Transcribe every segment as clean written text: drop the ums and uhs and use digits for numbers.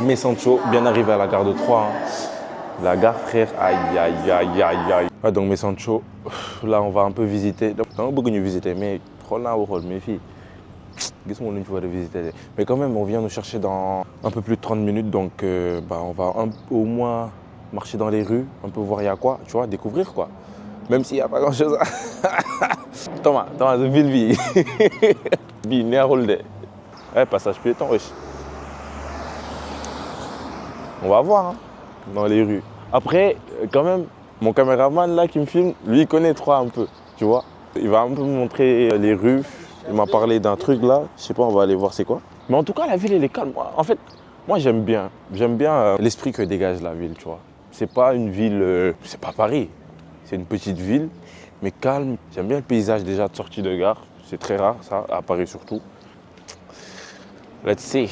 Mais Sancho, bien arrivé à la gare de Troyes. Hein. La gare, frère, aïe, aïe, aïe, aïe, aïe. Ouais, donc, mais Sancho, là, on va un peu visiter. Donc, on va beaucoup visiter, mais mes filles. Mais quand même, on vient nous chercher dans un peu plus de 30 minutes, donc on va au moins marcher dans les rues, un peu voir il y a quoi, tu vois, découvrir quoi. Même s'il n'y a pas grand chose. Thomas, c'est ville. Bi, né à Rolde. Ouais, passage piéton, wesh. On va voir hein, dans les rues. Après, quand même, mon caméraman là qui me filme, lui il connaît Troyes un peu, tu vois. Il va un peu me montrer les rues. Il m'a parlé d'un truc là, je sais pas, on va aller voir c'est quoi. Mais en tout cas, la ville elle est calme. En fait, moi j'aime bien l'esprit que dégage la ville, tu vois. C'est pas une ville, c'est pas Paris. C'est une petite ville, mais calme. J'aime bien le paysage déjà de sortie de gare. C'est très rare ça, à Paris surtout. Let's see.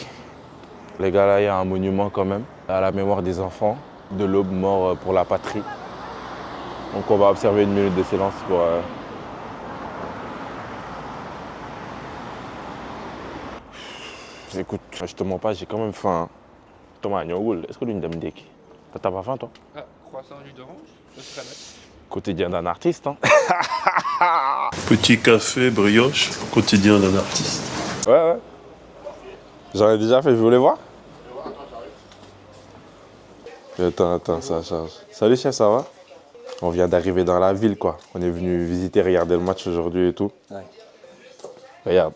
Les gars, là, il y a un monument quand même, à la mémoire des enfants de l'aube mort pour la patrie. Donc on va observer une minute de silence pour... Écoute, je te mens pas, j'ai quand même faim. Thomas, est-ce que tu me donnes t'as pas faim toi? Ah, croissant jus d'orange, ce serait là. Quotidien d'un artiste, hein. Petit café, brioche, quotidien d'un artiste. Ouais. J'en ai déjà fait, je voulais voir. Attends, ça charge. Salut chef, ça va? On vient d'arriver dans la ville, quoi. On est venu visiter, regarder le match aujourd'hui et tout. Ouais. Regarde.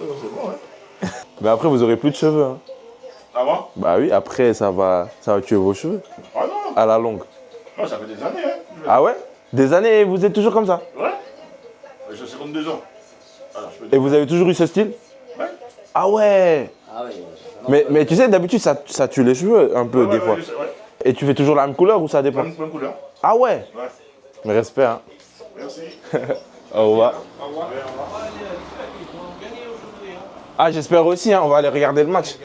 Ouais, c'est bon, hein. Mais après, vous aurez plus de cheveux, hein. Ah bon? Bah oui, après, ça va tuer vos cheveux. Ah non? À la longue. Non, ça fait des années, hein. Ah ouais? Des années et vous êtes toujours comme ça? Ouais. J'ai 52 ans. Alors, et vous avez toujours eu ce style? Ouais. Ah ouais. Ah ouais. Mais tu sais, d'habitude, ça tue les cheveux un peu, des fois. Ouais. Et tu fais toujours la même couleur ou ça dépend? Même couleur. Ah ouais? Ouais. Mais respect, hein. Merci. Au revoir. Au revoir. Ah, j'espère aussi, hein, on va aller regarder le match.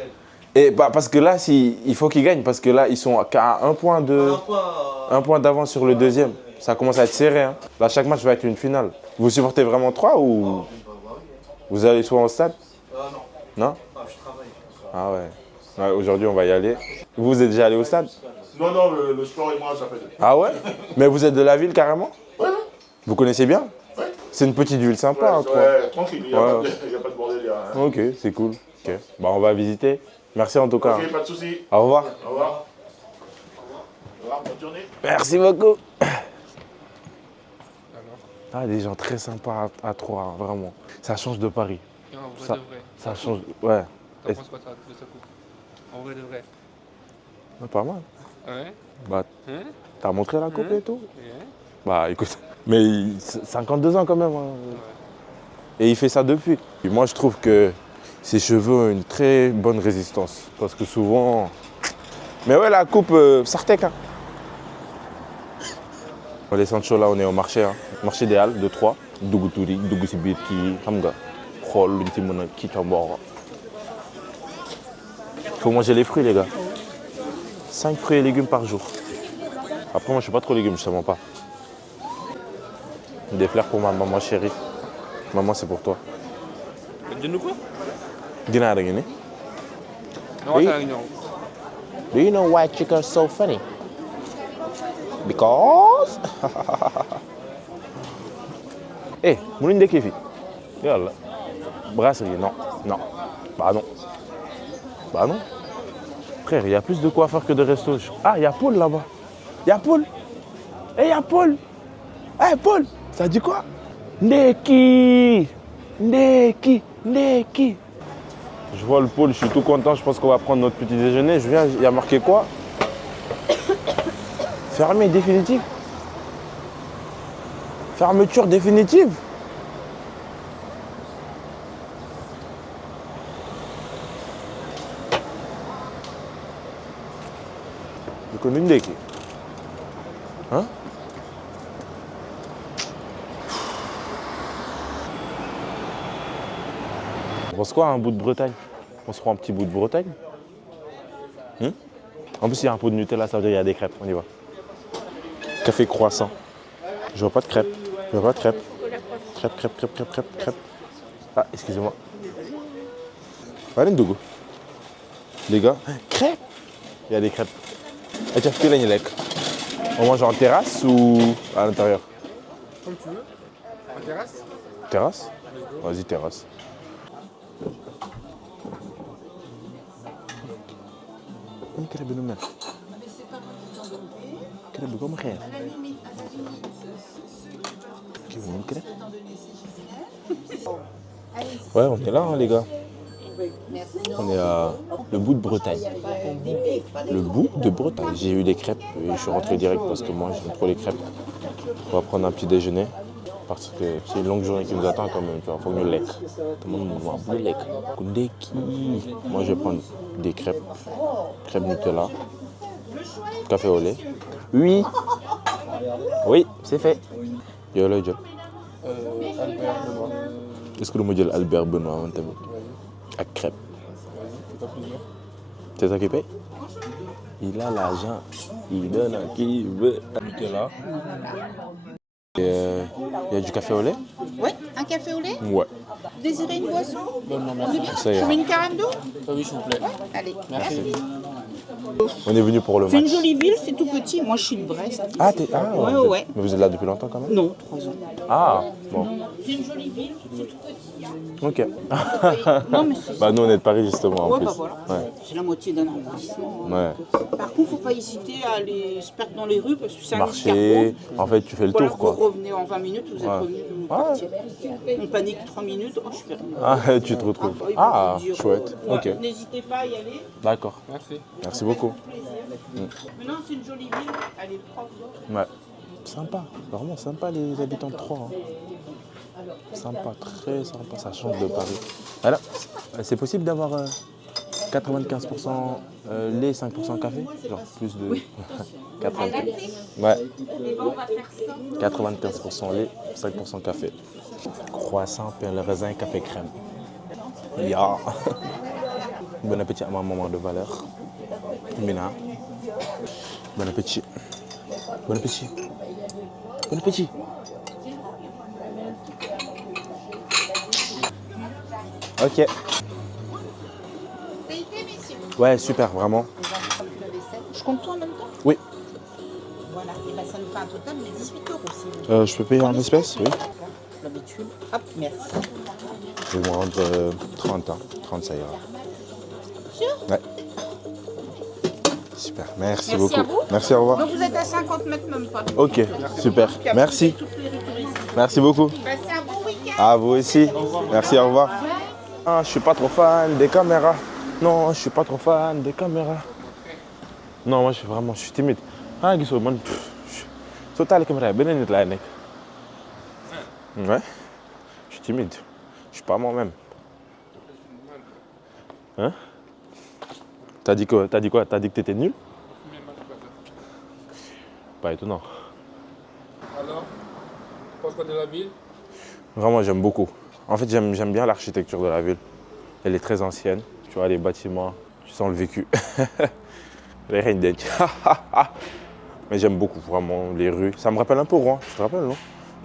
Et bah, parce que là, il faut qu'ils gagnent, parce que là, ils sont à un point d'avance sur le deuxième. Ça commence à être serré. Hein. Là, chaque match va être une finale. Vous supportez vraiment Troyes ou vous allez souvent au stade? Non. Non? Je travaille. Ah ouais. Aujourd'hui, on va y aller. Vous êtes déjà allé au stade? Non, le sport et moi, ça fait depuis. Ah ouais? Mais vous êtes de la ville carrément? Ouais. Vous connaissez bien? Ouais. C'est une petite ville sympa, hein, Troyes. Ouais, tranquille, il n'y a pas de bordel. Ok, c'est cool. Ok. Bah, on va visiter. Merci en tout cas. Ok, pas de soucis. Au revoir. Au revoir. Au revoir, bonne journée. Merci beaucoup. Ah, des gens très sympas à Troyes, hein, vraiment. Ça change de Paris. Non, en vrai Ça, de vrai. ça change, ouais. T'en penses quoi de ce coup? En vrai de vrai. Pas mal. Ouais. Bah, Hein? t'as montré la coupe et tout? Ouais. Bah, écoute, mais 52 ans quand même. Hein. Et il fait ça depuis. Et moi, je trouve que ses cheveux ont une très bonne résistance. Parce que souvent... Mais ouais, la coupe, Sartek. Hein. Les Sancho, là, on est au marché. Hein. Marché des Halles de Troyes. Dougouturi, Dougoussibirki, Hamga. Khol, Luntimona, Kitambora. Il faut manger les fruits, les gars. 5 fruits et légumes par jour. Après, moi, je suis pas trop légumes, je ne mens pas. Des fleurs pour ma maman chérie. Maman, c'est pour toi. De quoi? Ginaar a ngi ni. Non, Oui. ça ñëw. Do you know why chicken's so funny? Because... Eh, mënuñ ndekkee fii. Yàlla. Brasserie, non. Bah non. Frère, il y a plus de quoi faire que de resto. Ah, il y a Paul là-bas. Il y a Paul. Eh, il y a Paul. Eh, Paul, ça dit quoi? Ndeki. Je vois le Paul, je suis tout content. Je pense qu'on va prendre notre petit déjeuner. Je viens, il y a marqué quoi? Fermé définitif. Fermeture définitive. Je connais une Ndeki. Hein? On pense quoi, un bout de Bretagne? On se prend un petit bout de Bretagne? En plus, il y a un pot de Nutella, ça veut dire qu'il y a des crêpes. On y va. Café croissant. Je vois pas de crêpes. Crêpes. Ah, excusez-moi. Allez, Ndogo. Les gars, crêpes. Il y a des crêpes. Et tiens, fais la on mange en terrasse ou à l'intérieur? Comme tu veux. En terrasse. Terrasse? Vas-y, terrasse. Crêpe de nous. Crêpe comme crêpe. Tu veux une crêpe? Ouais, on est là, hein, les gars. On est à le bout de Bretagne. Le bout de Bretagne. J'ai eu des crêpes et je suis rentré direct parce que moi j'aime trop les crêpes. On va prendre un petit déjeuner parce que c'est une longue journée qui nous attend quand même. Tu vois, faut mieux lec. Tout le monde va lec. Moi je vais prendre des crêpes. Crêpes Nutella. Café au lait. Oui. Oui, c'est fait. Yo là, Joe. Albert Benoît. Est-ce que le modèle Albert Benoît on t'aime? À crêpes. Pas plusieurs. C'est toi qui paye? Il a l'argent, il donne à qui il veut. Nutella. Il y a du café au lait? Oui, un café au lait. Ouais. Désirez une boisson? Non, merci. Ça Je ira. mets une carême d'eau? Oui, s'il vous plaît. Allez, Merci. On est venu pour le c'est une match. jolie ville, c'est tout petit. Moi, je suis de Brest. Ah, Ouais, vous êtes- ouais. Mais vous êtes là depuis longtemps quand même? Non, 3 ans. Ah, bon. C'est une jolie ville, c'est tout petit. Hein. Ok. Non, mais c'est Bah nous on est de Paris justement en Ouais, plus. bah voilà. Ouais. C'est la moitié d'un arrondissement. Ouais. Par contre, faut pas hésiter à aller se perdre dans les rues parce que c'est un Marcher, escargot. en fait tu fais le Voilà, tour quoi. vous revenez en 20 minutes, vous êtes Ouais. revenu de mon quartier. On panique 3 minutes, oh, je suis perdu. Ah, tu te retrouves. oui, Ah, vous dire, chouette. ouais, Ok. N'hésitez pas à y aller. D'accord. Merci. Merci beaucoup. Maintenant, c'est une jolie ville, elle est propre. Ouais. Sympa, vraiment sympa les habitants de Troyes. Hein. Sympa, très sympa, ça change de Paris. Alors, c'est possible d'avoir 95% lait, 5% café? Genre plus de... 95. Ouais. 95% lait, 5% café. Croissant, pain, le raisin, café crème. Ya. Bon appétit à ma maman de valeur. Mina. Bon appétit. Bon appétit. Bon appétit. Ok. Ouais, super, vraiment. Je compte tout en même temps? Oui. Voilà, et ben ça nous fait un total de 18 euros. Si vous Je peux payer en espèces? Oui. l'habitude. Hop, merci. Je vais vous rendre 30 ans. 30, ça ira. Sûr? Ouais. Super, merci Merci beaucoup. à vous. Merci, au revoir. Donc vous êtes à 50 mètres même pas. Ok, super. Puis après, Merci. vous avez toutes les rues touristiques. Merci beaucoup. Passez un bon week-end. À vous aussi. Merci, au revoir. Ah, je suis pas trop fan des caméras. Non, je suis pas trop fan des caméras. Non, moi je suis timide. Ah, gisoo man. Soo taal caméra beneen nit laay nekk. Ouais. Je suis timide. Je suis pas moi-même. Hein? T'as dit quoi? T'as dit quoi? T'as dit que t'étais nul? Pas étonnant. Alors, tu penses quoi de la ville? Vraiment, j'aime beaucoup. En fait, j'aime bien l'architecture de la ville. Elle est très ancienne. Tu vois, les bâtiments, tu sens le vécu. Les reines d'Indy. Mais j'aime beaucoup, vraiment, les rues. Ça me rappelle un peu Rouen, tu te rappelles, non?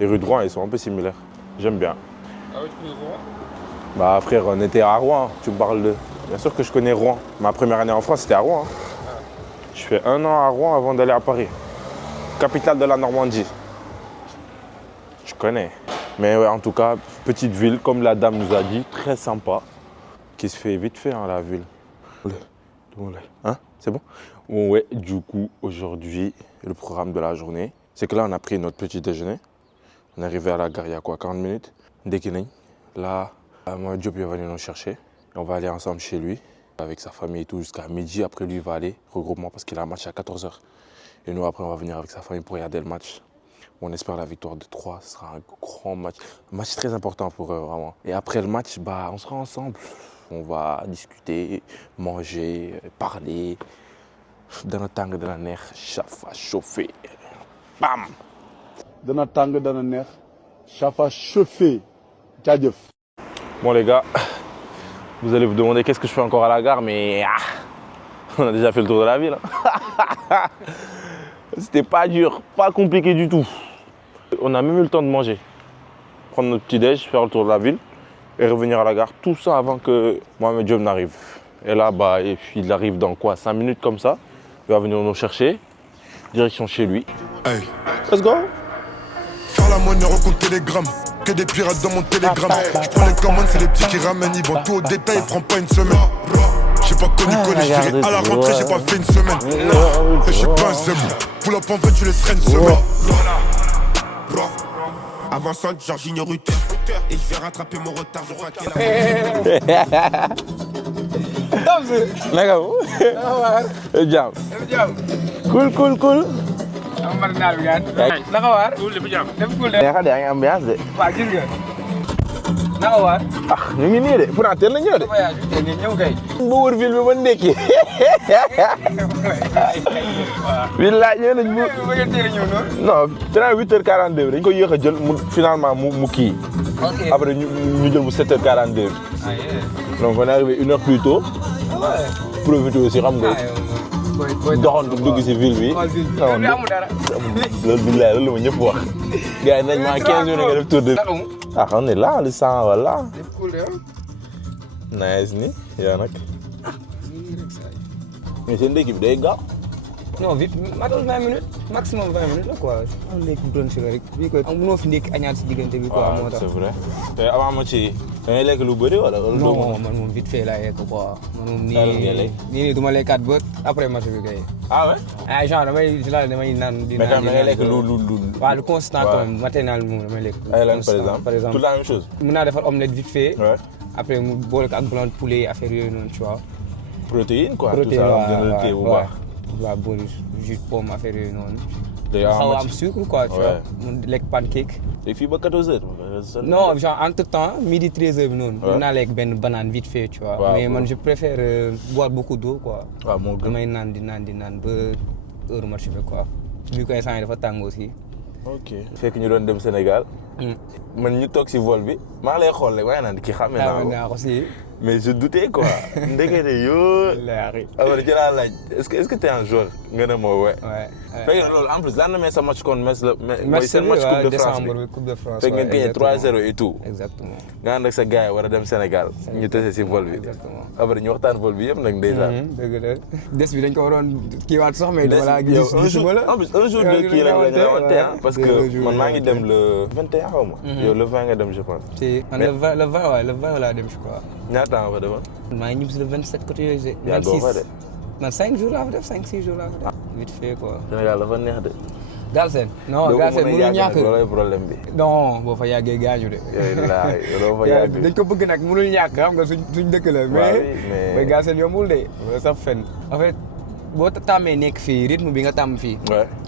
Les rues de Rouen, elles sont un peu similaires. J'aime bien. Ah oui, tu connais Rouen? Bah, frère, on était à Rouen. Tu me parles de... Bien sûr que je connais Rouen. Ma première année en France, c'était à Rouen. Hein. Je fais 1 an à Rouen avant d'aller à Paris. Capitale de la Normandie. Je connais. Mais ouais, en tout cas, petite ville, comme la dame nous a dit, très sympa. Qui se fait vite fait, hein, la ville. Hein? C'est bon? Ouais, du coup, aujourd'hui, le programme de la journée, c'est que là, on a pris notre petit déjeuner. On est arrivé à la gare il y a quoi, 40 minutes? Dékiné. Là, moi, Diop, il va venir nous chercher. Et on va aller ensemble chez lui, avec sa famille et tout, jusqu'à midi. Après, lui, il va aller regroupement parce qu'il a un match à 14h. Et nous, après, on va venir avec sa famille pour regarder le match. On espère la victoire de 3. Ce sera un grand match. Un match très important pour eux, vraiment. Et après le match, bah, on sera ensemble. On va discuter, manger, parler. Dana tàng dana neex, chafa chauffé. Bam! dana tàng dana neex chafa chauffé jaajëf. Bon les gars, vous allez vous demander qu'est-ce que je fais encore à la gare, mais on a déjà fait le tour de la ville. C'était pas dur, pas compliqué du tout. On a même eu le temps de manger. Prendre notre petit déj, faire le tour de la ville. et revenir à la gare. Tout ça avant que Mohamed Diop n'arrive. Et là, bah, et puis il arrive dans quoi 5 minutes comme ça. Il va venir nous chercher. Direction chez lui. Hey. Let's go. Faire la monnaie, recompte télégramme. Que des pirates dans mon télégramme. Je prends les commandes, c'est les petits qui ramènent. Ils vendent tout au détail, ils prennent pas une semaine. J'ai pas connu collège, je dirais à la rentrée, j'ai pas fait une semaine. Et je suis pas un zèbre. Pull up en fait, tu laisserais une semaine. Avant ça, Jorginho Rutter. Et je vais rattraper mon retard, je crois qu'il a. Naka mu. Jàmm. Cool. am mari naal bi gaan naka waar cool lépp jàmm lépp cool de Neexa de yaa ngi ambiance de. waaw gis nga naka waar Ah ñu ngi nii de pourtant teel na ñëw de. voyage bi ngeen ñëw kay ba wër ville bi ba ndekki. Billaay ñëw nañ ba ngeen teel a ñëw noonu non train 8h42 dañ ko yéex a jël mu finalement mu kii. ok Après ñu jël bu 7h42. ah yeah Donc on est arrivé 1 heure plus tôt. Profité aussi xam nga. doxantu dugg si ville bi. non bi amul dara loolu billaay loolu la ma ñëpp wax. gars yi nañ ma 15 jours nga def tour de. Ah on est là le sang voilà. lépp cool de Nice ni yaa nag. mais seen ndekki bi day gaaw. non vite matul 20 minutes maximum 20 minutes la quoi. am ndekki bu doon si la rek bii koy am mënoo fi ndekki añaat si diggante bi quoi moo tax. c'est vrai. te avant ma ci da ngay lekk lu bëri wala. non man moom vite fait laa yegg quoi. man moom ngay nii du ma lekkaat ba après match bi kay. ah ouais. ah genre damay naan di mais naan quand même da ngay lekk lu. waaw lu constant quand même matinal moom damay lekk. ay lan par exemple tout la même chose. mën naa defar omelette vite fait. ouais. après mu boole ko ak blanc de poulet affaire yooyu noonu tu vois. protéine quoi. protéine tout ça gën a kii bu baax. waaw boole jus de pomme affaire yooyu noonu. day xaw a am sucre quoi tu vois. mun lekk pancake. et fii ba 14h. non genre entre temps midi 13h bi noonu. mën naa lekk benn banane vite fait tu vois. mais man je préfère boire beaucoup d'eau quoi. waaw moo gën damay naan di naan ba heure match bi quoi. bi ko instant yi dafa tàng aussi. ok fekk ñu doon dem Sénégal. man ñu toog si vol bi. maa lay xool rek waaye naan kii xàmme naa ko si. mais je doutais quoi. ndekete yoo. alors ci laa laaj est-ce que t'es un joueur nga ne ma ouais. fekk na loolu en plus lan la may sa match contre Metz la. mooy seen match coupe de France bi coupe de France fekk ngeen gagné 3-0 et tout. exactement. nga ànd ak sa gars yi war a dem Sénégal. ñu tase si vol bi. exactement. après ñu waxtaan vol bi yëpp nag ndeysaan. dëgg la des bi dañ ko waroon kiiwaat sax mais dama laa gis gisuma la. en plus un jour de kii la rawante parce que man maa ngi dem le 21 xaw ma. yow le 20 nga dem je pense. si man le 20 waaye le 20 laa dem je crois. ñaata nga fa demoon. maa ngi ñibbi si le 27 côté yooyu. yaa doo fa de. man 5 jours laa fa def 5-6 jours laa fa def. vite fait quoi. Sénégal dafa neex de. Galsen non Galsen mënul ñàkk loolay problème bi. non boo fa yàggee gaañu de. loo fa yàgg dañ ko bëgg nag mënul ñàkk xam nga suñ dëkk la. mais Galsen yombul de. loolu sax fen en fait boo tàmmee nekk fii rythme bi nga tàmm fii.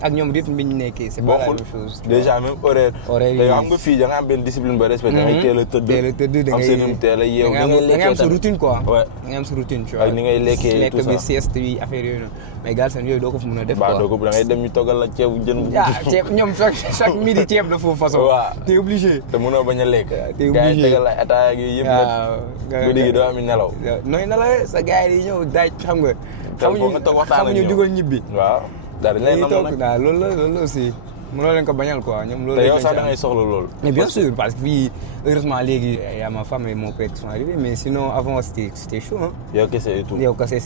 ak ñoom rythme bi ñu nekkee c'est pas la même chose. déjà même horaire. yi xam nga fii da nga am benn discipline ba respecté. da ngay teel a tëdd. da am seen teel a yeewu. da ngay am sa routine quoi. da ngay am sa routine tu vois. ak ni ngay lekkee tout ça lekk bi sieste bi affaire yooyu noonu. mais Galsen yooyu doo ko fa mën a def quoi. doo ko da ngay dem ñu toggal la ceebu jën. ceeb ñoom chaque midi ceeb la foofu façon. waaw t'es obligé. te mënoo bañ a lekk. t'es obligé gars yi tegal la ataaya ak yooyu yëpp nag. guddi gi doo am nelaw. nooy nelaw sa gars yi ñëw daaj xam nga. xamuñu dugal ñibbi. waaw daal dañ lay nam nag daal loolu la aussi mënoo leen ko bañal quoi ñoom loolu. te yow sax da ngay soxla loolu. mais bien sûr parce que fii heureusement léegi y a ma femme et mon père qui sont arrivés mais sinon avant c'était chaud hein. yow kese et tout. yow kese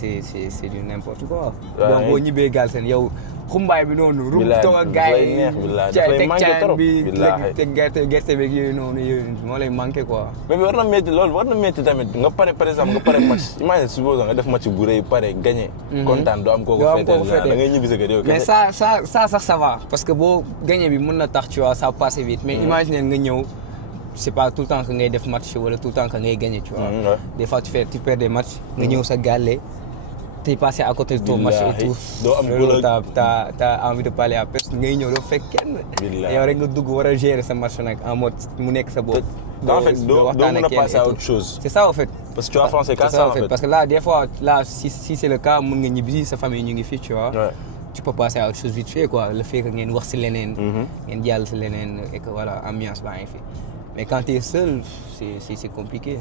c'est du n'importe quoi. donc boo ñibbee Galsen yow xumbaay bi noonu. bilaay toog ak gars yi dafay manqué trop bi teg gerte beeg yooyu noonu yooyu moo lay manqué quoi. mais war na métti loolu war na métti tamit nga pare par exemple nga pare match imagine supposons nga def match bu rëy pare gagné. kontaan doo am koo ko féetee da ngay ñibbi sa kër yow mais ça sax ça va parce que boo gagné bi mën na tax tu vois ça passe vite mais imagine nga ñëw c'est pas tout le temps que ngay def match wala tout le temps que ngay gagné tu vois. des fois tu perds des matchs nga ñëw sa gàlle t'es passé à côté de ton match et tout. doo am loolu t'as envie de parler à personne ngay ñëw doo fekk kenn. yow rek nga dugg war a gérer sa match nag en mode mu nekk sa bopp. en fait doo mën a passer à autre chose. c'est ça en fait. parce que tu as français qu'à ça en fait. parce que là des fois là si c'est le cas mën nga ñibbi sa famille ñu ngi fii tu vois. tu peux passer à autre chose vite fait quoi le fait que ngeen wax si leneen. ngeen jàll si leneen et que voilà ambiance baa ngi fi. mais quand t'es seul c'est compliqué.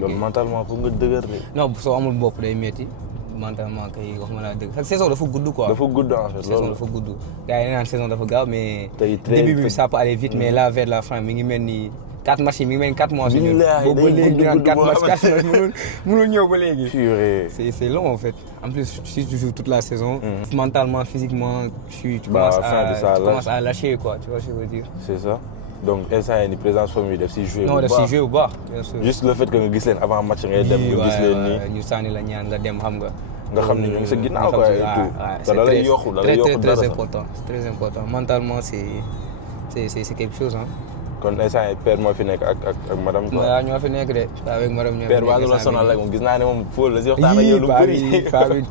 loolu mentalement foog nga dëgër de. non soo amul bopp day métti. mentalement kay wax ma laa dëgg saison dafa gudd quoi. dafa gudd en fait saison dafa gudd. gars yi naan saison dafa gaaw mais. début bi ça peut aller vite mais là vers la fin mi ngi mel ni 4 matchs yi mi ngi mel ni 4 mois. Billahi, boobu ba day léegi ñu naan gudd 4 boo matchs 4 matchs mënul ñëw ba léegi. Purée. C'est long en fait. En plus, si tu joues toute la saison, mentalement, physiquement, tu Bah, commences à lâcher quoi, tu vois ce que je veux dire. C'est ça. Donc instant yii nii présence famille daf siy joué. Non, daf siy joué bu baax bien sûr. Juste le fait que nga gis leen avant match ngay dem nga gis leen nii. ñu sànni la ñaan nga dem xam nga. nga xam ne ñu ngi sa ginnaaw quoi et tout. te da lay yokku da lay yokku dara très sax. important, c'est très important. Mentalement, c'est quelque chose hein. kon instant yii père moo fi nekk ak madame quoi. waaw ñoo fi nekk de avec madame ñoo fi nekk. père waa la sonal rek moom gis naa ne moom fóol la si waxtaan ak yow lu bëri.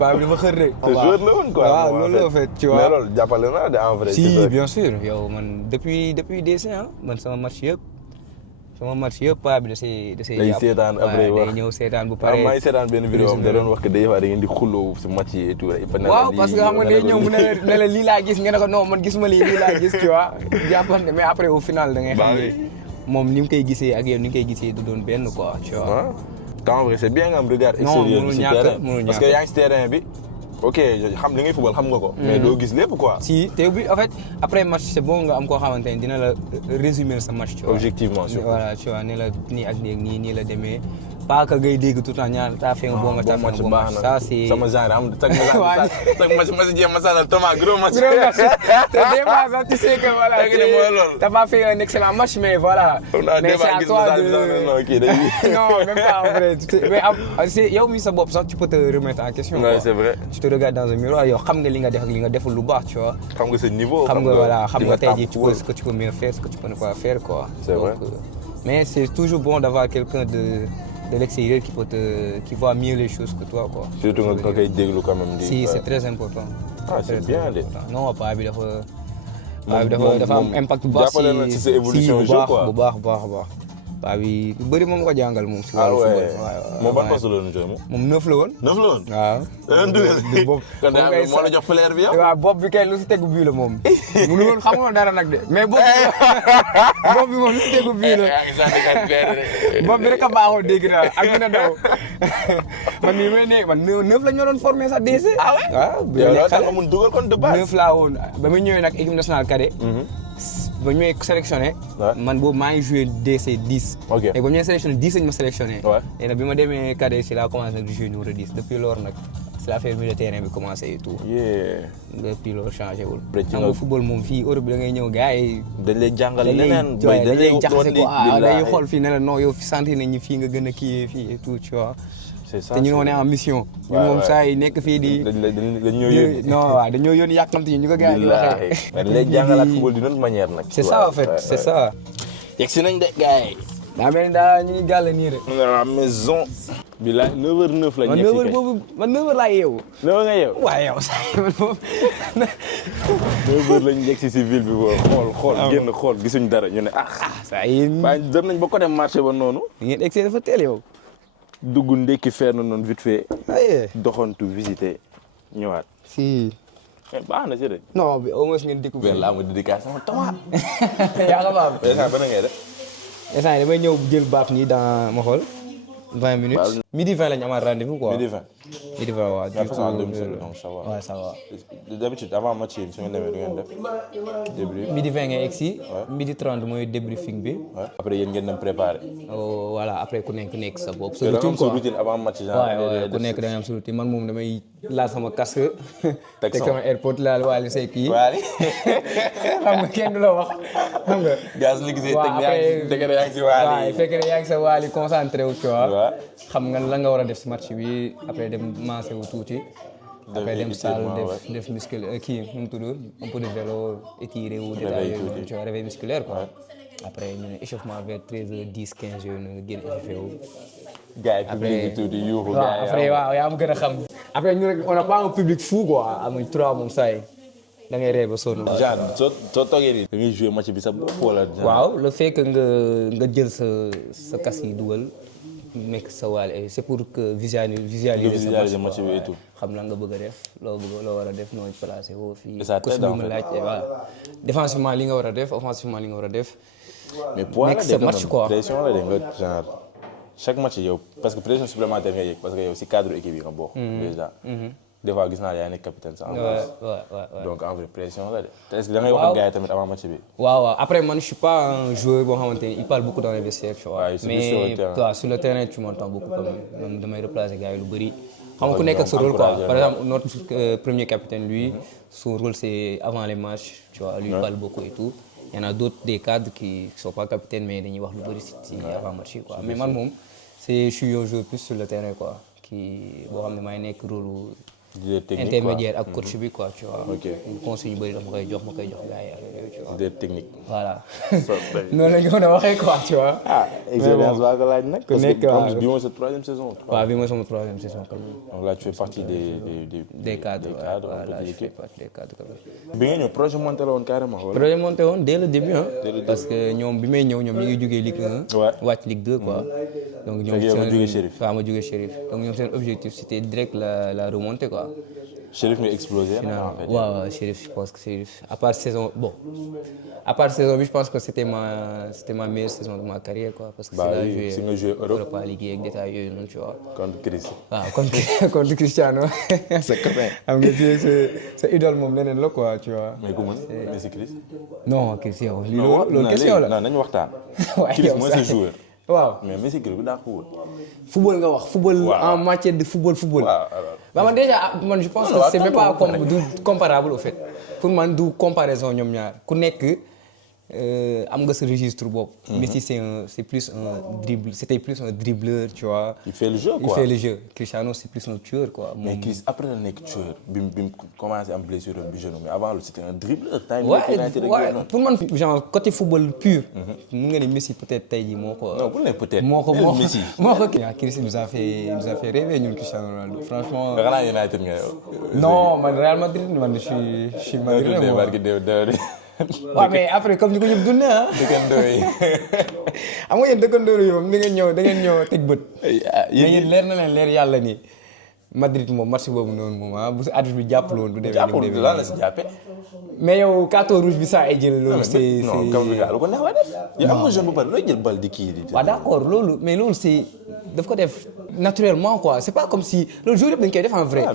paa bi dafa xër de. te joueur la woon quoi. waaw loolu la en fait tu vois. mais loolu jàppale na de en vrai. si bien sûr yow man depuis DC ah man sama match yëpp paa bi da see day seetaan après wax day ñëw seetaan bu paree. maa ngi seetaan benn vidéo am da doon wax que day wax da ngeen di xulloo si match yi et tout. waaw parce que xam nga day ñëw mu ne la lii laa gis nga ne ko non man gisuma lii laa gis tu vois jàppante mais après au final da ngay xam ne moom ni mu koy gisee ak yow ni nga koy gisee du doon benn quoi tu vois. en vrai c'est bien nga am regard extérieur bi si terrain parce que yaa ngi si terrain bi. ok xam li ngay football xam nga ko. mais doo gis lépp quoi. si te bi en fait après match c'est bon nga am koo xamante ne dina la résumer sa match. tu vois objectivement surtout. voilà tu vois ne la nii ak nii la demee. pas que ngay dégg tout le temps ñaar taa fee nga bon match ça c'est sama genre am tag ma si jéem a sànnal Thomas gros match. te des fois sax tu sais que voilà t'as pas fait un excellent match mais voilà. mais c'est à toi de non même pas en vrai mais c'est yow mi sa bopp sax tu peux te remettre en question. ouais c'est vrai. tu te regardes dans un miroir yow xam nga li nga def ak li nga deful lu baax tu vois. xam nga sa niveau. xam nga voilà xam nga tey jii tu peux ce que tu peux mieux faire ce que tu peux ne pas faire quoi. c'est vrai. mais c'est toujours bon d'avoir quelqu'un de l'extérieur qui voit mieux les choses que toi quoi. surtout nga koy déglu quand même. si c'est très important. c'est bien de. non paa bi dafa am impact bu baax jàppale na ci sa évolution jeu quoi bu baax paa bi lu bëri moom ko jàngal moom. si wàllu football moom ban poste la doon joué moom 9 la woon. 9 la woon. waaw. kon moo la jox flair bi yow. waaw bopp bi kay lu si tegu bii la moom. mënu woon xamoon dara nag de mais bopp bi moom lu si tegu bii la. bopp bi rek a baaxoo dégg naa ak dina daw man mii may ne man 9 la ñu doon formé sax DC. ah ouais waaw yow loolu tax nga mun dugal kon de base. 9 laa woon ba muy ñëwee nag équipe nationale cadet. ba ñu may sélectionné. man boobu maa ngi joué DC 10. ok et ba ñu may sélectionné 10 lañ ma sélectionné. waaw et nag bi ma demee cadet si laa commencé nag di joué numéro 10 depuis lors nag si la affaire milieu de terrain bi commencé et tout. depuis loolu changé wul. xam nga football moom fii Europe bi da ngay ñëw gars yi. dañ lay jàngal leneen. dañ lay jaxase ko day xool fii ne la non yow sentir nañ ñu fii nga gën a kii fii et tout tu vois. c'est ça te ñu on est en mission. ñu moom saa yi nekk fii di. dañoo yónni non waaw dañoo yónni yàqamti ñu ko gars yi di waxee. dañ lay jàngalaat football d'une autre manière nag. c'est ça en fait c'est ça. yegg si nañ de gars yi. daa mel ni daa ñu ngi gàll nii rek. la maison. bilaay 9h09 lañ nekk si kay man 9h laa yeewu. 9h nga yeewu. waaw yow saa yi man foofu. 9h lañ nekk si ville bi boobu xool génn xool gisuñ dara ñu ne saa yi. waaye dem nañ ba côté marché ba noonu. ngeen egg see dafa teel yow. dugg ndekki feer na noonu vite fait. ayé doxantu visiter ñëwaat. si. baax na si de. non bi au moins ngeen découvrir. laa ma dédicace sama Thomas. yaa nga baam. instant ba na ngay def. instant damay ñëw jël baaf nii dans ma xool 20 minutes. midi 20 lañ amaat rendez-vous quoi. midi 20. midi 20 waaw. de toute façon à domicile donc ça va. waaw ça va. d'habitude avant match yi su ngeen demee du ngeen def. débrief. midi 20 ngay egg si. midi 30 mooy débriefing bi. après yéen ngeen dem préparer. voilà après ku nekk sa bopp. sa routine quoi routine avant match genre. waaw ku nekk da nga am sa routine man moom damay laal sama casque. teg sama airpod laal waale say kii. waale. xam nga kenn du la wax xam nga. gaz li gisee teg yaa ngi si waale. waaw fekk na yaa ngi sa waale concentré wu tu vois. xam nga la nga war a def si match bi après dem mancé wu tuuti. après dem salle def muscule kii nu mu tudd un peu de vélo étiré wu détaillé tu vois réveil musculaire quoi. après ñu ne échauffement vers 13h10 15 yooyu nga génn échauffé wu. gars yi public bi tuuti yuuxu gars yi après waaw yaa am gën a xam. après ñu on n'a pas un public fou quoi amuñ 3 moom saa yi da ngay ree ba sonn. genre soo toogee nii. da ngay joué match bi sa bopp wala. waaw le fait que nga jël sa casque yi dugal. nekk sa waale c'est pour que visualiser match bi et tout. xam la nga bëgg a def loo war a def noo placé woo fii. et ça t'aide en fait laaj voilà défensivement li nga war a def offensivement li nga war a def. mais poids la nekk sa match quoi pression la de nga genre chaque match yow parce que pression supplémentaire nga yëg parce que yow si cadre équipe yi nga bokk. déjà des fois gis naa yaa nekk capitaine sax. Ouais. donc en vrai pression la de. te est-ce que da ngay wax ak gars yi tamit avant match bi. waaw après man je suis pas un joueur boo xamante ni il parle beaucoup dans les vestiaires tu vois. mais toi sur le terrain tu m'entends beaucoup quand même man damay replacer gars yi lu bëri. xam nga ku nekk ak sa rôle quoi par exemple notre premier capitaine lui son rôle c'est avant les matchs tu vois lui il parle beaucoup et tout. Il y en a d'autres des cadres qui sont pas capitaines mais dañuy wax lu bëri si avant match quoi mais man moom je suis un joueur plus sur le terrain quoi qui boo xam ne maay nekk rôle intermédiaire ak coach bi quoi tu vois. ok conseil yu bëri dama koy jox gars yi tu vois. des techniques. voilà noonu la ñu mën a waxee quoi tu vois. expérience baa ko laaj nag. ku nekk en plus bii mooy sa 3e saison. waaw bii mooy sama 3e saison quand même. donc là tu fais partie des cadres voilà je fais partie des cadres quand même. bi nga ñëw projet monté la woon carrément wala. projet monté woon dès le début hein. parce que ñoom bi may ñëw ñoom ñu ngi jógee Ligue 1. Ouais. wàcc Ligue 2 quoi. donc ñoom seen ma jógee Chérif donc ñoom seen objectif c'était direct la remontée quoi. Chérif nga explosé. waaw Chérif je pense que Chérif à part saison bi je pense que c'était ma meilleure saison de ma carrière quoi parce que c'est nga joué Europa League ak détails yooyu noonu tu vois. contre Chris. waaw contre Cristiano. c'est quand xam nga sa idole moom leneen la quoi tu vois. mais ku mën Messi Chris. non Chris yow. loolu question la non nañu waxtaan. waaw Chris mooy sa joueur. waaw mais Messi Chris bi daa ko football nga wax football. waaw en matière de football. waaw bah man déjà man je pense que c'est même pas du comparable au fait pour man du comparaison ñoom ñaar ku nekk am nga sa registre bopp. Messi c'est plus un dribbleur tu vois. il fait le jeu quoi. il fait le jeu Cristiano c'est plus un tueur quoi. mais Chris après la nekk tueur bi mu commencé am blessure bi jeune mais avant loolu c'était un dribbleur. ouais pour man genre côté football pur. mun nga ne Messi peut-être tey jii moo ko. non bu ne peut-être. moo ko Messi. Chris nous a fait rêver ñun Cristiano Ronaldo franchement. xanaa United nga yow. non man Real Madrid man je suis madrilène. waaw mais après comme ni ko ñëpp dundee ah. dëkkandoo yi. xam nga yéen dëkkandoo yi moom da ngeen ñëw teg bët. mais yéen leer na leen leer yàlla ni Madrid moom match boobu noonu moom ah bu si arbitre bi jàppale woon du demee. jàppul lan la si jàppee. mais yow carton rouge bi saa ay jël loolu. c'est non kaw bi lu ko neex la def. yow am nga jeune bu pare looy jël bal di kii di. waaw d'accord loolu mais loolu c'est daf ko def naturellement quoi c'est pas comme si loolu jour yëpp dañ koy def en vrai.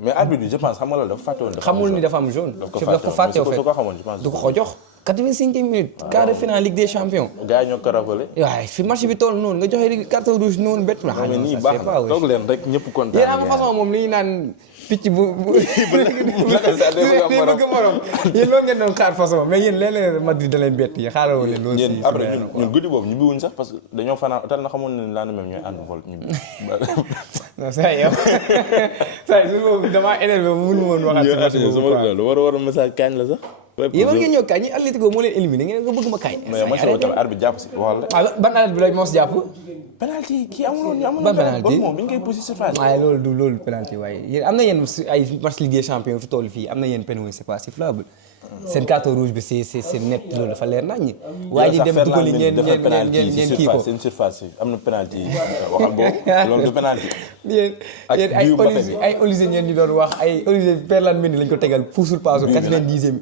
mais arbitre bi je pense xam nga loolu dafa fàtte woon. xamul ni dafa am jaune. daf ko fàtte au fait du ko jox. 85e minute quart de finale Ligue des Champions. gars yi ñoo ko rappelé. waaw fi match bi toll noonu nga joxe carton rouge noonu bett na. xam nga nii baax na toog leen rek ñëpp kontaan. yéen am façon moom li ñu naan picc bu bëgg morom yéen loolu ngeen doon xaar façon mais yéen léeg-léeg Madrid da leen bett yi xaaral leen loolu si après ñun guddi boobu ñibbi wuñ sax parce que dañoo fanaan hôtel na xamoon ne laa même ñooy ànd xool ñibbi. non ça yow ça su boobu damaa énervé mënu woon waxaat si sama lu war a message kañ la sax. yéen war ngeen ñëw kañ ñi Atlético moo leen éliminé ngeen nga bëgg ma kañ. mais ma sama tamit arbitre jàpp si waxal la. waaw ban arbitre bi la moo si jàpp. penalty kii amuloon ban penalty moom mi ngi koy poussé surface. waaye loolu du loolu penalty waaye yéen am na yéen ay match Ligue des Champions fi toll fii am na yéen penalty c'est pas sifflable. seen carton rouge bi c'est net loolu dafa leer naññi. waaye ji dem dugali ngeen kii ko seen surface am na penalty waxal boobu loolu du penalty. yéen ay Olise ngeen ñu doon wax ay Olise Ferland Mendy lañ ko tegal puusul paasu 90e.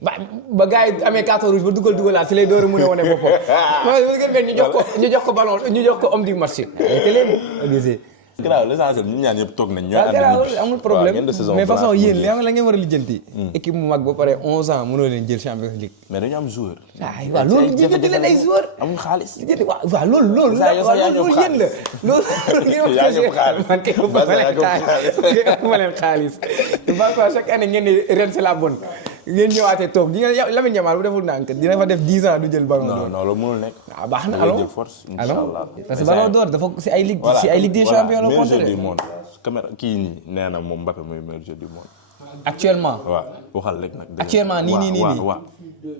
ba gars yi amee carton rouge ba dugalaat si lay door a mën a wane boppam. ñu jox ko ballon ñu jox ko homme du match. te leen Olise. grave l'essentiel ñun ñaan yëpp toog nañ ñooy ànd ñibbi amul problème mais façon yéen la ngeen war a lijjanti. équipe mu mag ba pare 11 ans mënoo leen jël Champions League. mais dañu am joueur. waaw loolu lijjanti leen ay joueur. amul xaalis. waaw loolu yéen la. loolu yaa ngi xaalis man kay ma leen xaalis. chaque année ngeen di ren c'est la bonne. ngeen ñëwaatee toog di nga Lamine Yamal bu deful nànk dina fa def 10 ans du jël ballon d'or. non loolu mënul nekk. ah baax na alors jël force inchallah. parce que ballon d'or dafa si ay ligue des champions la meilleur joueur du monde. caméra kii nii nee na moom Mbappé mooy meilleur joueur du monde. actuellement. waaw waxal rek nag. actuellement nii waaw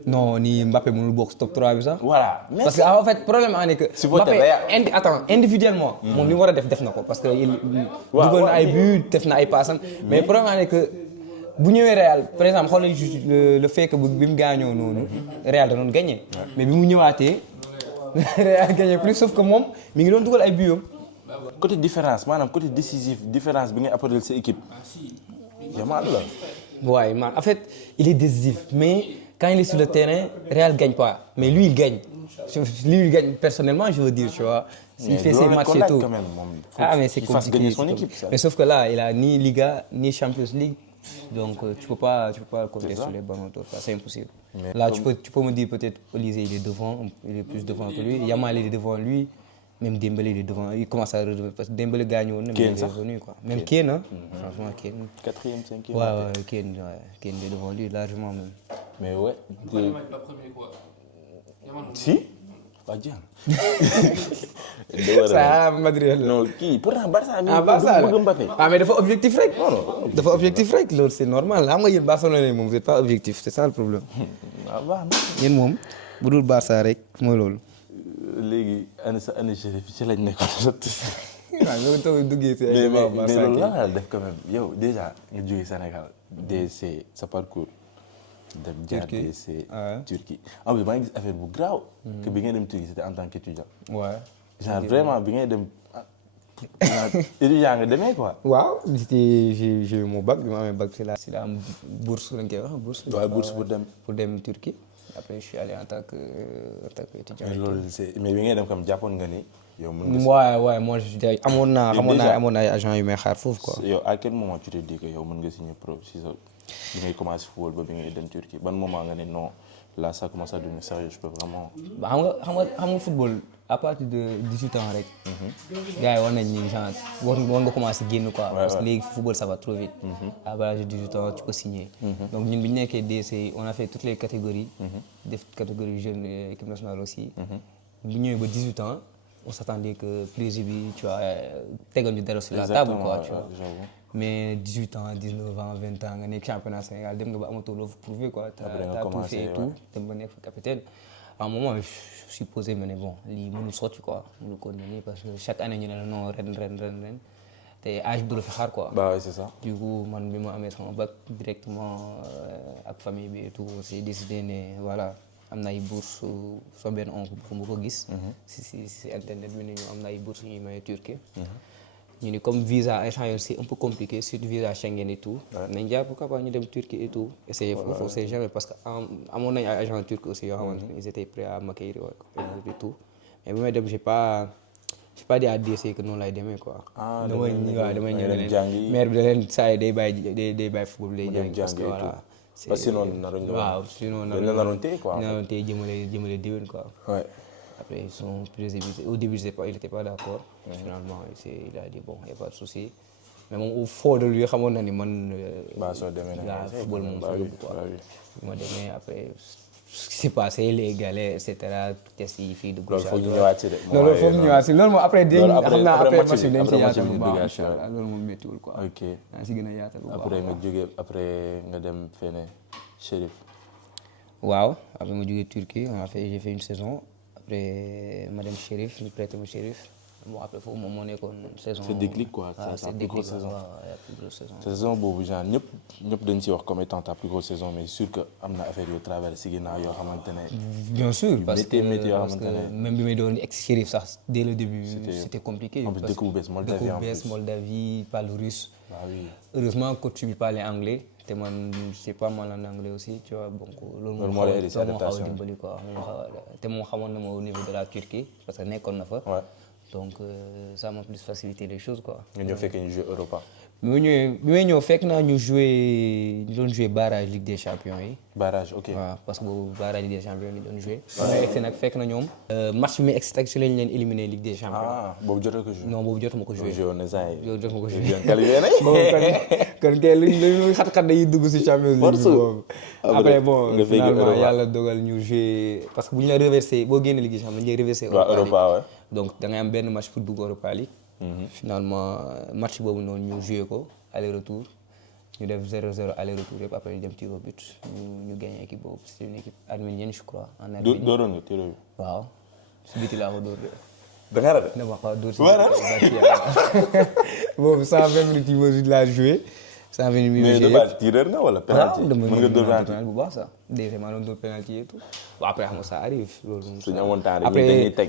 non nii Mbappé mënul bokk top 3 bi sax. voilà parce que en fait problème en est que. Mbappé individuellement. moom li mu war a def na ko parce que il dugal na ay buts def na ay passes mais problème en est que. bu ñëwee Real par exemple xoolal le fait que bi mu gaañoo noonu Real da doon gagné mais bi mu ñëwaatee Real gagné plus sauf que moom mi ngi doon dugal ay buts. côté différence maanaam côté décisif différence bi ngay apporter sa équipe Yamal la. waaye man en fait il est décisif mais quand il est sur le terrain Real gagne pas mais lui il gagne personnellement je veux dire tu vois S'il fait ses matchs et tout. Ah, mais c'est compliqué. Gagner son équipe, mais sauf que là, il a ni Liga, ni Champions League. Donc, tu peux pas compter sur les ballons d'or. C'est impossible. Mais là, tu peux me dire peut-être Olysée, il est devant, il est plus devant que lui. Yamal, il est devant lui. Même Dembélé, il est devant. Il commence à redevenir. Parce que Dembélé gagne, mais il est revenu. Quoi. Même Kane, hein. Franchement, Kane. 4e, 5e. Ouais, Kane est devant lui, largement même. Mais ouais. Pourquoi Yamal n'est pas premier, quoi? Si. Pas bien. Ça, Madrid. Non, qui? Pourtant, Barça. Barça. Ah, mais il faut objectif rek. Il faut objectif rek. C'est normal. Là, moi, Barcelone, vous n'êtes pas objectif. C'est ça le problème. Ah, bah, non. Yéen moom bu dul Barça rek mooy loolu. léegi année chérif ci lañ nekkoon. waaw nga toog duggee si ay mais loolu lan la def quand même yow déjà nga jógee Sénégal DC sa parcours. dem jaar DC Turquie. En plus maa ngi gis affaire bu graaw. que bi ngay dem Turquie c'était en tant qu'étudiant. Ouais. genre vraiment bi ngay dem étudiant nga demee quoi. waaw j'ai eu mon bac bi ma amee bac c'est la bourse lañ koy wax bourse. waaw bourse pour dem Turquie. Après je suis allé en tant qu'étudiant. mais loolu mais bi ngay dem comme jàppoon nga ni. yow mën nga ouais moi amoon naa ay agent yu may xaar foofu quoi. yow à quel moment tu te dis que yow mën nga signer pro si sa bi ngay commencer football ba bi ngay dem Turquie ban moment nga ne non là ça commence à devenir sérieux je peux vraiment. xam nga football à partir de 18 ans rek. gars yi war nañ ni genre war nga commencer génn quoi. parce que léegi football ça va trop vite. à l'âge de 18 ans tu peux signer. donc ñun bi ñu nekkee DC on a fait toutes les catégories. def catégorie jeune équipe nationale aussi. bu ñëwee ba 18 ans. On s'attendait que président bi tu vois tegal ñu dara sur la table quoi tu vois. Mais 18 ans 19 ans 20 ans nga nekk championnat Sénégal dem nga ba amatoo loo prouver quoi. t'as tout fait et tout dem ba nekk capitaine. à un moment je suis posé ma ne bon lii mënul sotti quoi mënul continuer parce que chaque année ñu ne la non ren te âge bi du la fi xaar quoi. bah oui c'est ça. du coup man bi ma amee sama bac directement ak famille bi et tout c'est décidé ne voilà. am na ay bourse soo benn oncle bu ma ko gis. si internet bi ne ñu am na ay bourse ñuy may Turquie. ñu ni comme visa échange c'est un peu compliqué surtout visa Schengen et tout. nañ jàpp pourquoi pas ñu dem Turquie et tout. essayer foofu on sait jamais parce que amoon nañu ay agents turcs aussi yoo xamante ne ils étaient prêts à m'accueillir et tout mais bi may dem j'ai pas dit à DC que noonu lay demee quoi. damay ñëw leen maire bi da leen saa yi day bàyyi football day jàng parce que voilà. parce que sinon naroon téye quoi. naroon téye jëmale déwén quoi. Ouais. Après son président au début il était pas d'accord. Finalement il a dit bon y a pas de souci. mais moom au fond de lui xamoon na ni man. soo demee nag football moom fa yóbbu quoi. ma demee après ce qui s'est passé les galets et cetera test yi fii dugg. loolu foog ñu ñëwaat si de. loolu foog ñu ñëwaat si loolu moom après. xam naa après match bi dañ ci yaatal bu baax incha allah loolu moom méttiwul quoi. ok daa si gën a yaatal bu baax après nga jógee après nga dem fene Chérif. waaw après ma jógee Turquie j'ai fait une saison après ma dem Chérif ñu prêté ma Chérif. bon après foofu moom moo nekkoon saison. c'est déclic quoi. c'est déclic saison. plus grosse saison. saison boobu genre ñëpp dañ ci wax comme étant ta plus grosse saison mais sûr que am na affaire yoo travers si ginnaaw yoo xamante ne. bien sûr parce que ne même bi may doon ex Chérif sax dès le début. c'était compliqué. en plus dëkk bu bees Moldavie parle russe. ah oui heureusement coach bi parlait anglais. te man c'est pas mal en anglais aussi tu vois donc loolu moo lay aidé xaw a dimbali quoi te moom xamoon na ma au niveau de la Turquie parce que nekkoon na fa. donc ça m'a plus facilité les choses quoi. nga ñëw fekk ñu jouer Europa. bi may ñëw fekk naa ñu doon jouer barrage Ligue des Champions yi. barrage ok. waaw parce que boobu barrage Ligue des Champions yi doon jouer. mais egsi nag fekk na ñoom. match mi egsi si lañ leen éliminé Ligue des Champions. boobu jotoo ko jouer. non boobu jotuma ko jouer. yow jotuma ko jouer. kon kay luñ xat-xat dañuy dugg si Champions League boobu. après bon finalement yàlla dogal ñu jouer parce que bu ñu la reversé boo génnee Ligue des Champions dañu lay reversé. Europa donc da ngay am benn match pour dugg Europa League. finalement match boobu noonu ñu joué ko aller retour ñu def 0-0 aller retour yëpp après ñu dem tir au but ñu gagné équipe boobu c'est une équipe arménienne je crois. en Arménie dooroon nga tir au but. waaw si biti laa ko dóor de. da nga raté. dama xaw a dóor si boobu 120 minutes yi ma laa joué. 120 minutes mais de base tireur nga wala penalty. mën nga dóor penalty bu baax sax. déjà maa doon dóor penalty et tout. bon après xam nga ça arrive. loolu moom suñu amoon temps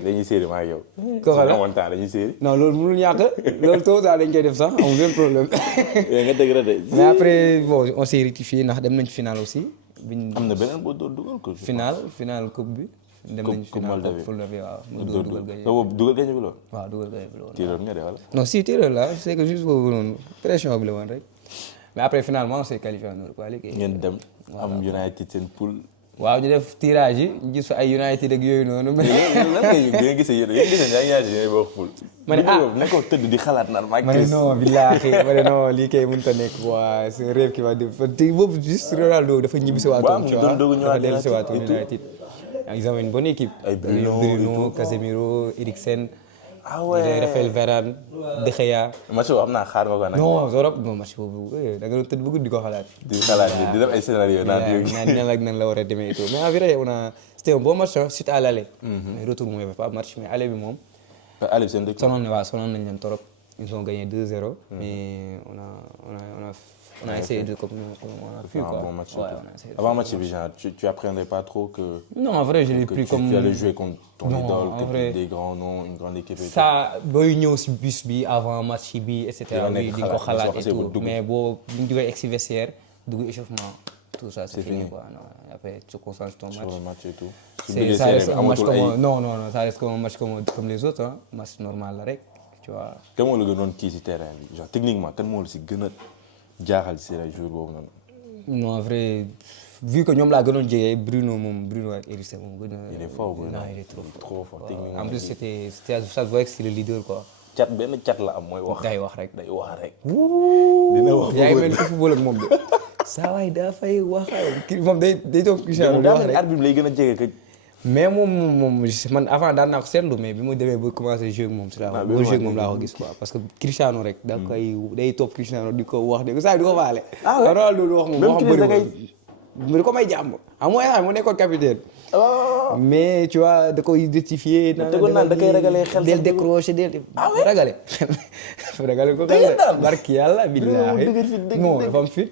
dañuy série maa yow. ko xala suñu amoon temps dañuy série. non loolu mënul ñàkk loolu tôt daal dañ koy def sax amul benn problème. nga dëgg la de. mais après bon on s'est rectifié ndax dem nañ ci finale aussi. am na beneen boo doon dugal ko. finale coupe bi. dem nañu final ak Moldavie waaw. mu dugal gagné dugal gagné bi loolu. waaw dugal gagné bi loolu. tireur nga de wala. non si tireur la c'est que juste boobu noonu pression bi la woon rek mais après finalement on s'est qualifié en Europe léegi. ngeen dem am United seen poule. waaw ñu def tirage yi ñu gis fa ay United ak yooyu noonu. mais lan nga gisee yéen ñooy bokk poule. ma ne ne ko tëdd di xalaat naan maa ma ne non billaahi ma ne non lii kay mënut a nekk quoi c'est un rêve qui va def te boobu juste Ronaldo dafa ñibbi si waatoon. tu vois dafa dellu si waatoon United. ils avaient une bonne équipe. ay Bruno Casemiro Eriksen. ah ouais Raphaël Varane De Gea. match boobu am naa xaar nga ko nag. non Zorop non match boobu da nga doon tëdd bëgg di ko xalaat. di xalaat di def ay scénario nan la war a demee et tout mais en vrai on a c'était un bon match suite à l'aller. mais retour moom pas match mais aller bi moom. aller bi seen dëkk. sonoon nañ leen trop. ils ont gagné 2-0. mais on a essayé de comme on a pu quoi. Bon match. Ouais, avant match bi genre tu appréhendais pas trop que. non en vrai je l'ai pris comme. tu allais jouer contre ton idole, en vrai des grands noms, une grande équipe. ça booy ñëw si bus bi avant match bi et cetera. di nga ko xalaat et tout mais boo bu ñu duggee ex vestiaire dugg échauffement. tout ça c'est fini quoi non après tu te concentres sur ton match. sur le match et tout. ça reste un match comme non ça reste comme un match comme les autres hein match normal la rek tu vois. kan moo la gënoon kii si terrain bi genre techniquement kan moo la si gën a jaaxal si la jour boobu noonu. non en vrai vu que ñoom laa gënoon jege Bruno ak Eriksen moom gën a. il est fort Bruno non il est trop fort techniquement. en plus c'était ça se voit que c'est le leader quoi. benn cat la am mooy wax. day wax rek. dina wax yaa ngi mel ni ko football ak moom de. saa waay daa fay wax moom day toog Cristiano di wax rek arbitre bi lay gën a jege que. mais moom man avant daan naa ko seetlu mais bi ma demee ba commencé jouer ak moom si laa ko gis quoi parce que Cristiano rek da koy day topp Cristiano di ko wax de saa di ko faale. Ronaldo loolu wax moom wax bëri mu di ko may jàmm mooy mu nekkoon capitaine. mais tu vois da koy rectifier. naan da koy ragalee xel del décrocher del ragale ko barki yàlla billaahi non dafa am fit.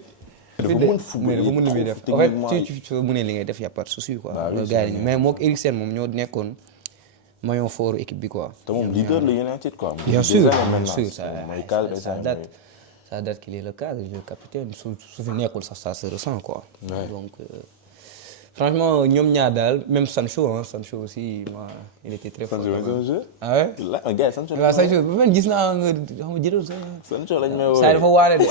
dafa mën football dafa mën li muy def en fait tu mënee li ngay def y a pas de souci quoi. gars yi mais mook Eriksen moom ñoo nekkoon maillon fort équipe bi quoi. te moom leader la United quoi. bien sûr ça date qu'il est le cadre le capitaine su fi nekkul sax ça se ressent quoi. donc franchement ñoom ñaar daal même Sancho aussi moi il était très fort. ah ouais. la gars Sancho. waaw Sancho bu mel gis naa nga xam nga jëlal Sancho lañ may woowee saa dafa waane de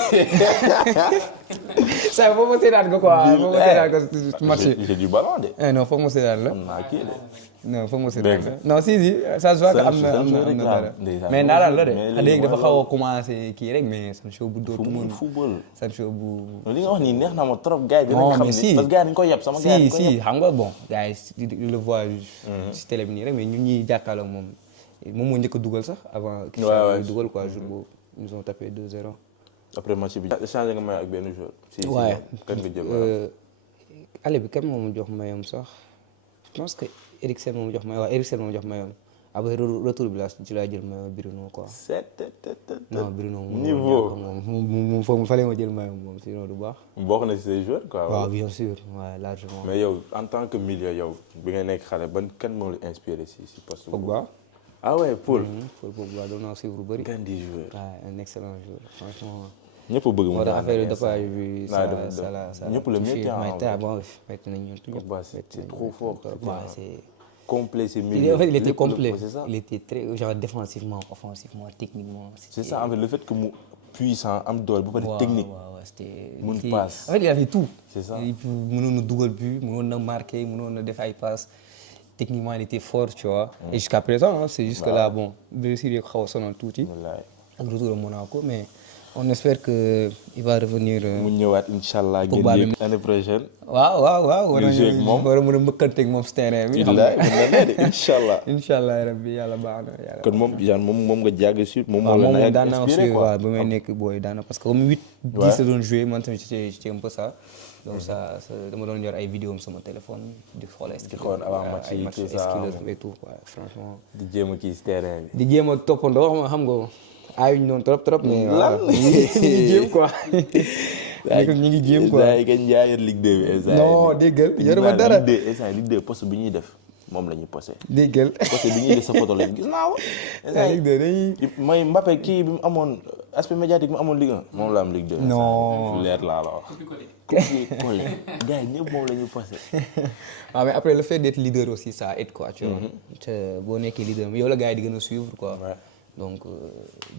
saa foog ma seetaan ko quoi foog ma seetaan ko match yi. j'ai du ballon de. non foog ma seetaan la. non foog ma seetaan la. non si ça se voit que am na dara. mais naaraan la de léegi dafa xaw a commencé kii rek mais Sancho bu dootu mën football. Sancho bu. li nga wax nii neex na ma trop gars yi dinañ xam ni parce que gars yi dañu koy yeb sama gars yi si xam nga bon gars yi le voient si télé bi nii rek mais ñun ñuy jàkkaarloo moom moo njëkk a dugal sax avant. waaw dugal quoi jour boobu ils ont tapé 2-0. après match bi changé nga may ak benn joueur. si kan nga jël ale bi kan moom jox mayam sax je pense que Eriksen moom jox may waaw Eriksen moom jox mayam après retour bi la ci laa jël mayam Bruno quoi. non Bruno moom moom fallait ma jël mayam moom sinon du baax. bokk na ci say joueurs quoi. waaw bien sûr waaw largement. mais yow en tant que milieu yow bi nga nekk xale ban kan moo la inspiré si poste. Pogba. ah ouais Paul. Pogba doon naa suivre bëri. gan di joueur. waaw un excellent joueur franchement. ñëpp a bëgg mu daan affaire dopage bi ça ñëpp le mieux bon metti nañ ñun tout c'est trop fort. c'est complet c'est milieu. il était complet il était très genre défensivement offensivement techniquement. c'est ça en fait le fait que mu puissant am doole bu pare technique. waaw c'était mun passe. en fait il avait tout. c'est ça mënoon na dugal but mënoon na marquer mënoon na def ay passes techniquement il était fort tu vois. et jusqu'à présent c'est juste que là bon blessure yi xaw a sonal tuuti. ak retour à Monaco mais. on espère que il va revenir. mu ñëwaat incha allah ngeen année prochaine. waaw. war a mën a mbëkkanteeg moom si terrain bi. incha allah. incha allah rabbi yàlla baax na yàlla. kon moom nga jàgg si moom. moom daan naa aussi waaw ba may nekk booy daan na parce que comme 8-10 la doon joué man tamit c'était un peu ça. donc ça dama doon yor ay vidéo am sama téléphone di xool est-ce que. di xool avant match yi tout ça et tout quoi franchement. di jéem a kii si terrain bi. di jéem a toppandoo xam nga. aayuñu noonu trop mais waaw ñu ngi jéem quoi. ñu ngi jéem quoi kañ jaayee Ligue 2 bi. non déggal yoruma dara Ligue 2 poste bi ñuy def moom la ñuy posé. déggal. posé bi ñuy def sa photo lañu gis naa ko. Ligue 2 dañuy. mooy Mbappé kii bi mu amoon aspect médiatique bi mu amoon Ligue 1 moom la am Ligue 2. non leer laa la wax. copier-coller gars yi ñëpp moom la ñuy posé. ah mais après le fait d'être leader aussi ça aide quoi tu vois. te boo nekkee leader yow la gars yi di gën a suivre quoi. Ouais. donc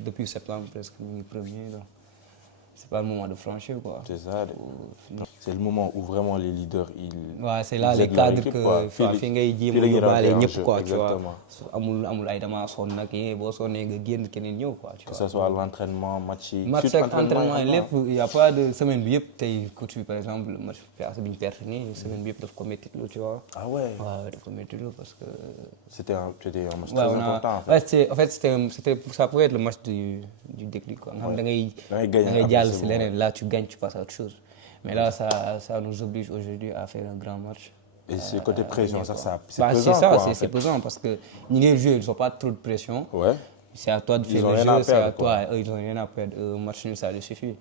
depuis septembre presque ñu ngi premier donc c'est pas le moment de franchir quoi. C'est ça. C'est le moment où vraiment les leaders ils. waaw c'est là ils les aident leur cadres équipe, que quoi. fi ngay jéem a yóbbaale ñëpp quoi tu vois. amul ay damaa sonn nag boo sonnee nga génn keneen ñëw quoi tu vois. que ce soit l'entraînement match yi. match ak entraînement lépp y a pas de semaine bi yëpp tey coach bi par exemple match bi ñu perte nii semaine bi yëpp daf ko métti lu tu vois. ah ouais. waaw daf ko métti lu parce que. c'était un match très important en fait. ouais en fait c'était ça pouvait être le match du déclic quoi. nga xam da ngay jàll si leneen là tu gagnes tu passes à autre chose mais là ça nous oblige aujourd'hui à faire un grand match. et c'est côté pression ça c'est pesant pesant c'est ça quoi, c'est pesant parce que ñi ngay jouer ils ont pas trop de pression. ouais. c'est à toi de faire le jeu c'est à toi eux ils ont rien à perdre match nul ça leur suffit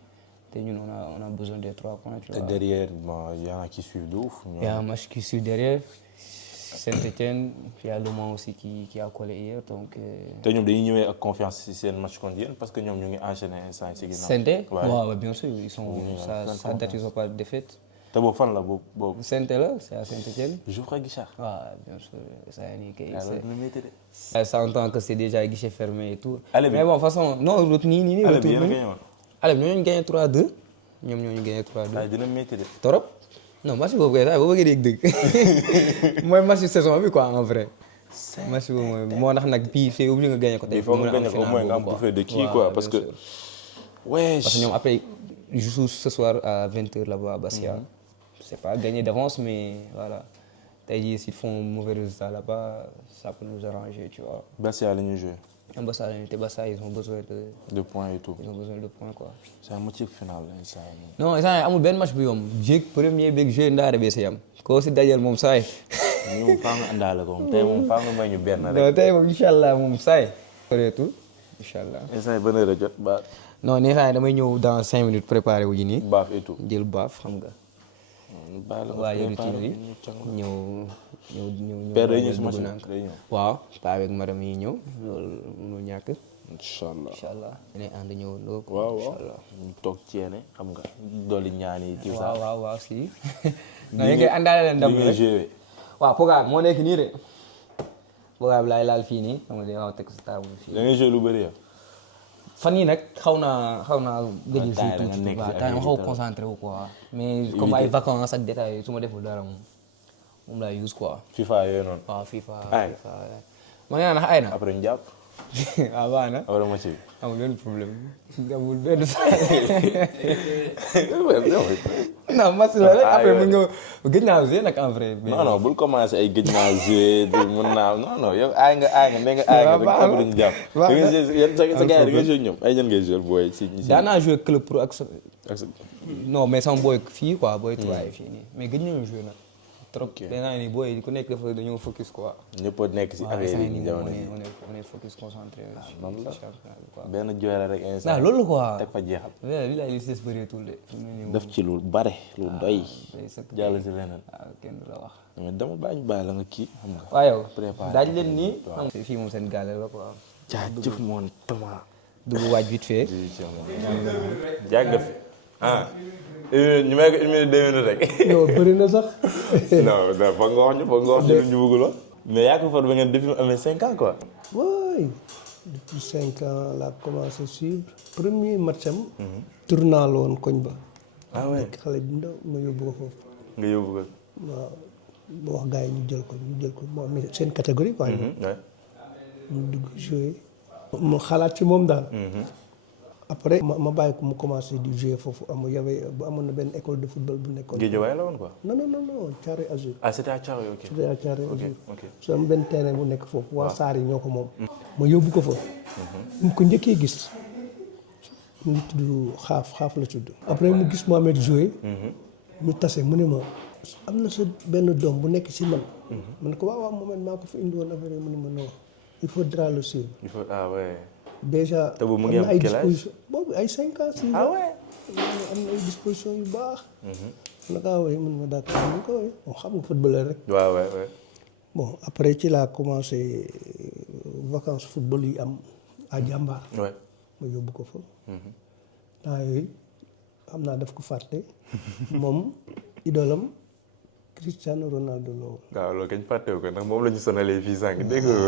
te ñun on a besoin des 3 points tu vois. et derrière y en a qui suivent de ouf. Il y a un match qui suit derrière Saint-Étienne il y a Le Mans aussi qui a collé hier donc. te ñoom dañuy ñëwee ak confiance ci seen match contre yéen parce que ñoom ñu ngi enchaîner instant ci ginnaaw. Saint-Étienne waaw bien sûr ils sont ça date ils ont pas de défaite. te boobu fan la boobu. Saint-Étienne la c'est à Saint-Étienne. Geoffroy Guichard. waaw bien sûr ça y est nii kay. ça s'entend que c'est déjà guichet fermé et tout. mais bon de toute façon non nii. allez bi yéen a gagné woon. allez ñoo ñu gagné 3-2. ñoom ñoo ñu gagné 3-2. waaye dina métti de. trop. non match boobu kay sax boo bëggee dégg mooy match saison bi quoi en vrai. match boobu mooy moo tax nag bii c'est obligé nga gagné ko. il faut nga gagné ko au moins nga am bouffée de kii quoi parce que. ouais. parce que ñoom après ils jouent ce soir à 20h là-bas à Bastia. c'est pas gagné d'avance mais voilà tey jii s'ils font un mauvais résultat là-bas ça peut nous arranger tu vois. Bastia la ñuy jouer. Bastia ils ont besoin de points et tout. ils ont besoin de points quoi. c'est un motif final ça. non instant amul benn match bu yomb jéeg premier beeg jeu ndaare bee si yam koo si dajal moom saay. ñoom faa nga àndaale ko moom tey moom faa nga may ñu benn rek. non tey moom incha allah moom saay. tout incha allah. instant ban heure a jot ba. non nii saa damay ñëw dans 5 minutes préparé wu ji nii. baaf et tout jël baaf xam nga. waaw yow ci ñëw. père day ñëw si machine day ñëw. waaw pas avec madame yi ñëw loolu mënul ñàkk. incha allah dinañ ànd ñëw loolu. waaw ñu toog ceene xam nga dolli ñaan yi. ci waaw si. non yéen kay àndaale leen ndam rek waaw Poga moo nekk nii de. Poga bi laay laal fii nii xam nga day xaw a teg sa table fii. da ngay joué lu bëri yow. fan yii nag xaw naa gëj a joué tuuti waaw temps ma xaw a concentré wu quoi. mais comme ay vacances ak détails su ma deful dara moom laay use quoi. FIFA yooyu noonu. waaw FIFA. ay ma ngi naan ay na. après ñu jàpp. waaw baax na. après match bi. amul benn problème amul benn. non match la rek après mën nga gëj naa joué nag en vrai. non bul commencé ay gëj naa joué mën naa non yow aay nga ne nga aay nga rek après ñu jàpp. waaw sa gars yi da nga joué ñoom ay ñan ngay joué booy si. daan naa joué club pro ak non mais sama booy fii quoi booy tubaab fii nii mais gëj nañu joué nag. trop danaa ni booy ku nekk dafa dañoo focus quoi. ñëpp a nekk si affaire yi jamono yi on est focus concentré. noonu la benn jooy la rek instant. non loolu quoi teg fa jeexal. li laay li des bëreetul de. def ci lu bare lu doy. jàll si leneen. waaw kenn du la wax. mais dama bàyyi la nga kii xam nga. waaw yow préparé daaj leen nii. fii moom seen gaale la quoi. jaajëf moom Thomas. dugg waaj vite fait. jàng fi ah. ñu may ko 1 minute 2 minutes rek. non bëri na sax. non foog nga wax ñu ñu bëgg la. mais yaa ko for ba ngeen depuis mu amee 5 ans quoi. oui depuis 5 ans laa commencé suivre. premier match am. tournant la woon koñ ba. ah ouais xale bi ndaw ma yóbbu ko foofu. nga yóbbu ko. waaw ma wax gars yi ñu jël ko moo amee seen catégorie quoi. mu dugg jouer. mu xalaat ci moom daal. après ma bàyyi ko mu commencé di jouer foofu amoon na benn école de football bu nekkoon. Guédiawaye la woon quoi. non Thiaroye Azur. ah c'était à Thiaroye ok. c'était à Thiaroye Azur. ok su am benn terrain bu nekk foofu waa Saar yi ñoo ko moom. ma yóbbu ko fa. mu ko njëkkee gis. mu ngi tudd xaaf la tudd. après mu gis Mohamed jouer. ñu tase mu ne ma am na sa benn doom bu nekk ci man. ma ne ko waaw Mohamed maa ko fi indi woon affaire yi mu ne ma non il faudra le suivre. il faut ouais. déjà am na ay disposition boobu ay 5 ans 6 ans. ah ouais. am na ay disposition yu baax. naka waaye mun ma d'accord mun ko waaye moom xam nga footballeur rek. waaw. bon après ci laa commencé vacances football yi am à Jambar. Ouais. ma yóbbu ko fa. temps yooyu xam naa daf ko fàtte moom idolam Cristiano Ronaldo la woon. waaw loolu kañ fàttewu ko ndax moom la ñu sonalee fii sànq dégg nga.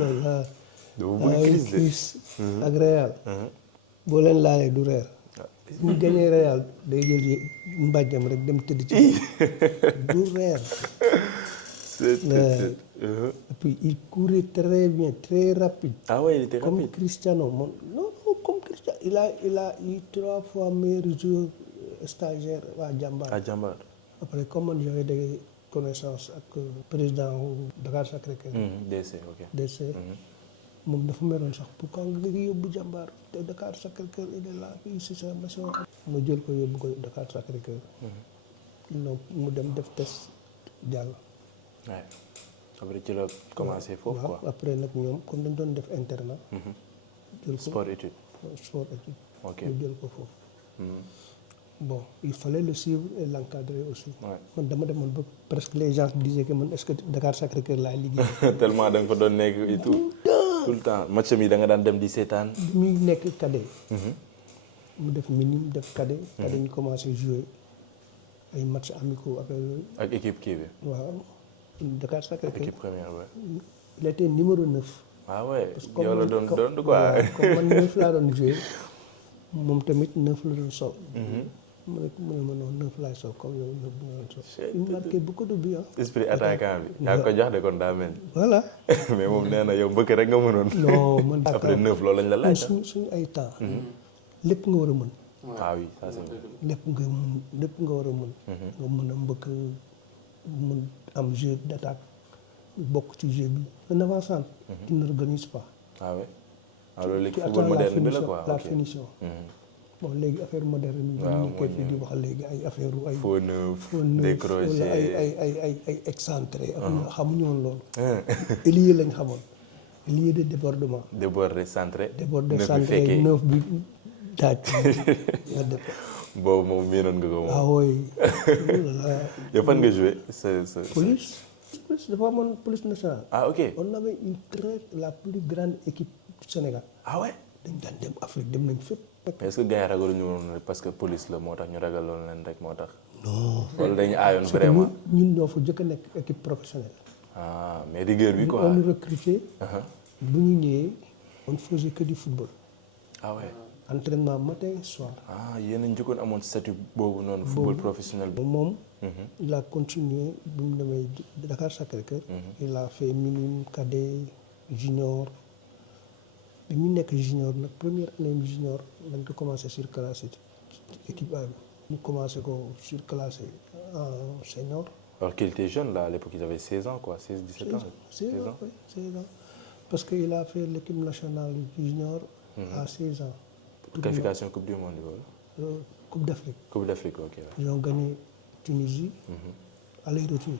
voilà. dama bëgg Chris de. ak Real. boo leen laalee du reer. ñu gañee Real day jël ci mbàjjam rek dem tëdd ci du reer. Et puis il courait très bien, très rapide. Ah ouais, il était comme rapide. Cristiano. Non, comme Cristiano. Il a eu 3 fois meilleur joueur stagiaire à Jambar. À Jambar. Après, comme j'avais des connaissances avec le président Dakar Sacré-Cœur. DC, ok. DC. moom dafa meroon sax pourquoi nga yóbbu Jambar te Dakar Sacré-Cœur il est là fii si sa mission. ma jël ko yóbbu ko Dakar Sacré-Cœur. non mu dem def test jàll. Ouais. Après ci la commencé foofu quoi. après nag ñoom comme dañ doon def internat. jël ko Sport étude. sport étude. Ok. ñu jël ko foofu. bon il fallait le suivre et l'encadrer aussi. Ouais. man dama demoon ba presque les gens disaient que man est-ce que Dakar Sacré-Cœur laay liggéey. Tellement da nga fa doon nekk et tout. Tout le temps match mi da nga daan dem di seetaan. bi muy nekk cadet. mu def minime def cadet. cadet ñu commencé jouer ay matchs amicaux après yooyu. ak équipe kii bi. waaw Dakar Sacré-Cœur. équipe première ouais. il était numéro 9. ah ouais comme yow la doon doon quoi. voilà, comme man 9 laa doon joué moom tamit 9 la doon sol. mu ne ma noonu 9 laay sol comme yow 9 nga doon sol. il marqué beaucoup de buts. esprit attaquant bi. yaa ko jox de kon daa mel. voilà. mais moom nee na yow mbëkk rek nga mënoon. non man. après 9 loolu lañ la laaj. suñu ay temps. lépp nga war a mën. ah oui ça c'est vrai. lépp nga war a mën. nga mën a mbëkk mën am jeu d'attaque bokk ci jeu bi un avant-centre. tu n'organises pas. ah oui. ah loolu léegi tu football attends moderne bi la quoi. la ok. finition. bon léegi affaire moderne bi. waaw ñu koy fi di wax léegi ay affaire ay. faux neuf faux neuf décroché. wala ay excentré. xamuñu woon loolu. ailier lañ xamoon. ailier de débordement. débordé centré. débordé neuf bi centré fekkee. neuf bi daaj. nga def boobu moom miinoon nga ko moom. ah oui. yow fan nga joué sa police dafa amoon police nationale. ah ok. on avait la plus grande équipe du Sénégal. ah ouais. dañ daan dem Afrique dem nañ fépp. mais est-ce que gars yi ragaluñu woon rek parce que police la moo tax ñu ragaloon leen rek moo tax. non wala dañu aayoon vraiment. ñun ñoo fa jëkk a nekk équipe professionnelle. ah mais rigueur bi quoi. on nous recrutait. bu ñu ñëwee on faisait que du football. ah ouais. entraînement matin soir. ah yéen a njëkkoon amoon statut boobu noonu. football professionnel bi. moom il a continué bi mu demee Dakar Sacré-Cœur. il a fait minime cadet junior. bi mu nekk junior nag première année junior dañ ko commencé surclassé ci équipe A bi. ñu commencé ko surclassé en senior. alors qu'il était jeune là à l'époque il avait 16 ans quoi 16 17 ans. 16 ans oui 16 ans parce que il a fait l'équipe nationale junior. à 16 ans. qualification coupe du monde wala. Coupe d'Afrique. Coupe d'Afrique ok. Ils ont gagné Tunisie. aller-retour.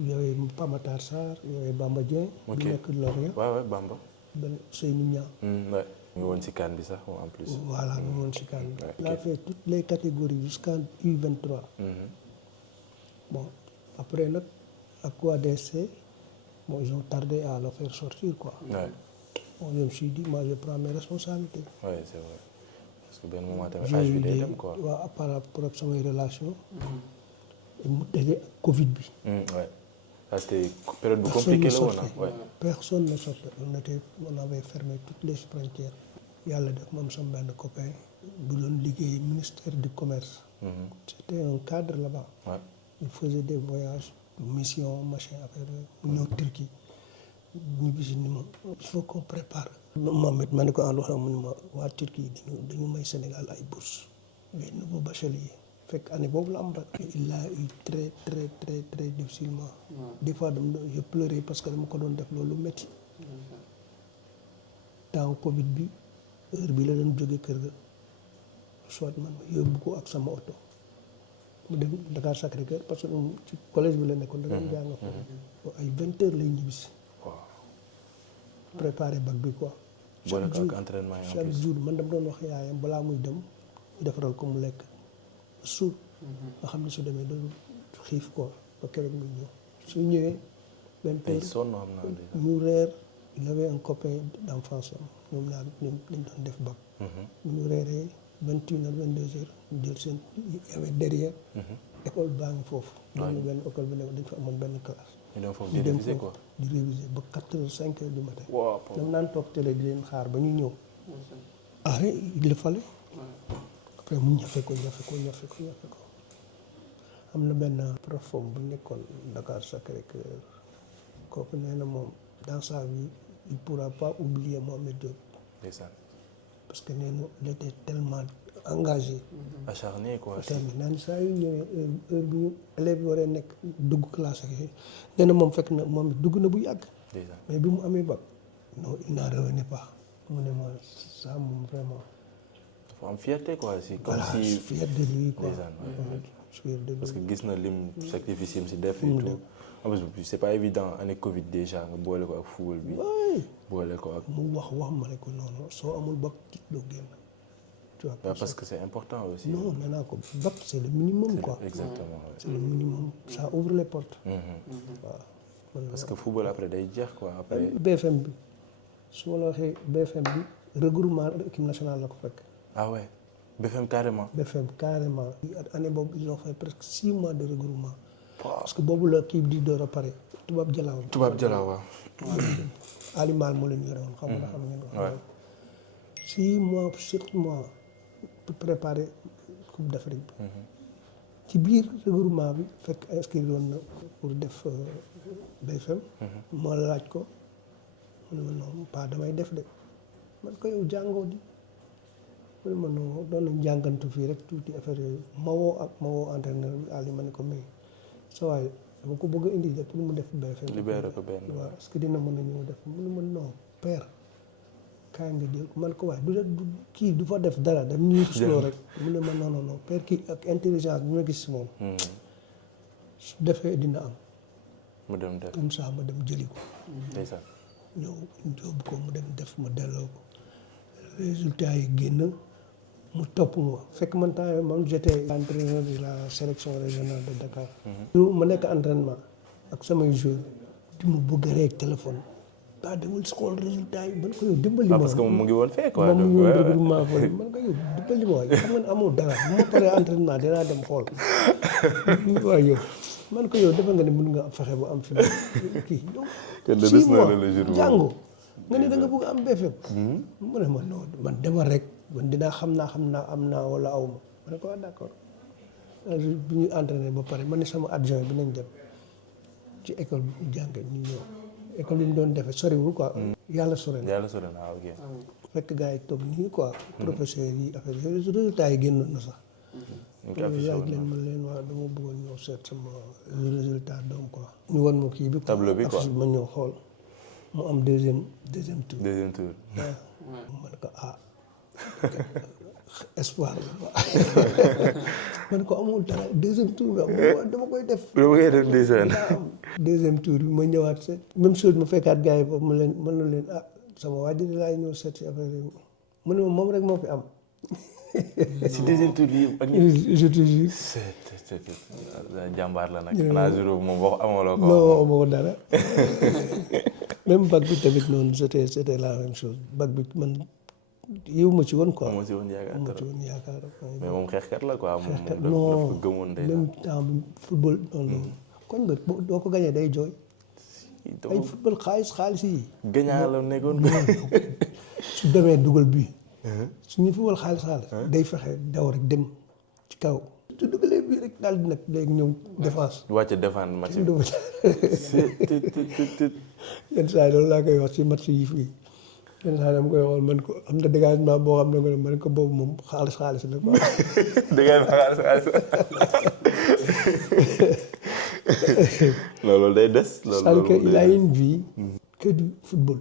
il y avait Pamatar Sarr il y avait Bamba Dieng. ok bu nekk Lorient. waaw waaw Bamba. benn Seynou Niang. ouais. ñu woon ci CAN bi sax en plus. voilà ñu woon ci CAN bi. Ouais, il a ok. fait toutes les catégories jusqu'en U23. bon après nag ak waa DC bon ils ont tardé à le faire sortir quoi. ouais. bon je me suis dit moi je prends mes responsabilités. ouais c'est vrai parce que benn moment tamit âge bi day dem quoi. waaw par rapport ak samay relation mu tege ak Covid bi. ouais. ça c'était période bu Personne compliquée ne la woon sortait. ouais. Personne ne sortait. On avait fermé toutes les frontières. yàlla def moom sama benn copain bu doon liggéey ministère du commerce. C'était un cadre là-bas. ouais. Il faisait des voyages mission machin affaire mu ñëw Turquie ñu bisi ni ma il faut qu'on prépare. moom it ma ne ko en loxo mu ne ma waa Turquie dañu may Sénégal ay bourses les nouveaux bacheliers fekk année boobu la am rek. il a eu très très très très difficilement. des fois je pleurais parce que dama ko doon def loolu métti. temps Covid bi heure bi la doon jóge kër ga soit man ma yóbbu ko ak sama oto mu dem Dakar Sacré-Cœur parce que moom ci collège bi la nekkoon da doon jàng foofu ay 20 heures lay ñibbisi. waaw. préparer bac bi quoi. boole ko ak entraînement yi en chaque plus. jour man dama doon wax yaayam balaa muy dem ñu defaral ko mu lekk suur nga xam ne su demee doon xiif quoi ba keroog muy ñëw su ñëwee 20 ay heures sonn xam naa déjà. ñu reer il avait un copain d'enfance ñoom ñaar ñoom dañ doon def bac. ñu reeree 21 heures 22 heures ñu jël seen y avait derrière. école baa ngi foofu. waaw ñu benn école bi nekk dañ fa amoon benn classe. ñu dem foofu di réviser quoi. di réviser ba 4 heures 5 heures du matin. waaw dama naan toog télé di leen xaar ba ñu ñëw. ah il le fallait. après mu ñafe ko. am na benn profom bu nekkoon Dakar Sacré-Cœur kooku nee na moom dans sa vie il pourra pas oublier Mohamed Diop. ndeysaan. parce que nee na il était tellement engagé. acharné quoi. terme naan saa yu ñëwee heure bu ñu élèves yi waree nekk dugg classe ak yooyu nee na moom fekk na moom dugg na bu yàgg. mais bi mu amee bac non il n'en revenait pas mu ne ma ça moom vraiment. dafa am fierté quoi si. comme voilà, si fier de lui quoi. fier de lui. parce que gis na lim sacrifice yi mu si def et tout. en plus c'est pas évident année Covid déjà nga boole ko ak football bi. boole ko ak. mu wax ma ne ko non soo amul bac doo génn. tu vois parce que c'est important aussi. non nee naa ko bac c'est le minimum quoi. exactement c'est le minimum ça ouvre les portes. waaw. parce que football après day jeex quoi après. BFM bi su ma la waxee BFM bi regroupement équipe nationale la ko fekk. ah ouais BFM carrément. BFM carrément. année boobu ils ont fait presque 6 mois de regroupement. parce que boobu la kii di door a pare. Tubaab Jalaaw. waaw. Alimal moo leen yore woon. xam ngeen ko. 6 mois 7 mois pour préparer Coupe d'Afrique bi. ci biir regroupement bi fekk inscrire woon na pour def BFM. ma laaj ko mu ne ma non pas damay def de man ko yow jàngoo di. mu ne ma non doon nañ jàngantu fii rek tuuti affaire yooyu ma woo entraîneur bi Ali ma ne ko mais sa waay dama ko bëgg a indi de pour mu def BFM. libéré ko benn. waaw est-ce que dina mën a ñëw def mu ne ma non père kaay nga jël man ko waaye du rek kii du fa def dara dam ñuy rusloo rek mu ne ma non père kii ak intelligence bi ma gis si moom. su defee dina am. mu dem def comme ça ma dem jëli ko. ndeysaan. ñëw yóbbu ko mu dem def ma delloo ko résultat yi génn mu topp ma fekk man temps yii man j'étais entraîneur de la sélection régionale de Dakar. ma nekk entraînement ak samay joueurs di ma bëgg rek téléphone. daa demul si xool résultat yi man ko yow dimbali ma. parce que moom mu ngi woon fee quoi. moom mu ngi woon regroupement foofu man ko yow dimbali ma waaye xam nga ne amul dara bu ma paree entraînement dinaa dem xool. waaw yow man ko yow defe nga ne mën nga fexe ba am fi kii. kenn de des na la le jour boobu jàngo nga ne da nga bëgg am BFM. mu ne ma non man demal rek man dinaa xam naa am naa wala aw ma ma ne ko d'accord bi ñu entraîné ba pare man ne sama adjoint bi nañ dem ci école bi ñu jàngee ñu ñëw école bi ñu doon defee soriwul quoi. yàlla sori na ok. fekk gars yi toog nii quoi. professeur yi affaire yooyu résultats yi génnoon na sax. laaj leen man leen waa dama bëggoon ñëw seet sama résultat doom quoi. ñu wan ma kii bi. tableau bi quoi ma ñëw xool mu am deuxième tour. waaw. man ko espoir la man ko amul dara deuxième tour bi dama koy def. deuxième tour bi ma ñëwaat seet même chose ma fekkaat gars yi foofu ma na leen sama waajur laay ñëw seet si affaire yi mu ne moom rek moo fi am. si deuxième tour bi ak je te jure. jàmbaar la nag. xanaa jour moom wax amaloo ko. non waxuma ko dara. même bac bi tamit noonu c'était la même chose bac bi man yow ma ci woon quoi. moo ci woon yaakaar trop mais moom xeexkat la quoi. xeexkat moom dafa gëmoon day même temps bi football noonu. koñ ba doo ko gañee day jooy. ay football xaalis yi. gañaa la nekkoon. su demee dugal bii. su ñu football xaalis. day fexe daw rek dem ci kaw. su dugalee bii rek daal di nag léegi ñëw défense. wàcce défendre match bi. yenn saa yi loolu laa koy wax ci match yi fii yenn saa yi dama koy wax man ko am na dégagement boo xam ne man ko boobu moom xaalis la quoi. dégagement xaalis. loolu day des. c'est-à-dire que il a une vie que du football.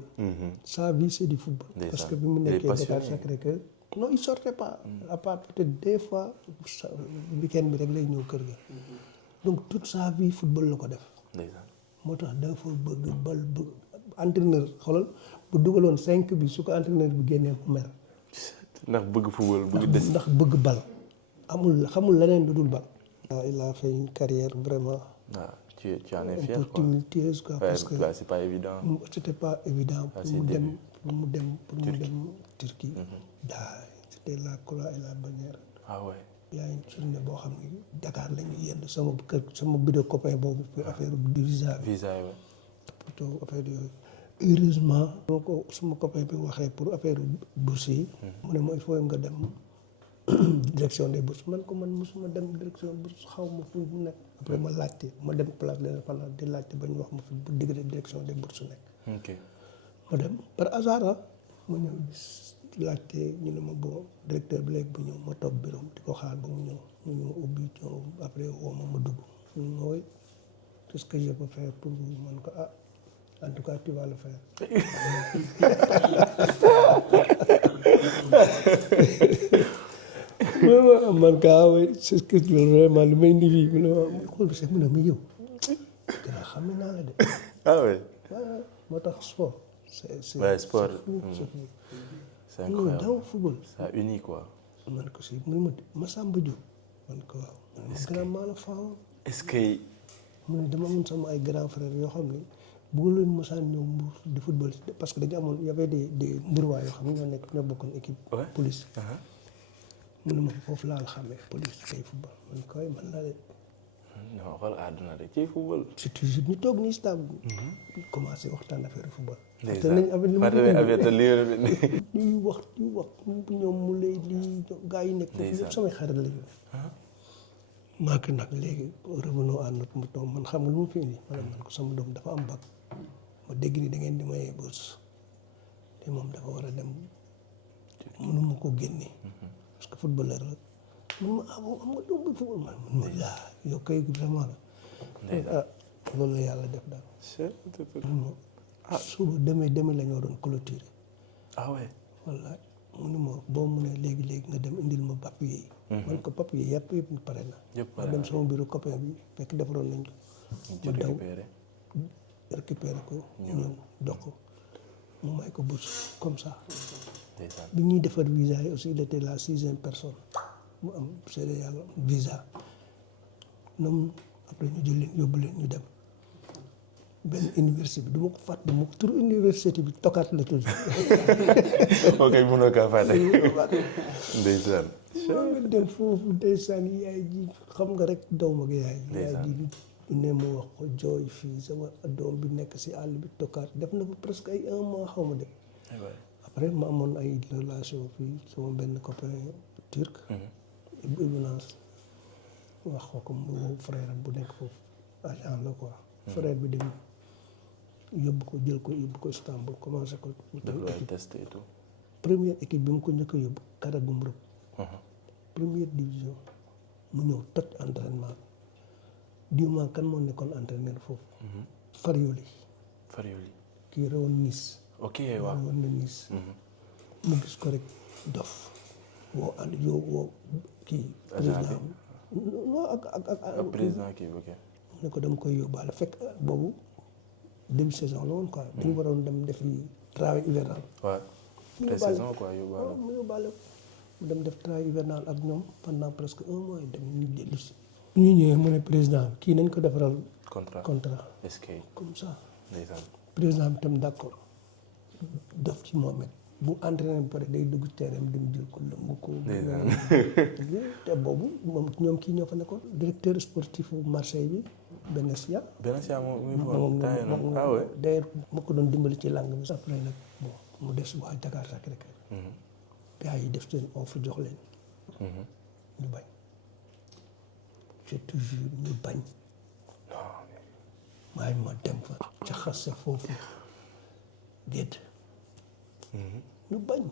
Sa vie c'est du football. parce que bi mu nekkee Dakar Sacré-Cœur non il sortait pas. à part peut-être des fois week-end bi rek lay ñëw kër ga. donc toute sa vie football la ko def. moo tax dafa bëgg bal bëgg entraîneur xoolal bu dugaloon 5 bi su ko entraîneur bi génnee mu mer. ndax bëgg football bëgg des. ndax bëgg bal xamul leneen lu dul bal. il a fait une carrière vraiment. tu en es un fier peu quoi. tumultueuse quoi, Ouais, parce que bah, c'est pas évident. c'était pas évident pour c'est mu dem début. pour mu dem Turquie. C'était la croix et la bannière. Ah ouais. Il y a une journée boo xam ne Dakar la ñu yenn sama kër sama bidon copain boobu pour affaire visa bi. Visa ouais. plutôt affaire yooyu. Heureusement. moo ko sama copain bi waxee pour affaire bourse yi. mu ne ma il faut nga dem direction des bourses man ko man mosuma dem direction bourse xaw ma fu mu nekk. après ma laajte ma dem place de l'Indépendance di laajte ba ñu wax ma fi bu diggante direction des bourses nekk. Ok. ma dem par hasard ma ñëw gis laajte ñu ne ma bon directeur bi léegi bu ñëw ma toog bureau di ko xaar ba mu ñëw ubbi ñëw après woo ma dugg ma woy tout ce que je peux faire pour man ko en tout cas tu vas le faire. man kaa woy c'est ce que vraiment li may indi fii mu ne ma xool bi sax mu ne ma yow gannaaw xam naa la de. Ah ouais. waaw moo tax sport. Ouais, sport. C'est daw incroyable. football. Ça unit quoi. man ko si mu ne ma Massamba Diop man ko waaw. man ma grand maa la faaw. Est-ce que. mu ne dama amoon sama ay grand frère yoo xam ne bëgg leen mosaan ñëw Mbour di football parce que dañu amoon y avait des Mbourois yoo xam ne ñoo bokkoon équipe. police. mu ne ma foofu laa la xamee police kay football man koy man la de. non xool àdduna de ci football. c'est toujours ñu toog nii stade bi. commencé waxtaan affaire football. ndeysaan ñuy wax ñoom mu lay lii gars yi nekk foofu yëpp samay xarit lañu. maa ngi nag léegi revenons à notre mouton man xam nga lu ma fi indi man ko sama doom dafa am bac ma dégg ni da ngeen di mayee bourse te moom dafa war a dem mënuma ko génne parce que footballeur la mun ma bon am nga doom bi football man mun ma laa yow kay vraiment la loolu la yàlla def daal suba demee la ñoo doon clôturer. Ah ouais. wallaay mu ne ma boo mu ne léegi nga dem indil ma papier yi. man ko papier yëpp pare na. ma dem sama bureau copain bi fekk defaroon nañ ko. ma daw récupérer ko. ñëw dox ko mu may ko bourse comme ça. bi ñuy defar visa yi aussi il était la 6e personne mu am seede yàlla visa ñoom après ñu jël leen yóbbu leen ñu dem. benn université bi du ma ko fàtte mu tur université bi tokkaat la tudd. ok mënoo kaa fàtte. ndeysaan. maa ngi dem foofu ndeysaan yaay ji xam nga rek daw ma yaay ji ne ma wax ko jooy fii sama doom bi nekk si àll bi tokkaat def na ko presque ay 1 mois xaw ma dem. après ma amoon ay relation fii sama benn copain turc. Ibou Naas wax ko mu woo frère bu nekk foofu agent la quoi. frère bi dem yóbbu ko Istanbul commencé ko. testé et tout. première équipe bi mu ko njëkk a yóbbu Karagum Rëb. première division mu ñëw toj entraînement diwma kan moo nekkoon entraîneur foofu. Farioli. kii rewoon Nice. ok waaw rewoon na Nice. mu gis ko rek dof woo kii. président non ak président kii ok. ne ko dama koy yóbbaale fekk boobu début saison la woon quoi. dañu waroon dem def travail hivernal. waaw pré-saison quoi yóbbaale. mu yóbbaale mu dem def travail hivernal ak ñoom pendant presque 1 mois dem ñu dellu si. ñu ñëwee mu ne président kii nañ ko defaral. contrat. est-ce que. comme ça. ndeysaan. président bi tam d'accord def ci moom it bu entraîné ba pare day dugg terrain bi dem jël ko lëngu ko. te boobu moom ñoom kii ñoo fa nekkoon directeur sportif Marseille bi Benassia. moom ah ouais. d'ailleurs ma ko doon dimbali ci langue bi. après nag bon mu des waa Dakar Sacré-Cœur. gars yi def seen offre jox leen. ñu bañ. je te jure ñu bañ. waaye ma dem fa jaxase foofu gédd. ñu bañ.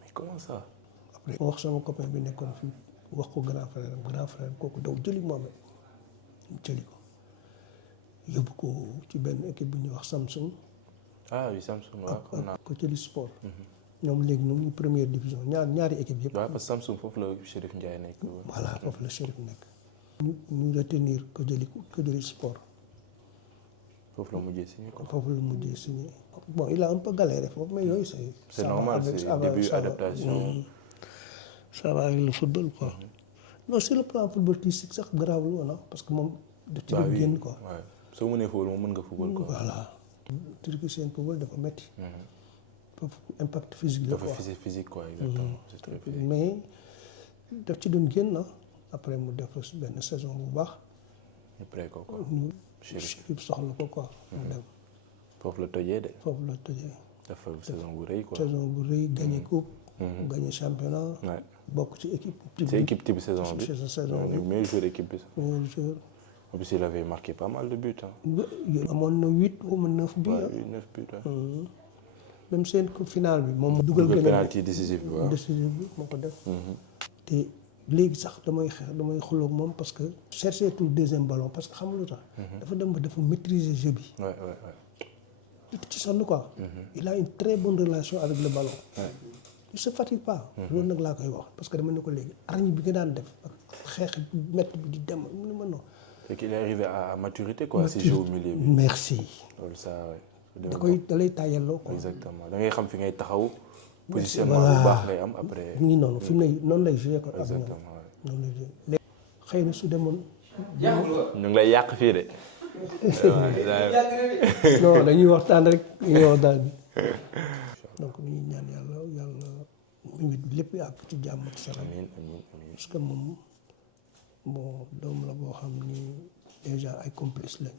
mais comment ça. après wax sama copain bi nekkoon fii wax ko grand frère kooku daw jëli moom it jëli ko yóbbu ko ci benn équipe bi ñuy wax Samsung. ah oui Samsung waaw xam naa ko jëli sport. ñoom léegi ñu ngi première division ñaari équipe yëpp. waaw parce que Samsung foofu la Chérif Ndiaye nekk. voilà foofu la Chérif nekk. ñu retenir ko jëli sport. foofu la mujjee signé quoi. foofu la mujjee signé bon il a un peu galéré foofu mais yooyu c'est normal c'est début adaptation. ça va avec le football quoi. non sur le plan footballistique sax garaawul woon parce que moom. da ci doon génn quoi. soo mënee football moom mën nga football quoi. voilà. Turquie seen football dafa métti. foofu impact physique la dafa quoi. physique quoi exactement. c'est très physique. mais daf ci doon génn après mu def benn saison bu baax. ñu pré ko quoi. Chérif soxla ko quoi. mu dem foofu la tojee de. foofu la tojee. dafa saison bu rëy quoi. saison bu rëy gagné coupe. gagné championnat. bokk ci équipe. c'est équipe type saison bi. c'est saison bi meilleur joueur équipe bi. meilleur joueur. en plus il avait marqué pas mal de buts. amoon na 8 ou 9 buts. 9 buts. même seen coupe finale bi moom. dugal penalty décisif bi waaw. décisif bi moo ko def. te léegi sax damay xuloo ak moom parce que chercher tout deuxième ballon parce que xam nga lu tax. dafa dem ba dafa maîtriser jeu bi. ci sonn quoi. il a une très bonne relation avec le ballon. il se fatigue pas. loolu nag laa koy wax parce que dama ne ko léegi arñi bi nga daan def ak xeex métti bi di dem mu ne ma non. c'est qu'il est arrivé à maturité quoi si jeu au milieu bi. merci. loolu ça da lay tàyyaloo quoi. exactement da ngay xam fi ngay taxaw. positionnement bu baax ngay am après. mu ngi noonu fi mu ne noonu lay joué ko ak exactement noonu lay joué léegi xëy na su demoon. ñu ngi lay yàq fii de. non dañuy waxtaan rek dañuy waxtaan bi. donc ñu ngi ñaan yàlla minute bi lépp ak ci jàmm ak salaam. amiin amiin amiin. parce que moom bon doom la boo xam ni déjà ay complice lañ.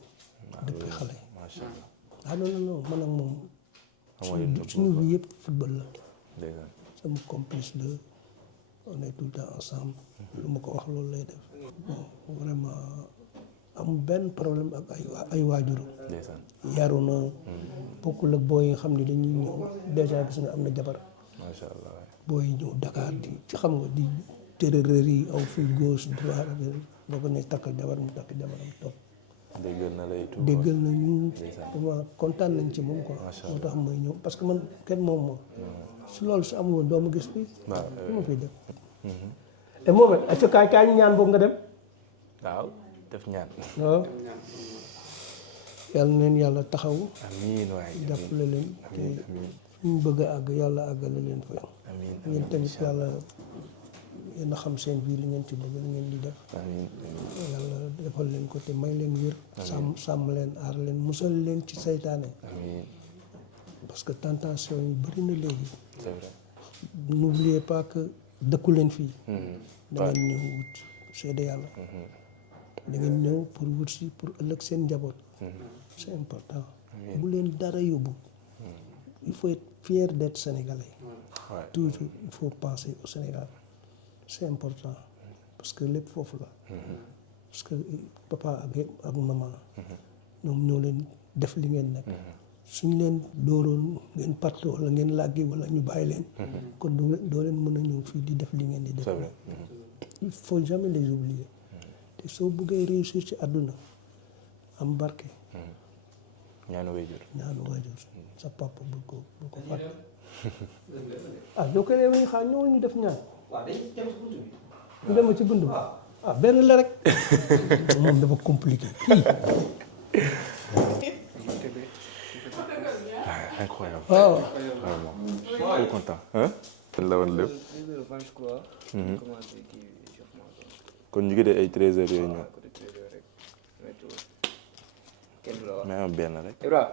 depuis xale. macha allah. ah non man ak moom. suñu vie yëpp football la. dëgg sama complice la on est tout le temps ensemble. lu ma ko wax loolu lay def. bon vraiment amul benn problème ak ay waajuru. yaru na. bokkul ak booy yi nga xam ne dañuy ñëw déjà gis nga am na jabar. macha allah. booy yi ñëw Dakar di xam nga di terreur yi aw fii gauche droite boo ko nee takkal jabar mu takk jabaram topp. déggal na lay tuub déggal na ñu. vraiment kontaan nañ ci moom quoi. moo tax mooy ñëw parce que man kenn moom su loolu su amul woon doo ma gis fii. waaw lu ma fiy def. et moom it est-ce que kaay ñu ñaan boog nga dem. waaw def ñaan. waaw. yàlla neen yàlla taxaw. amiin waay jàppale leen. te ñu bëgg a àgg yàlla àggale leen fa. amiin ngeen tamit yàlla yéen a xam seen biir li ngeen ci bëgg li ngeen di def. amiin yàlla defal leen ko te may leen wér. sàmm leen aar leen musal leen ci saytaane. amiin. parce que tentation yi bëri na léegi. c'est vrai. n'oubliez pas que dëkku leen fii. da ngeen ñëw wut seede yàlla. da ngeen ñëw pour wut si pour ëllëg seen njaboot. c'est important. bu leen dara yóbbu. il faut être fier d'être sénégalais. toujours il faut penser au Sénégal. c'est important parce que lépp foofu la. parce que papa ak maman. ñoom ñoo leen def li ngeen nekk. suñ leen dooroon ngeen parte wala ngeen làggi wala ñu bàyyi leen. kon doo leen mën a ñëw fii di def li ngeen di def. c'est vrai. il faut jamais les oublier. te soo bëggee réussir ci àdduna am barke. ñaanu waajur. sa papa bul ko fàtte. ah yow kay yow xaar ñëwul ñu def ñaan. waaw dañuy dem ci buntu bi. ñu dem ci buntu bi. ah benn la rek. moom dafa compliqué kii. incroyable. waaw. vraiment je suis très content. la woon lépp. kon ñu ngi dee ay 13h yooyu ñëw. mais am benn rek. Ibra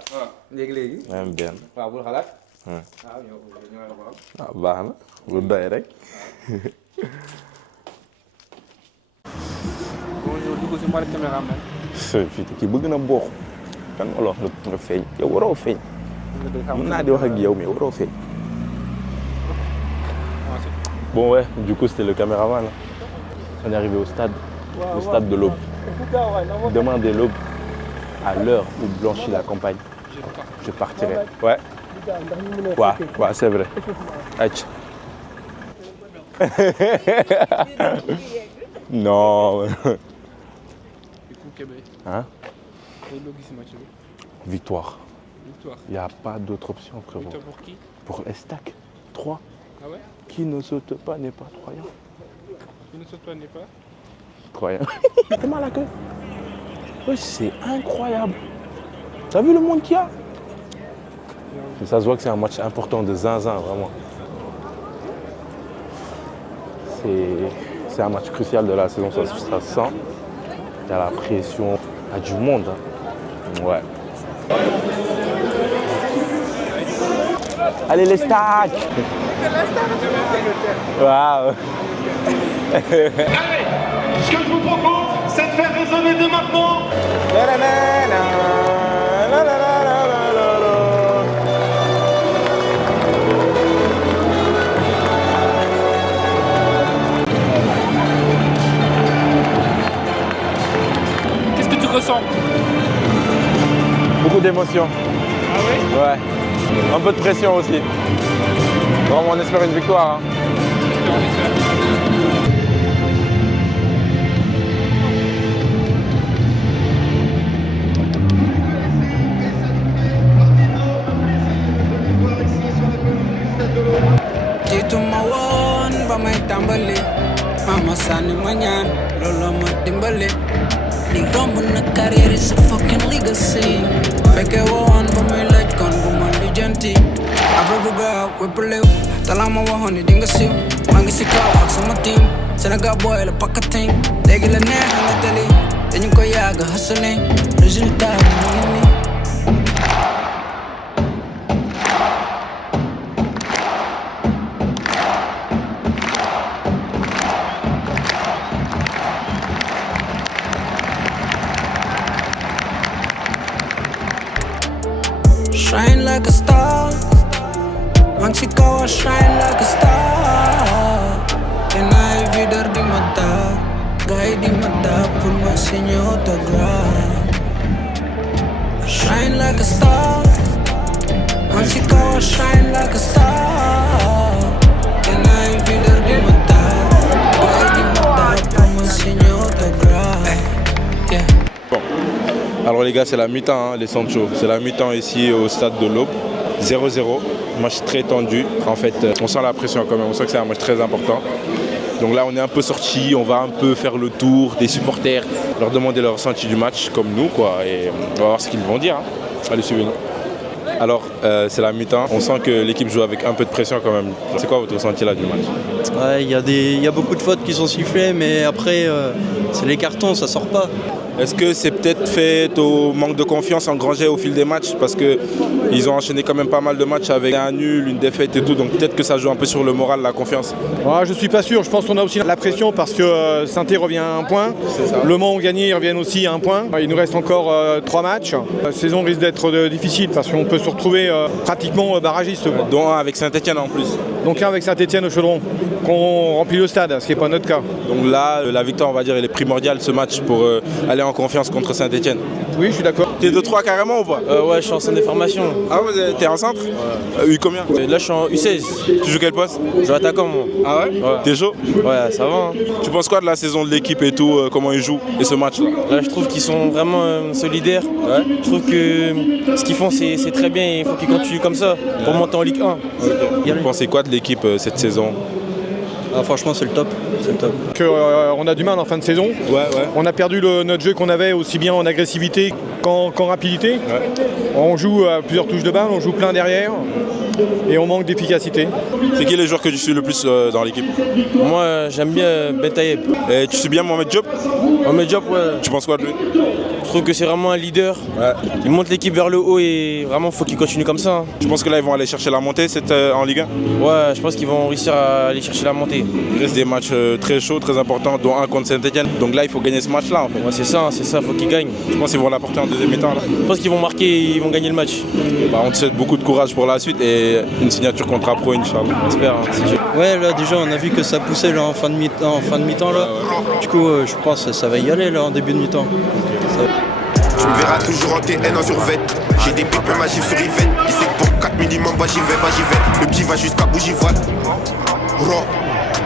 léegi. mais am benn. waaw bul xalaat. waaw ñoo ko am. ah baax na bu doy rek. boo ñëw dugg si mari caméra man. fii kii bëgg na mboox. kan olof nga feeñ yow waroo feeñ. mën naa di wax ak yow mais waroo feeñ. Bon ouais, du coup c'était le caméraman. Là. On est arrivé au stade de l'Aube. Demandez l'Aube à l'heure où blanchit la campagne. Je partirai. Ouais. Ouais, c'est vrai. Aïe. Non. Hein? Victoire. Il n'y a pas d'autre option, frérot. Victoire pour qui? Pour Estac. 3. Ah ouais? Qui ne saute pas n'est pas croyant. Qui ne saute pas n'est pas Croyant. T'es mal à la queue. Ouais, c'est incroyable. T'as vu le monde qu'il y a? Et ça se voit que c'est un match important de zinzin, vraiment. C'est un match crucial de la saison, ça se sent. Il y a la pression, il y a du monde. Hein. Ouais. Allez les stacks. Waouh. Ce que je vous propose, c'est de faire résonner dès maintenant. Qu'est-ce que tu ressens? Beaucoup d'émotions. Ah oui? Ouais. Un peu de pression aussi. Vraiment, on espère une victoire. Hein. On espère. Jiituma woon ba may tàmbali mama sànni ma ñaan loolu ma dimbali li romb na carrière is a fucking legacy fekke woon ba muy laaj kon bu ma lijjanti après bu gaaw wépp léew talaa ma waxoon ni di nga siiw maa ngi si kaw ak sama team Sénégal boy la pakating léegi la neex na tali dañu ko yàgg hustling résultat bi mu ngi nii Shine like a star, Mexico, I shine like a star. And I vidar di mata, guy di mata, pour me signer autographe. Shine like a star, Mexico, I shine like a star. And I vidar di mata, guy di mata, pour me signer autographe. Yeah. Alors les gars, c'est la mi-temps, hein, les Sancho. C'est la mi-temps ici au stade de l'Aube. 0-0, match très tendu. En fait, on sent la pression quand même, on sent que c'est un match très important. Donc là, on est un peu sorti, on va un peu faire le tour des supporters, leur demander leur ressenti du match, comme nous, quoi. Et on va voir ce qu'ils vont dire. Hein. Allez, suivez-nous. Alors, c'est la mi-temps. On sent que l'équipe joue avec un peu de pression quand même. C'est quoi votre ressenti là du match? Ouais, il y a beaucoup de fautes qui sont sifflées, mais après, c'est les cartons, ça sort pas. Est-ce que c'est peut-être fait au manque de confiance engrangé au fil des matchs? Parce qu'ils ont enchaîné quand même pas mal de matchs avec un nul, une défaite et tout. Donc peut-être que ça joue un peu sur le moral, la confiance. Ouais, je suis pas sûr. Je pense qu'on a aussi la pression parce que Saint-Étienne revient à un point. Le Mans ont gagné, ils reviennent aussi à un point. Il nous reste encore 3 matchs. La saison risque d'être difficile parce qu'on peut se retrouver pratiquement barragiste. Dont un avec Saint-Étienne en plus. Donc un avec Saint-Étienne au Chaudron, qu'on remplit le stade, ce qui n'est pas notre cas. Donc là, la victoire, on va dire, elle est primordiale ce match pour aller en confiance contre Saint-Étienne. Oui, je suis d'accord. T'es 2-3 carrément ou pas? Ouais, je suis en centre de formation. Ah ouais, t'es en centre? Ouais. U combien? Là, je suis en U16. Tu joues quel poste? Je joue attaquant, moi. Ah ouais? T'es chaud? Ouais, ça va. Hein. Tu penses quoi de la saison de l'équipe et tout, comment ils jouent et ce match-là? Là, je trouve qu'ils sont vraiment solidaires. Ouais. Je trouve que ce qu'ils font, c'est très bien et il faut qu'ils continuent comme ça pour monter en Ligue 1. Okay. Vous pensez quoi de l'équipe cette saison? Ah, franchement, c'est le top. On a du mal en fin de saison. Ouais. On a perdu notre jeu qu'on avait aussi bien en agressivité qu'en rapidité. Ouais. On joue à plusieurs touches de balle, on joue plein derrière et on manque d'efficacité. C'est qui les joueurs que tu suis le plus dans l'équipe? Moi, j'aime bien Ben Taïeb. Et tu suis bien Mohamed Diop? Mohamed Diop, ouais. Tu penses quoi de lui? Je trouve que c'est vraiment un leader. Ouais. Il monte l'équipe vers le haut et vraiment, faut qu'il continue comme ça. Hein. Tu penses que là, ils vont aller chercher la montée en Ligue 1? Ouais, je pense qu'ils vont réussir à aller chercher la montée. Il reste des matchs très chauds, très importants, dont un contre Saint-Étienne. Donc là, il faut gagner ce match-là, en fait. Ouais, c'est ça, faut qu'ils gagnent. Je pense qu'ils vont l'apporter en deuxième mi-temps. Là. Je pense qu'ils vont marquer et ils vont gagner le match. Bah, on te souhaite beaucoup de courage pour la suite et une signature contre Pro, Inch'Allah. J'espère. Hein, ouais, là, déjà, on a vu que ça poussait là, en fin de mi-temps. Là. Ouais. Du coup, je pense que ça va y aller là, en début de mi-temps. Tu me verras toujours en TN en survêt. J'ai des pipes même à gifle sur Yvette. Il sait que pour 4 minimum, bah j'y vais. Le petit va jusqu'à Bougival.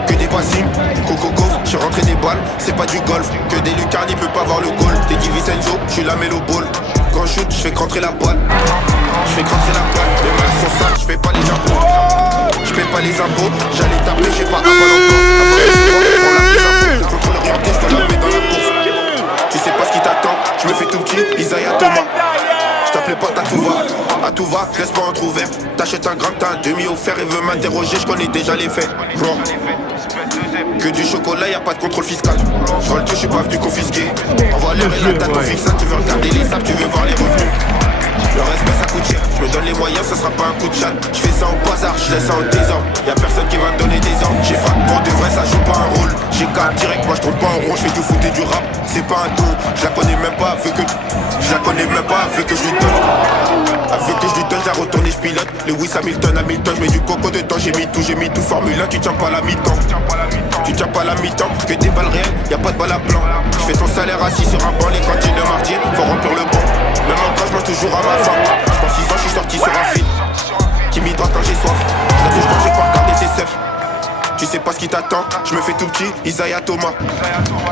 Que des basim, Coco Golf, j'ai rentré des balles, c'est pas du golf. Que des lucarnes, il peut pas voir le goal. T'es Di Vincenzo, j'suis la mélo ball. Quand je shoot, j'fais rentrer la balle. J'fais rentrer la balle, les mains sont sales, j'fais pas les impôts. J'paie pas les impôts, j'allais taper, j'ai pas un ballon d'or. Après, je prends la prise info. Contrôle orienté, j'dois la mettre dans la course. Tu sais pas ce qui t'attend, je me fais tout petit, Isaiah Thomas. J't'appelais pas à tout va, je laisse pas en trouver. T'achètes un gramme, t'as un demi offert et veux m'interroger, j'connais déjà les faits. Que du chocolat, y a pas de contrôle fiscal. Je vole tout, je suis pas venu confisquer. Envoie l'heure et la date, on fixe ça. Tu veux regarder les sables, tu veux voir les revenus. Le respect ça coûte cher, je me donne les moyens, ça sera pas un coup de chat. Je fais ça au bazar, je laisse ça en désordre. Y'a personne qui va me donner des ordres. J'ai fac pour de vrai, ça joue pas un rôle. J'ai 4 direct, moi je tourne pas en rond, je fais du foot et du rap. C'est pas un don, je la connais même pas, vu que je lui donne. Avec que je lui donne, j'ai retourné, je pilote. Lewis Hamilton, je mets du coco dedans, j'ai mis tout Formule 1, tu tiens pas la mi-temps. Tu tiens pas la mi-temps, que des balles réelles, y a pas de balles à blanc. Je fais ton salaire assis sur un banc, les cantines le mardi, faut remplir le banc. Même encore, je mange toujours à ma faim. Dans 6 ans, je suis sorti sur un fil qui m'hydrate quand j'ai soif. Je la touche quand j'ai pas regardé ses seufs. Tu sais pas ce qui t'attend, je me fais tout petit, Isaiah Thomas.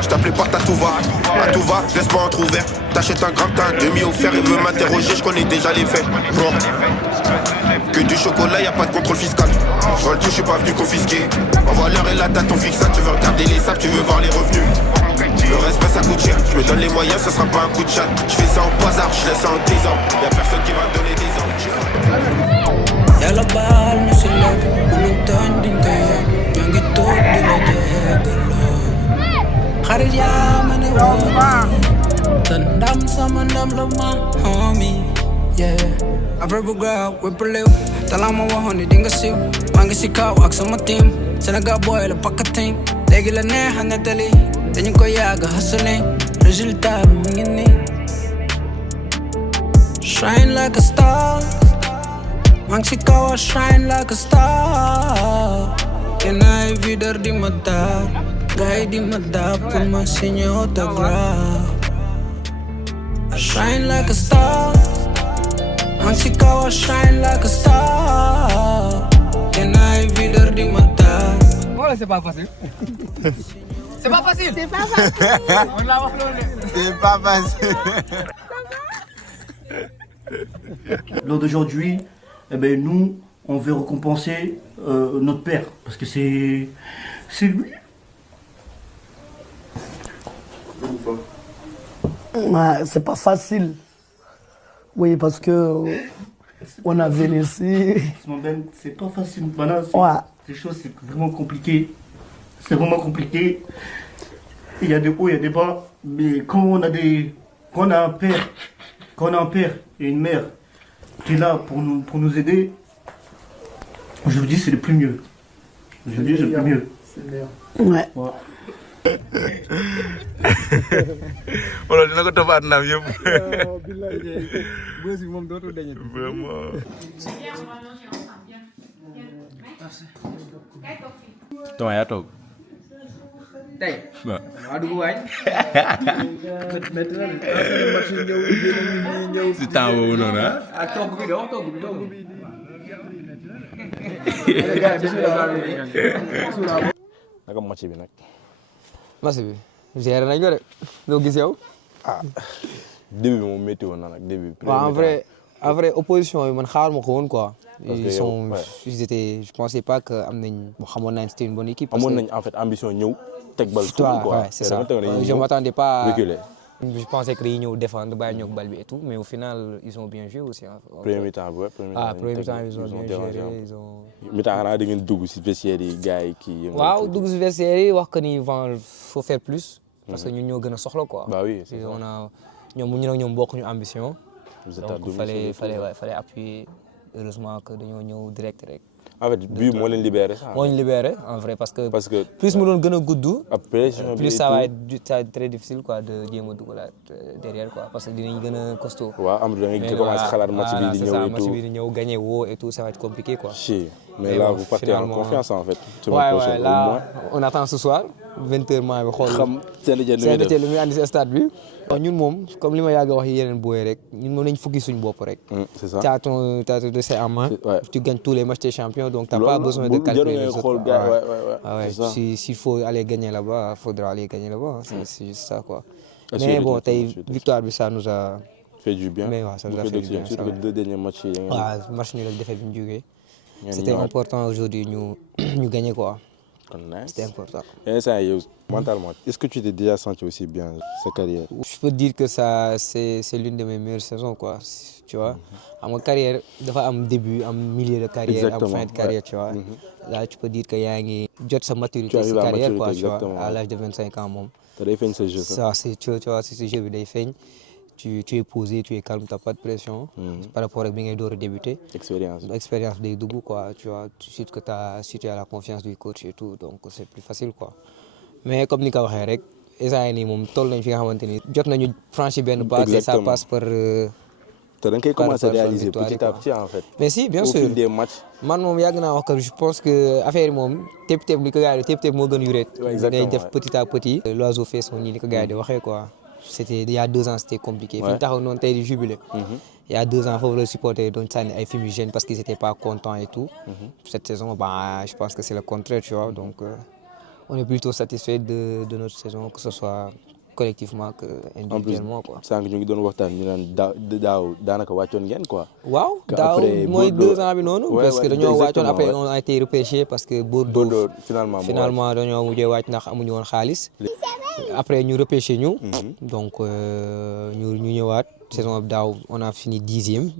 Je t'appelais pas à tout va, laisse-moi entrouvert. T'achètes un gramme, t'as un demi offert et veux m'interroger, je connais déjà les faits. Bon. Que du chocolat, y a pas de contrôle fiscal. Je vole tout, je suis pas venu confisquer. Envoie l'heure et la date, on fixe ça. Tu veux regarder les sables, tu veux voir les revenus. Le respect ça coûte cher, je me donne les moyens, ça sera pas un coup de chat. Je fais ça en bazar, je laisse ça en désordre. Y'a personne qui va me donner des ordres. Y'a la balle, nous se lève, on entend d'une caille. Y'a un ghetto de la dégâts. Kharid ya mane woo. Tandam sama ndam la ma homie. Yeah. After bu grab, whip a liw. Talama waxoon ni dinga siiw. Maa ngi si kaw ak sama team. Sénégal boy la pakating. Léegi la neex a nettali. Dañu ko yàgg hustling. Résultat bi mu ngi nii. Shine like a star. Maa ngi si kaw shine like a star. Kenn ay videur di ma daar. Gars di ma daar pour ma signer autographe. I shine like a star. Maa ngi si kaw shine like a star. Kenn ay videur di ma daar. Voilà, c'est pas facile. C'est pas facile. C'est pas facile. On l'a wax loolu. C'est pas facile. Lors d'aujourd'hui, eh ben, nous, on veut récompenser notre père. Parce que c'est lui. Ouais, c'est pas facile. Oui, parce que on a venu ici. C'est pas facile. Voilà, Ouais. ces choses, c'est vraiment compliqué. C'est vraiment compliqué. Il y a des hauts, il y a des bas. Mais quand on a un père et une mère qui est là pour nous aider, je vous dis, c'est le plus mieux. Je vous dis, c'est le plus mieux. C'est meilleur. Ouais. Wala dina ko topp àddunaam yëpp. Billahi bës bi moom dootul dañu. Vraiment. Thomas yaa toog. Tey. waaw. waa dugg waay. si temps boobu noonu ah. ak togg bi doo togg bi. naka match bi nag. match bi géré nañ ko de loo gis yow. ah début bi moom métti woon na nag début. waaw en vrai opposition yi man xaar ma ko woon quoi. ils étaient je pensais pas que am nañ xamoon nañ c'était une bonne équipe. amoon nañ en fait ambition ñëw teg bal. quoi c'est ça je m'attendais pas à reculer. Je pensais qu'ils allaient défendre, bàyyi ñok bal bi et tout, mais au final ils ont bien joué aussi. Premier mi-temps ouais, premier mi-temps ils ont bien géré, ils ont. Mi-temps xanaa da ngeen dugg ci vestiaire yi gars yi kii. waaw dugg ci vestiaire yi wax que ni faut faire plus. Parce que ñun ñoo gën a soxla quoi. Bah oui, c'est ça. On a ñoom bokkuñu ambition. Donc fallait appuyer. Heureusement que dañoo ñëw direct rek. En fait but moo leen libéré ça. moo ñu libéré en vrai parce que plus mu doon gën a gudd. Plus ça va être très difficile quoi de jéem a dugalaat derrière quoi parce que dinañ gën a costaud. waaw am da ngay commencé xalaat match bi di ñëw et tout. match bi di ñëw gagné woo et tout ça va être compliqué quoi. Mais là vous partez en confiance en fait. Ouais, là on attend ce soir 20h maa bi xool. xam Saint-Étienne lu muy andi si stade bi. ñun moom comme li ma yàgg a wax yeneen booy rek ñun moom nañ focus suñu bopp rek. C'est ça. T'as ton dossier en main. Tu gagnes tous les matchs t'es champion donc t'as pas besoin de calculer les autres. Ouais. S'il faut aller gagner là-bas, faudra aller gagner là-bas. C'est juste ça quoi. Mais bon tey victoire bi ça nous a fait du bien. Mais ça nous a fait du bien. Surtout les 2 derniers matchs yi. Waaw match ñu la defee bi ñu jógee. C'était important aujourd'hui ñu gagner quoi. C'était important. Et ça, mentalement, est-ce que tu t'es déjà senti aussi bien sa carrière? Je peux dire que ça, c'est l'une de mes meilleures saisons, quoi. Tu vois, à ma carrière, dafa am début, am milieu de carrière, am fin de carrière, tu vois. Là, tu peux dire que yaa ngi jot sa maturité si carrière, quoi, tu vois, à l'âge de 25 ans moom. te day feeñ sa jeu. Ça, c'est, tu vois, si ce jeu bi day feeñ. Tu es posé, tu es calme, tu n'as pas de pression par rapport à ce que tu as débuté. Expérience de Dougou, quoi. Tu vois, si tu as la confiance du coach et tout, donc c'est plus facile, quoi. Mais comme Nika a dit, nous franchi bien pas et ça passe par. Tu as commencé à réaliser petit à petit, en fait. Mais si, bien sûr. Au fil des matchs. Je pense que l'affaire est petit à petit. L'oiseau fait son nid, quoi. C'était il y a 2 ans, c'était compliqué. Ouais. Il y a 2 ans, il faut le supporter donc ça a fumigène parce qu'ils n'étaient pas contents et tout. Cette saison, bah, je pense que c'est le contraire, tu vois. Donc, on est plutôt satisfait de notre saison, que ce soit collectivement que individuellement, quoi. En plus, ñu ngi doon waxtaan ñu naan daaw daanaka wàccoon ngeen quoi. Waaw daaw mooy 2 ans bi noonu. parce que dañoo wàccoon après on a été repêché parce que Bordeaux finalement dañoo mujjee wàcc ndax amuñu woon xaalis. Après ñu repêché ñu. Donc ñu ñëwaat saison bi daaw on a fini 10e.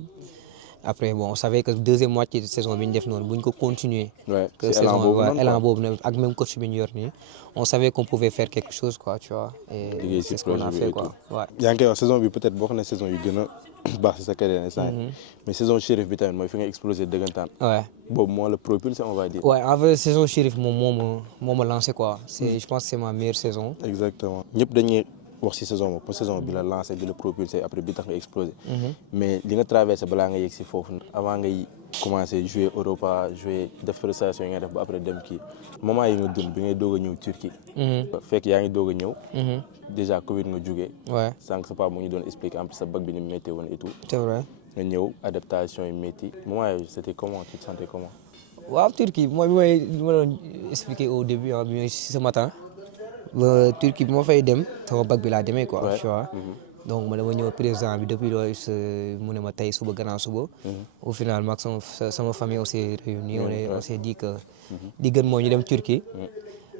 Après bon on savait que deuxième moitié de saison bi ñu def noonu bu ñu ko continuer. Que saison élan boobu nag ak même coach bi ñu yor nii. On savait qu'on pouvait faire quelque chose, quoi, tu vois. Et c'est ce qu'on a fait, quoi. Ouais. Il y a une saison, peut-être, une saison qui est sa carrière, mais saison Chérif, il faut exploser de temps. Ouais. Bon, moi, le propulse, on va dire. Ouais, avec la saison Chérif, moi, me lancé, quoi. Je pense que c'est ma meilleure saison. Exactement. Nous avons wax ci saison pour saison bi la lancer bi la propulser après bi tax nga exploser mais li nga traverser bala nga yegg ci fofu avant ngay commencer jouer Europa jouer def prestation nga def ba après dem ki moment yi nga dund bi ngay doga ñew Turquie fekk yaangi doga ñew déjà Covid nga joggé ouais sank sa pa mo ñu doon expliquer en plus sa bac bi ni metté won et tout c'est vrai nga ñew adaptation yi metti moment c'était comment tu te sentais comment waaw Turquie moi bi may doon expliquer au début bi ce matin Turquie bi ma fay dem sama bac bi laa demee quoi tu vois donc ma dama ñëw président bi depuis loolu mu ne ma tey suba gannaaw suba au final maag sama famille on s'est réunis on s'est dit que li gën mooy ñu dem Turquie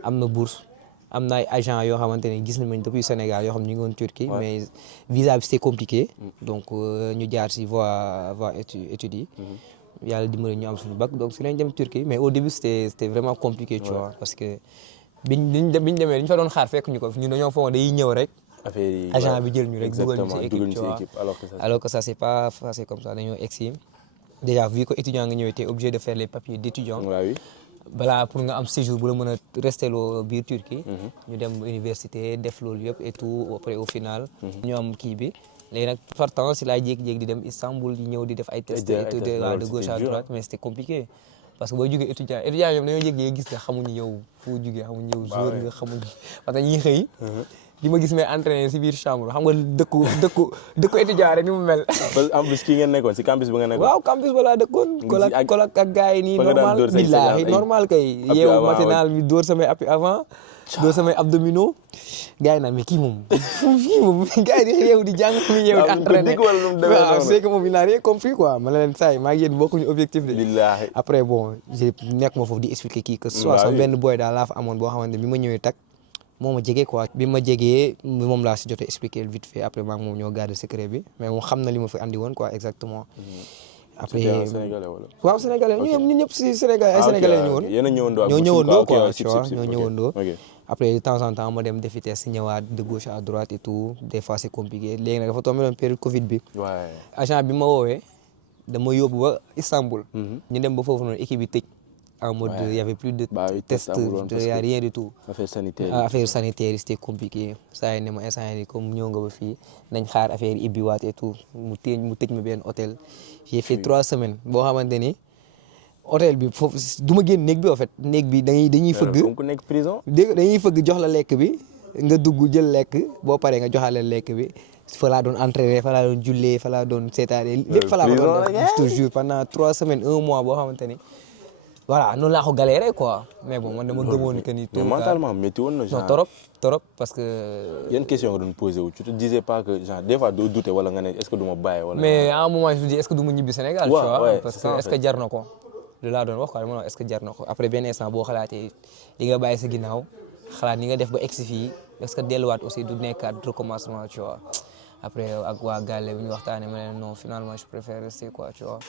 am na bourse am na ay agent yoo xamante ne gis nañ ma depuis Sénégal yoo xam ne ñu ngi woon Turquie mais visa bi c'était compliqué donc ñu jaar si voie études yi yàlla dimbali ñu am suñu bac donc si lañ dem Turquie mais au début c'était vraiment compliqué tu vois parce que biñ demee dañ fa doon xaar fekk ñu ko ñun dañoo foog day ñëw rek agent bi jël ñu rek dugal ñu ci équipe tu vois alors que ça c'est pas passé comme ça dañoo egsi déjà vu que étudiant nga ñëwee t'es obligé de faire les papiers d'étudiant balaa pour nga am séjour bu la mën a resté loo biir Turquie ñu dem université def loolu yëpp et tout après au final ñu am kii bi léegi nag par temps si laay jékki-jékki di dem Istanbul di ñëw di def ay tests et tout de gauche à droite mais c'était compliqué parce que boo jógee étudiant ñoom dañoo yëg gis nga xamuñu yow foo jógee xamuñu yow joueur nga xamuñu parce que ñi xëy di ma gis may entraîner si biir chambre xam nga dëkku étudiant rek ni mu mel. en plus kii ngeen nekkoon si campus bi nga nekkoon. waaw campus balaa dëkkoon. kolak ak gars yi nii normal billaahi normal kay. yeewu matinal bi dóor samay appui avant. dóor samay abdominaux. gars yi naan mais kii moom gars yi di yeewu di jàng mi yeewu di entraîner. waaw c'est que moom il n'a rien compris quoi ma leen saa yi maa ngi yéen bokkuñu objectif de. billaahi après bon j'ai nekk ma foofu di expliquer kii que soit sama benn boy daal laa fa amoon boo xamante bi ma ñëwee tak moo ma jege quoi bi ma jegee moom laa si jotee expliquer vite fait après maa ngi moom ñoo garder secret bi mais moom xam na li ma fi andi woon quoi exactement. après Sénégalais wala. waaw Sénégalais ñun ñëpp si Sénégal ay Sénégalais ñu woon. yéen a ñëwandoo ñoo ñëwandoo quoi tu vois ñoo ñëwandoo. après de temps en temps ma dem defi test ñëwaat de gauche à droite et tout des fois c'est compliqué léegi nag dafa tombé doon période Covid bi. agent bi ma woowee dama yóbbu ba Istanbul. ñu dem ba foofu noonu équipe bi tëj. En mode, il n'y avait plus de tests, il n'y a rien du tout. Affaire sanitaire. Affaire sanitaire, c'était compliqué. Ça, il y a comme nous avons fait, nous avons fait ibiwat et tout. Nous avons fait un hôtel. J'ai fait 3 semaines. Bon, avant de hôtel bi foofu du ma génn néeg bi en fait néeg bi dañuy fëgg. comme ku nekk prison. dañuy fëgg jox la lekk bi nga dugg jël lekk boo paree nga joxale lekk bi. fa laa doon entraîner fa laa doon jullee fa laa doon seetaane lépp fa laa ko doon def je te jure pendant 3 semaines 1 mois boo xamante ni. voilà noonu laa ko galéré quoi mais bon man dama gëmoon que ni. mais mentalement métti woon na genre. non trop parce que. yan question nga doon posé wu tu te disais pas que genre des fois doo douter wala nga ne est-ce que du ma bàyyi wala. mais à un moment je me dis est-ce que du ma ñibbi Sénégal. tu vois parce que est-ce que jar na ko. loolu laa doon wax quoi dama est-ce que jar na ko après benn instant boo xalaatee li nga bàyyi sa ginnaaw xalaat ni nga def ba egsi fii est-ce que delluwaat aussi du nekkaat recommencement tu vois après ak waa Gale bi ñu waxtaanee ma ne non finalement je préfère rester quoi tu vois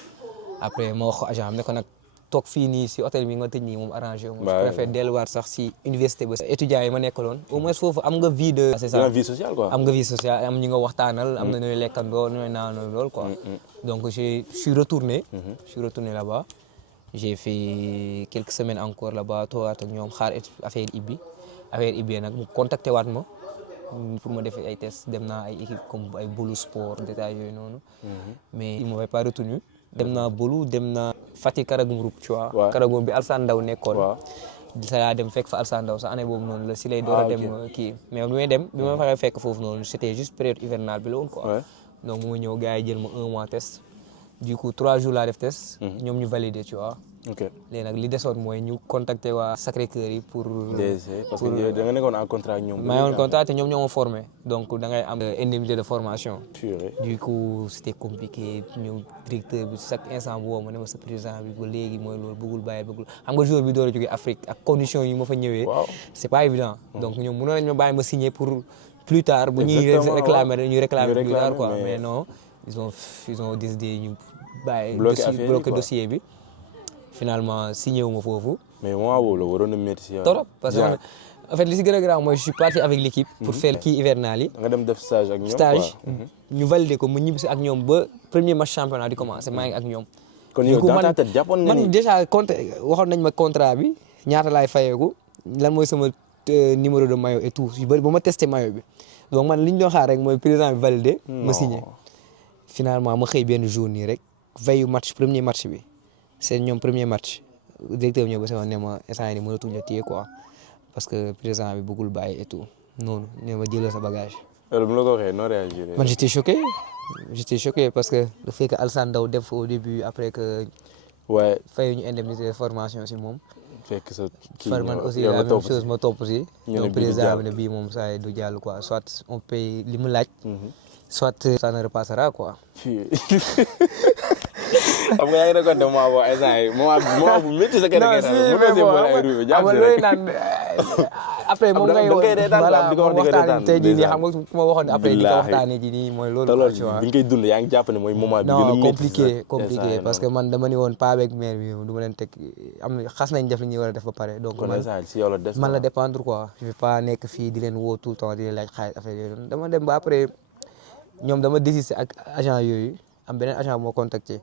après ma wax ko agent am ne ko nag toog fii nii si hôtel bi nga tëj nii moom arrangé wu ma. je préfère delluwaat sax si université ba. étudiants yi ma nekkaloon au moins foofu am nga vie de. c'est ça vie sociale quoi. am nga vie sociale am ñi nga waxtaanal. am na ñooy lekkandoo ñooy naanoo lool quoi. donc je suis retourné. là-bas. j'ai fait quelques semaines encore là-bas toogaat ak ñoom xaar affaire ibbi nag mu contacté waat ma pour ma def ay tests dem naa ay équipe comme ay Bolu Sport détail yooyu noonu. mais il m'avait pas retenu. dem naa Bolu dem naa Fatick Karagum Group tu vois. Karagum bi Alsane Ndaw nekkoon. waaw sa laa dem fekk fa Alsane Ndaw sa année boobu noonu la si lay door a dem kii. mais bi ma fa fekk foofu noonu c'était juste période hivernale bi la woon quoi. donc mu ma ñëw gars yi jël ma 1 mois test. du coup 3 jours laa def test. ñoom ñu validé tu vois. ok léegi nag li desoon mooy ñu contacter waa Sacré-Cœur yi pour. parce que da nga nekkoon en contrat ak ñoom. maa ngi woon contrat te ñoom ñoo ma formé donc da ngay am indemnité de formation. du coup c'était compliqué ñu directeur bi chaque instant bu woo ma ne ma sa président bi ba léegi mooy loolu bëggul bàyyi bëggul xam nga joueur bi door a jógee Afrique ak conditions yi ma fa ñëwee. c'est pas évident. donc ñoom mënoon nañu ma bàyyi ma signer pour plus tard. bu ñuy réclamer plus tard quoi mais non ils ont décidé ñu bàyyi. bloqué dossier bi. finalement signé wu ma foofu. mais moment boobu la waroon na métti si yow. trop parce que en fait li si gën a grave mooy je suis parti avec l'équipe pour faire kii hivernal yi. nga dem def stage ak ñoom stage ñu validé ko mu ñibbisi ak ñoom ba premier match championnat di commencé maa ngi ak ñoom. kon yow dans ta tête jàppoon nga ni man déjà waxoon nañ ma contrat bi ñaata laay fayeeku lan mooy sama numéro de maillot et tout yu bëri ba ma testé maillot bi donc man li ñu doon xaar rek mooy président bi validé. ma signé finalement ma xëy benn jour nii rek veille match premier match bi. c'est ñoom premier match directeur bi ñëw ba sama ne ma instant yii nii mënatuñ la téye quoi parce que président bi bëggul bàyyi et tout noonu ne ma jëlal sa bagage. loolu bu la ko waxee noo réagir. man j'étais choqué parce que le fait que Alsane Ndaw def au début après que. fay ñu indemnité de formation si moom. fekk sa kii man aussi la même chose ma topp si. donc président bi ne bii moom saa yi du jàll quoi soit on paye li mu laaj. soit ça ne repassera quoi. xam nga yaa ngi raconté moment boo instant yi moment bu métti sa kër après moom ngay voilà moom waxtaan tey jii nii xam nga ku ma waxoon après di ko waxtaanee ji nii mooy loolu bi nga koy dund yaa ngi jàpp ne mooy moment bi non compliqué parce que man dama ni woon pa avec mère bi du ma leen teg am xas nañ def li ñuy war a def ba pare donc man la dépendre quoi je vais pas nekk fii di leen woo tout le temps di leen laaj xaalis affaire yooyu dama dem ba après ñoom dama désister ak agent yooyu am beneen agent moo contacté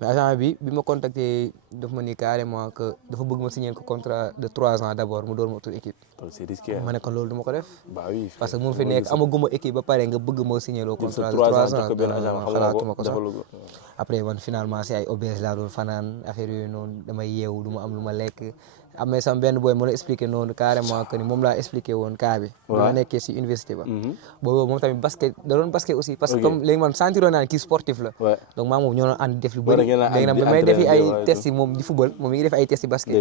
mais agent bi ma contacté daf ma ni carrément que dafa bëgg ma signer ko contrat de 3 ans d'abord mu door ma tur équipe. c'est risqué. ma ne ko loolu du ma ko def. bah oui parce que mu fi nekk amaguma équipe ba pare nga bëgg ma signer loo contrat de 3 ans xalaatuma ko sax après man finalement si ay auberge laa doon fanaan affaire yooyu noonu damay yeewu du ma am lu ma lekk. am na sama benn boy moo la expliqué noonu carrément que ni moom laa expliqué woon cas bi. waaw ba ma nekkee si université ba. boobu moom tamit basket da doon basket aussi. parce que comme léegi man sentiroon naa ne kii sportif la. donc maa moom ñoo doon ànd def lu bëri. léegi nag ba may defi ay tests yi moom di football moom mi ngi def ay tests yi basket.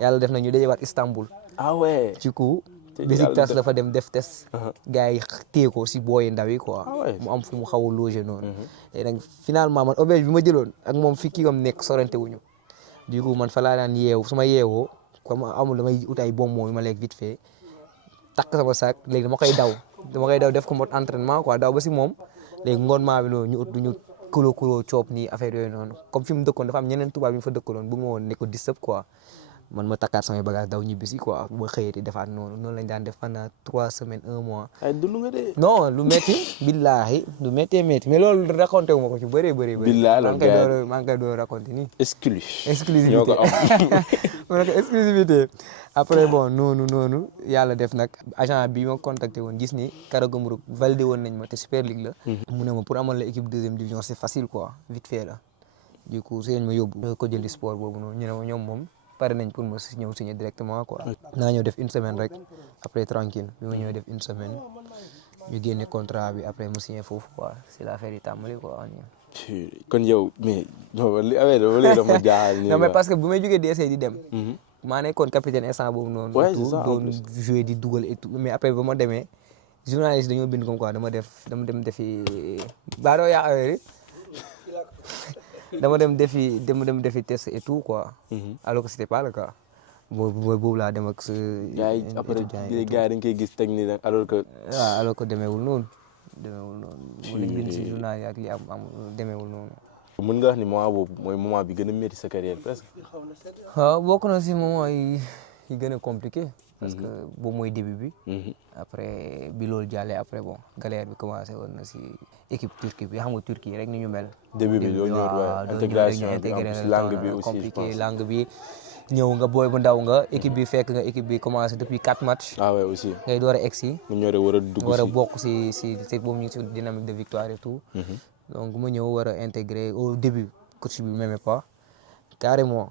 yàlla def na ñu dajewaat Istanbul. ah ouais. du coup Besiktas la fa dem def test. gars yi téye ko si booy ndaw yi quoi. mu am fu mu xaw a logé noonu. léegi nag finalement man auberge bi ma jëloon ak moom fi kii am nekk sorante wuñu du coup man fa laa daan yeewu su ma yeewoo comme amul damay ut ay bonbons yu ma lekk vite fait takk sama sac léegi dama koy daw def ko mode entraînement quoi daw ba si moom léegi ngoon maa bi noonu ñu ut du ñu kulo coob nii affaire yooyu noonu comme fi mu dëkkoon dafa am ñeneen tubaab yi mu fa dëkkaloon bëgg ma woon ne ko disturb quoi man ma takkaat samay bagage daw ñibbi si quoi bu ma xëyee defaat noonu lañ daan def pendant 3 semaines 1 mois. ay dund nga de. non lu métti billaahi lu méttee mais loolu raconté wu ma ko ci bëree. billaahi loolu maa ngi koy doon raconté nii. exclusivité ñoo ko am. ma ne ko exclusivité après bon noonu yàlla def nag agent bi ma contacté woon gis ni Karagum Group validé woon nañ ma te Super League la. mu ne ma pour amal la équipe 2e division c'est facile quoi vite fait la du coup si lañ ma yóbbu. ko jëli sport boobu noonu ñu ne ma ñoom moom. pare nañ pour ma ñëw signer directement quoi. naa ñëw def 1 semaine rek après tranquille bi ma ñëw def 1 semaine ñu génne contrat bi après mu signer foofu quoi c'est l'affaire yi tàmbali quoi. kon yow mais li awee dafa léegi dafa jaaxal. non mais parce que bu may jógee DC di dem. maa nekkoon capitaine instant boobu noonu. doon jouer di dugal et tout mais après ba ma demee journaliste dañoo bind comme quoi dama dem defi baadoo yaa awee dama dem defi test et tout quoi. Alors que c'était pas le cas. boobu laa dem ak sa. gars yi après gars yi dañ koy gis technique alors que. waaw alors que demeewul noonu. mu lañ bind si journal yi ak li am demeewul noonu. mën nga wax ni moment boobu mooy moment bi gën a métti sa carrière presque. waaw bokk na si moment yi gën a compliqué. parce que boobu mooy début bi. après bi loolu jàllee après bon galère bi commencé woon na si équipe turque bi xam nga Turquie rek ni ñu mel. début bi doo ñëw intégration bi langue bi aussi compliqué langue bi. ñëw nga booy bu ndaw nga équipe bi fekk nga équipe bi commencé depuis 4 matchs. ah ouais aussi. ngay door a egg si. mu ñëw war a dugg si war a bokk si boobu ñu ngi si dynamique de victoire et tout. donc ma ñëw war a intégrer au début coach bi m'aimait pas carrément.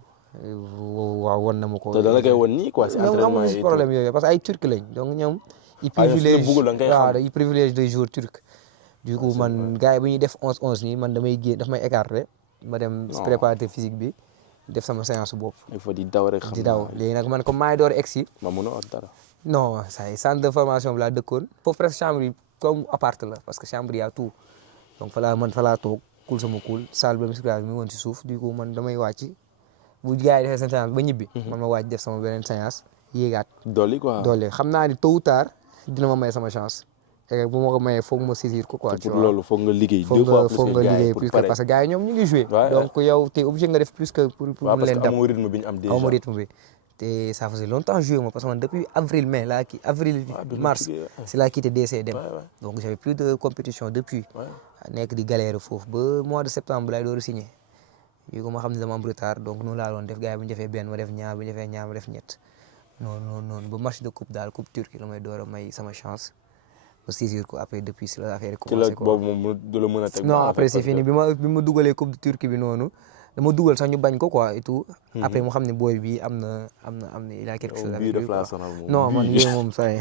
waaw won na ma ko. te dana koy won nii quoi si entraînement yi problème yooyu parce que ay turc lañ donc ñoom. ils privilègent les joueurs turcs. du coup man gars yi bu ñuy def 11-11 nii man damay génn daf may écarter ma dem préparer physique bi. def sama séance bopp. il faut di daw rek. di daw léegi nag man comme maa ngi door egg si. ma mun a wax dara. non say centre de formation bi laa dëkkoon. foofu presque chambre yi comme appart la parce que chambre y a tout donc fa laa toog kul sama kul salle ba musculation mi woon si suuf du coup man damay wàcc bu gars yi defee seen séance ba ñibbi. man ma wàcc def sama beneen séance yéegaat. dolli quoi dolli xam naa ni tôt ou tard dina ma may sama chance. et bu ma ko mayee foog ma saisir ko quoi. pour loolu foog nga liggéey. foog nga liggéey plus que parce que gars yi ñoom ñu ngi joué. donc yow t'es obligé nga def plus que pour mu leen dab. amoo rythme bi ñu am déjà amoo rythme bi. te ça faisait longtemps joué ma parce que man depuis avril mars c'est là quitté DC dem. donc j'avais plus de compétition depuis. nekk di galère foofu ba mois de septembre laay door a signé. yu ko ma xam ne dama am retard donc noonu laa doon def gars yi bu ñu defee benn ma def ñaar bu ñu defee ñaar ma def ñett noonu ba match de coupe daal coupe turque la may door a may sama chance. ba saisir ko après depuis si la affaire commencé ko boobu moom du la mën a teg. non après c'est fini bi ma dugalee coupe de Turquie bi noonu dama dugal sax ñu bañ ko quoi et tout. après mu xam ne booy bi am na il a quelque chose avec lui quoi. non man yooyu moom saa yi.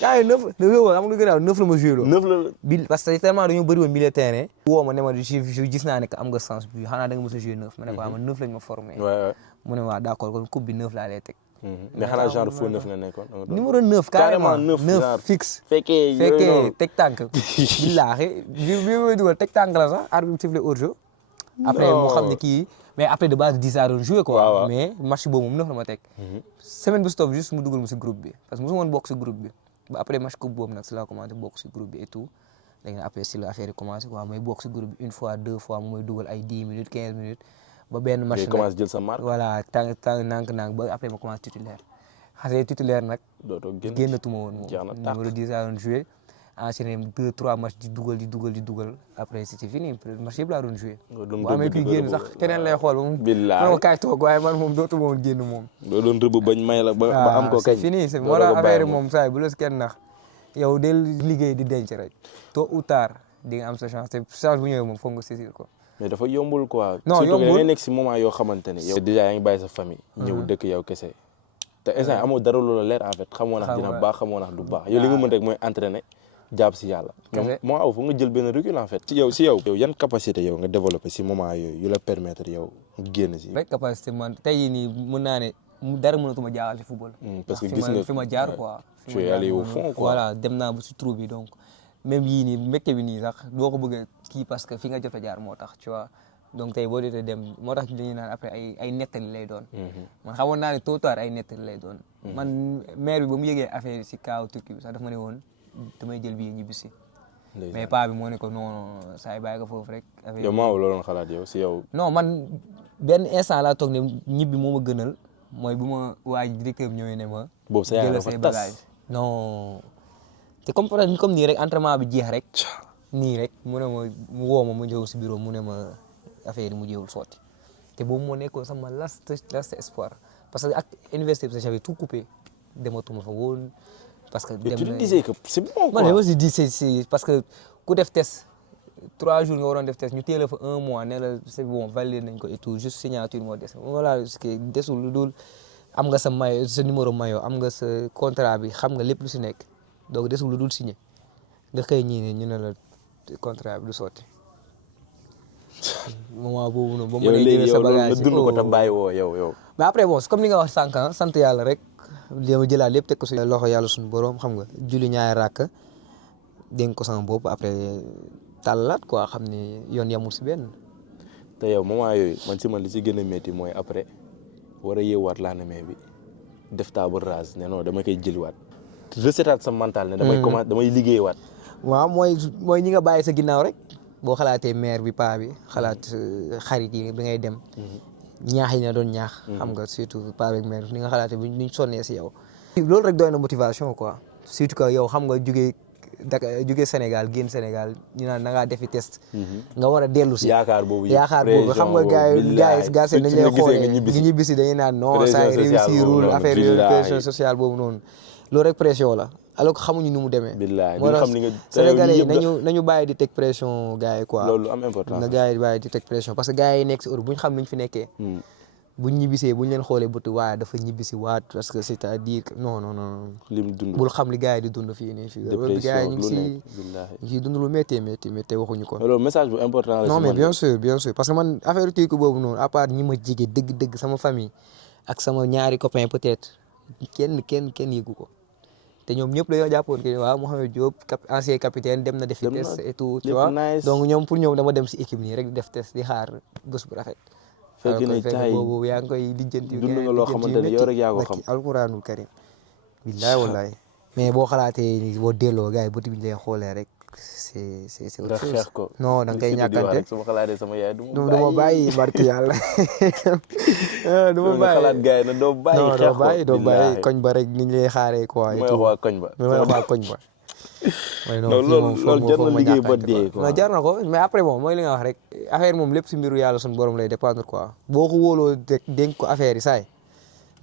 yaa ngi 9 xam nga lu gën a 9 la ma joué loo. 9 la bi parce que tellement dañoo bëri woon milieu terrain. woo ma ne ma gis naa ne que am nga sens bi xanaa da nga mos a joué 9 ma ne ko man 9 lañ ma formé. mu ne waaw d'accord kon coupe bi 9 laa lay teg. mais xanaa genre faux 9 nga nekkoon. numéro 9 carrément 9 fixe. fekkee teg tànk. billaahi bi may dugal teg tànk la sax arbitre sifflé hors-jeu. après mu xam ne kii mais après de base 10 a doon joué quoi. mais match boobu moom 9 la ma teg. semaine bi stop juste mu dugal mu si groupe bi parce que mosuma woon bokk si groupe bi. ba après match coupe boobu nag si la commencé bokk si groupe bi et tout léegi nag après si la affaire yi commencé quoi may bokk si groupe bi une fois deux fois mu may dugal ay 10 minutes 15 minutes. ba benn match nag commencé jël sa marque. voilà tàng nànk ba après ma commencé titulaire xasee titulaire nag. dootoo génnatuma woon moom. numéro 10 a doon joué enchaîné 2-3 match di dugal après c'était fini match yëpp laa doon joué. bu amee kuy génn sax keneen lay xool moom. billaay ma kaay toog waaye man moom dootuma woon génn moom. doo doon rëbb bañ may la ba am ko kañ. c'est fini c'est moo tax affaire moom saa yi bu la si kenn nax yow del liggéey di denc rek tôt ou tard di nga am sa chance te chance bu ñëwee moom foog nga saisir ko. mais dafa yombul quoi. non yombul surtout nga nekk si moment yoo xamante ne yow déjà yaa ngi bàyyi sa famille. ñëw dëkk yow kese. te instant amoo dara loola leer en fait xamoo nax dina baax xamoo nax du baax yow li nga mën rek mooy entraîner jàpp si yàlla. moo aw fu nga jël benn recul en fait. si yow yan capacité yow nga développé si moment yooyu yu la permettre yow nga génn si. rek capacité man tey nii mën naa ne dara mënatuma jaaxal si football. parce que gis nga fi ma jaar quoi. tu es allé au fond quoi. voilà dem naa ba si trou bi donc. même yii nii mbégte bi nii sax doo ko bëgg a kii parce que fi nga jot a jaar moo tax tu vois donc tey boo dee dem moo tax dañuy naan après ay nettali lay doon. man xamoon naa ne tôt ou tard ay nettali lay doon. man maire bi ba mu yëgee affaire si kaaw tukki bi sax daf ma ne woon damay jël bii ñibbi si. mais paa bi moo ne ko non saa yi bàyyi ko foofu rek. yow maa ngi looloon xalaat yow si yow. non man benn instant laa toog ne ñibbi moo ma gënal mooy bu ma waa directeur bi ñëwee ne ma. boobu sa yaay say bagages non. te comme nii rek entraînement bi jeex rek nii rek mu ne ma mu woo ma mu ñëw si bureau mu ne ma affaire yi mu jéewul sotti te boobu moo nekkoon sama last espoir parce que ak université bi j'avais tout coupé dematuma fa woon parce que. mais tu te disais que c'est bon quoi. man dama si di c'est parce que ku def test 3 jours nga waroon def test ñu teel a fa 1 mois ne la c'est bon validé nañ ko et tout juste signature moo des voilà ce qui desul lu dul am nga sa maillot sa numéro maillot am nga sa contrat bi xam nga lépp lu si nekk. donc desul lu dul signé nga xëy ñii ñu ne la contrat bi du sotti moment boobu noonu. ba mu jëlee sa bagage dund ko te bàyyi woo yow. mais après bon comme ni nga wax sànq sant yàlla rek li ma jëlaat lépp teg ko si loxo yàlla suñu borom xam nga julli ñaari rakk dénk ko sama bopp après tàllaat quoi xam ni yoon yamul si benn. te yow moment yooyu man si man li si gën a métti mooy après war a yeewaat lendemain bi def table rase ne non dama koy jëliwaat recetaat sa mental ne damay commencé damay liggéeyawaat. waaw mooy ñi nga bàyyi sa ginnaaw rek boo xalaatee mère bi paa bi xalaat xarit yi bi ngay dem ñaax yi na doon ñaax xam nga surtout paa bi ak mère ni nga xalaatee bu ñu sonnee si yow loolu rek doy na motivation quoi surtout que yow xam nga jugee Sénégal génn Sénégal ñu naan da ngaa defi test nga war a dellu si yaakaar boobu xam nga gars yi dañ lay xoolee nga ñibbisi dañuy naan non ça réussirul affaire yooyu pression sociale boobu noonu loolu rek pression la alors que xamuñu ni mu demee. billaay moo tax Sénégalais yi nañu bàyyi di teg pression gars yi quoi. loolu am importance na gars yi bàyyi di teg pression parce que gars yi nekk si Europe bu ñu xam ni ñu fi nekkee. buñ ñibbisee buñ leen xoolee bëtt waaye dafa ñibbisi waat parce que c'est-à-dire que non. lim dund bul xam li gars yi di dund fii nii. fii gars yi ñu ngi siy dund lu métti waxuñu ko. loolu message bu important la. non mais bien sûr parce que man affaire kii ko boobu noonu à part ñi ma jege dëgg sama famille ak sama ñaari copains peut-être kenn yëgu ko. te ñoom ñëpp dañoo jàppoon que waaw Mouhamed Diop ancien capitaine dem na defi test et tout tu vois donc ñoom pour ñoom dama dem si équipe nii rek di def test di xaar bés bu rafet. fekk na caay boobu yaa ngi koy lijjanti. dund nga loo xamante ne yow rek yaa ko xam alquranul karim billaay wallaay mais boo xalaatee ni boo delloo gars yi bët bi ñu lay xoolee rek c'est autre chose. xeex ko non da nga koy ñàkkante su ma xalaatee sama yaay du ma bàyyi barki yàlla du ma bàyyi xalaat gars yi ne doo bàyyi xeex ko doo bàyyi koñ ba rek ni ñu lay xaaree quoi. mooy waa koñ ba mooy loolu jar na liggéey ba dee quoi. jar na ko mais après bon mooy li nga wax rek affaire moom lépp si mbiru yàlla suñu borom lay dépendre quoi boo ko wóoloo dénk ko affaire yi saay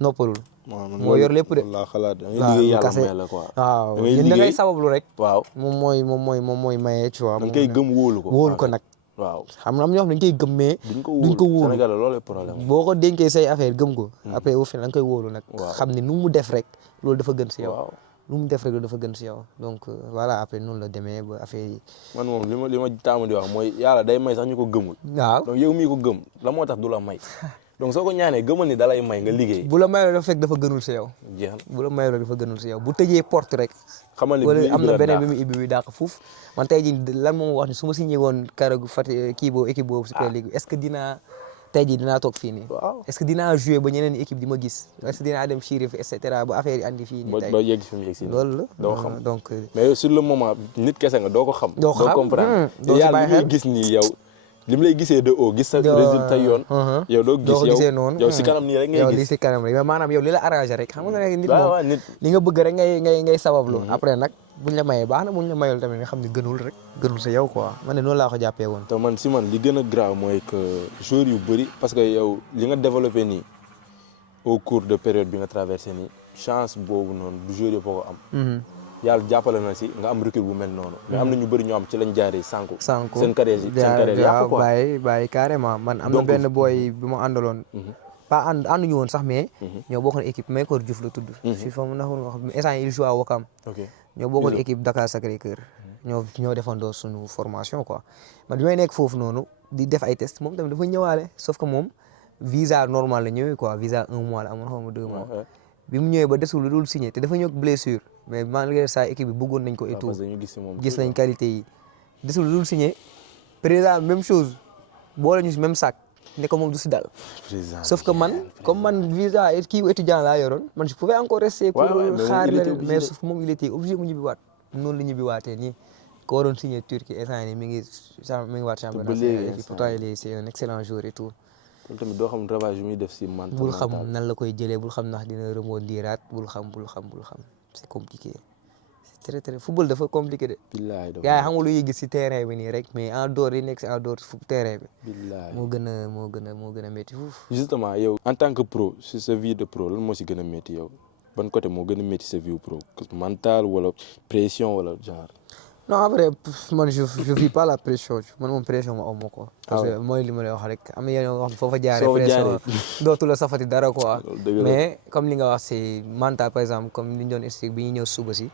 noppalul. moo yor lépp de. waaw xalaat da ngay liggéey yàlla may la quoi. waaw ñun da ngay sabablu rek. waaw moom mooy maye tu vois. da nga koy gëm wóolu ko nag. waaw xam na am ñoo xam ne dañ koy gëm mais. duñ ko wóolu Sénégal loolu problème. boo ko dénkee say affaire gëm ko. après au final da nga koy wóolu nag. xam ne nu mu def rek loolu dafa gën si yow. lu mu def rek dafa gën si yow donc voilà après noonu la demee ba affaire yi. man moom li ma taamu di wax mooy yàlla day may sax ñu ko gëmul. waaw donc yow mii ko gëm la moo tax du la may. donc soo ko ñaanee gëmal ni dalay may nga liggéey. bu la mayoo dafa fekk dafa gënul si yow. jeex na bu la mayoo dafa gënul si yow bu tëjee porte rek. xamal ni wala am na beneen bi mu ibbi bi dàq fuuf man tey jii lan moom wax ni su ma signé woon karagu Fatick kii boobu équipe boobu Super League est-ce que tey jii dinaa toog fii nii. est-ce que dinaa jouer ba ñeneen équipe di ma gis est-ce que dinaa dem Chirif et cetera ba affaire yi andi fii nii tey ba yegg fi mu yegg si loolu la doo xam donc mais sur le moment nit kese nga doo ko xam. doo comprendre yàlla li muy gis nii yow li mu lay gisee de haut gis sa résultat yoon. yow doo gis yow si kanam nii rek ngay gis. yow li si kanam rek maanaam yow li la arrangé rek xam nga nit moom li nga bëgg rek ngay sabablu après nag buñ la mayee baax na buñ la mayul tamit nga xam ne gënul sa yow quoi man ne noonu laa ko jàppee woon. te man si man li gën a grave mooy que joueurs yu bëri parce que yow li nga développé nii au cours de période bi nga traversé nii chance boobu noonu du joueur yëpp ko am. yàlla jàppale na si nga am recul bu mel noonu. mais am na ñu bëri ñoo am ci lañ jaaree sànku. seen carrière yàqu quoi bàyyi carrément man am na benn booy bi ma àndaloon. pas ànduñu woon sax mais. ñoo bokkoon équipe Maykor Diouf la tudd. si fa mu naxul wax instant il joue à Wakam. ñoo bokkoon équipe Dakar Sacré-Cœur. ñoo defandoo suñu formation quoi man bi may nekk foofu noonu di def ay test moom tamit dafa ñëwaale sauf que moom visa normal la ñëwee quoi visa 1 mois la amoon xaw ma 2 mois. bi mu ñëwee ba desul lu dul signé te dafa ñëw blessure mais malgré ça équipe bi bëggoon nañ ko et tout gis nañ qualité yi desul lu dul signé président même chose boole ñu si même sac ne ko moom du si dal. sauf que man comme man visa kii étudiant laa yoroon man je pouvais encore rester pour xaar leen mais sauf que moom il était obligé mu ñibbiwaat noonu la ñibbiwaatee nii ko waroon signé Turquie instant yii mi ngi waat championnat pourtant c'est un excellent joueur et tout. kon tamit doo xam ravage yu muy def si mental. bul xam nan la koy jëlee bul xam ndax dina rebondiraat bul xam c'est compliqué c'est très très football dafa compliqué de. billaay gars yi xam nga lu ñuy gis si terrain bi nii rek mais en dehors yi nekk si en dehors terrain bi. billaay moo gën a métti fuuf. justement yow en tant que pro si sa vie de pro lan moo si gën a métti yow ban côté moo gën a métti sa vie pro mental wala pression wala genre. non en vrai man je vis pas la pression man moom pression ma aw ma ko. parce que mooy li ma lay wax rek am na yeneen yoo xam ne foofa jaaree pression dootu la safati dara quoi. mais comme li nga wax c'est mental par exemple comme li ñu doon expliqué bi ñu ñëw suba si.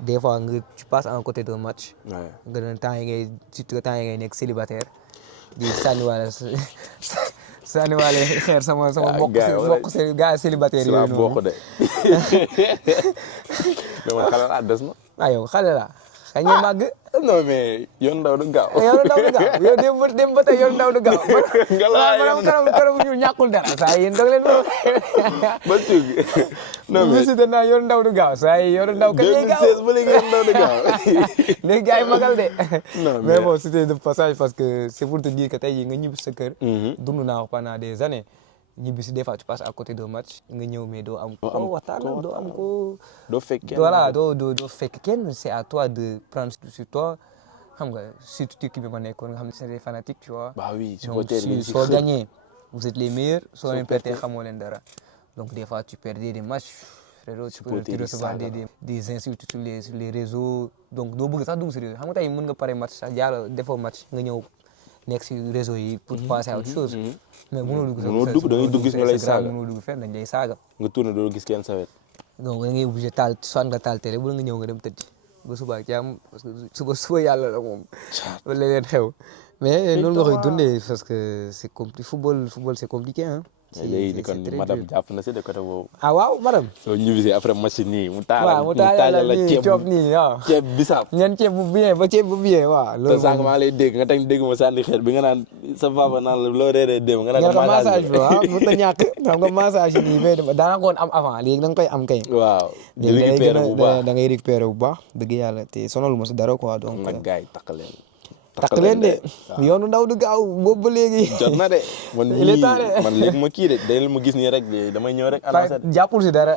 des fois nga tu passes à côté d'un match. nga doon temps yi ngay nekk célibataire di sànniwaale xeer sama mbokk gars célibataire yooyu noonu. mais man xale laa des na. yow xale la. kañ ngay màgg. non mais yoon ndaw du gaaw. yoon ndaw du gaaw yow dem ba tey yoon ndaw du gaaw. kanam ñu ñàkkul dara saa yéen dog leen lool. ba tuug. non mais visite naa yoon ndaw du gaaw saa yi yoon ndaw kañ ngay gaaw 2016 ba léegi yoon ndaw du gaaw. léegi gars yi magal de. non mais bon c'était de passage parce que c'est pour te dire que tey jii nga ñibbi sa kër. dund naa ko pendant des années. ñibbi si des fois tu passes à côté d'un match nga ñëw mais doo am. doo waxtaan doo am ko. doo fekk kenn voilà doo fekk kenn c'est à toi de prendre sur toi xam nga surtout kii bi ma nekkoon nga xam ne c'est des fanatiques tu vois. bah oui donc soo gagné vous êtes les meilleurs soo leen perdre xamoo leen dara donc des fois tu perdais des matchs. frérot tu peux recevoir des insultes sur les réseaux donc doo bëgg sax dugg si réseau xam nga tey mën nga pare match sax jaaroo defoo match nga ñëw. nekk si réseau yi pour passer à autre chose. mais mënoo dugg da ngay dugg gis ñu lay saaga mënoo dugg fenn dañ lay saaga. nga tourné doo gis kenn sa wet. donc da ngay obligé taal soit nga taal télé bu nga ñëw nga dem tëddi ba suba ak jàmm parce que suba yàlla la moom. wala leen xew. mais noonu nga koy dundee parce que c'est compliqué football c'est compliqué hein. léegi ni kon madame jàpp na si de côté boobu. ah waaw madame. soo ñibbisee après machine nii mu waaw mu taalal la ceeb nii waaw. ceeb bisaab. ñan ceeb bu bien ba ceeb bu bien waaw. loolu moom te sànq maa lay dégg nga teg dégg ma sànni xeet bi nga naan sa papa naan la loo reeree dem nga naan massage bi waaw mën na ñàkk xam nga massage nii mais daanaka woon am avant léegi da nga koy am kay. waaw di récupérer bu baax da ngay récupérer bu baax dëgg yàlla te sonalu ma si dara quoi donc. nag gars yi takk leen. takk leen de yoonu ndaw du gaaw boobu ba léegi. jot na de man léegi ma kii de day ma gis nii rek damay ñëw rek. jàppul si dara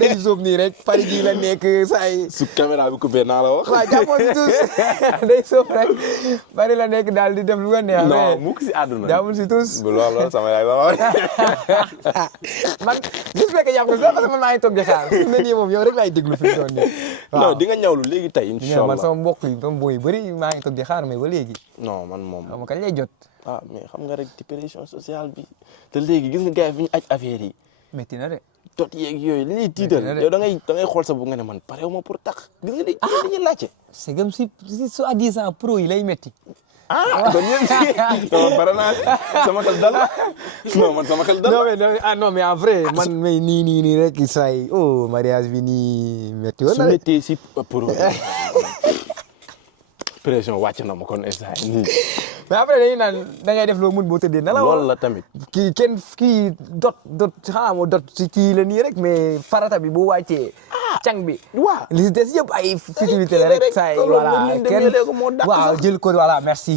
day sóob nii rek pari ji la nekk saa yi. su caméra bi coupé naa la wax. waaw jàppul si tous day sóob rek pari la nekk daal di def lu nga neex. non mukk si àdduna. jàppul si tous. bu loolu sama yaay la wax. man gis nga jàppul sax parce que man maa ngi toog di xaar fi mu ne nii moom yow rek laay déglu fi mu toll nii. non di nga ñawlu léegi tey incha allah man sama mbokk yi sama boy bëri maa ngi toog di xaar mais ba léegi. non man moom. xam nga kañ lay jot. ah mais xam nga rek ci pression sociale bi te léegi gis nga gars yi fi ñu aj affaire yi. métti na de. tot yeeg yooyu li ñuy tiital yow da ngay xool sa bu nga ne man pare wu ma pour tax gis nga dañuy laajte. c'est comme si soi-disant pro yi lay métti. ah kon yéen non pare naa sama xel dal non man sama xel dal. non mais en vrai man may nii rek saa yi oh mariage bi nii métti woon na su méttee si pro pression wàcc na ma kon instant nii. mais après dañuy naan da ngay def loo mun boo tëddee na la loolu la tamit. kii dot xanaa moo dot si kii la nii rek mais farata bi bu wàccee. cang bi. waaw li si des yëpp ay futilité la rek. saa yi voilà kenn waaw jël ko voilà merci.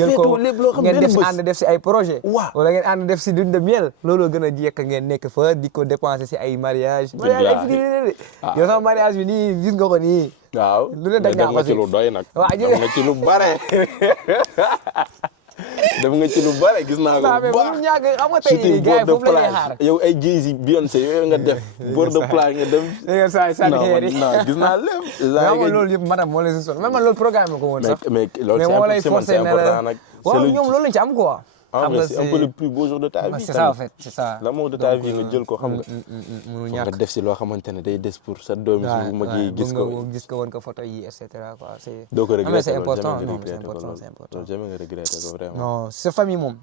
jël ko ngeen def si ànd def si ay projet wala ngeen ànd def si lune de miel. looloo gën a jekk ngeen nekk fa di ko dépenser si ay mariage. mariage ay futilité de. yow sama mariage bi nii gis nga ko nii. waaw lu ne dañ nga ci lu doy nag. waaw def nga ci lu bare. def nga ci lu bare gis naa ko bu baax. ñàkk xam nga tey jii gars yi foofu la ñuy xaar. yow ay Jay-Z Beyoncé yooyu nga def. bord de plage nga dem. non gis naa lépp. xam nga loolu yëpp madame moo lay si sonn même man loolu programme ko woon sax. mais loolu c'est important nag. waaw ñoom loolu lañ ci am quoi. ah mais c'est un peu le plus beau jour de ta vie. c'est ça en fait c'est ça. l'amour de ta vie nga jël ko xam nga. mënu ñàkk nga def si loo xamante ne day des pour sa doom si bu mag yi gis ko. gis ko woon ko photo yi et cetera quoi c'est. doo ko regretter c'est important non c'est important c'est important. jamais nga regretter ko vraiment. non sa famille moom.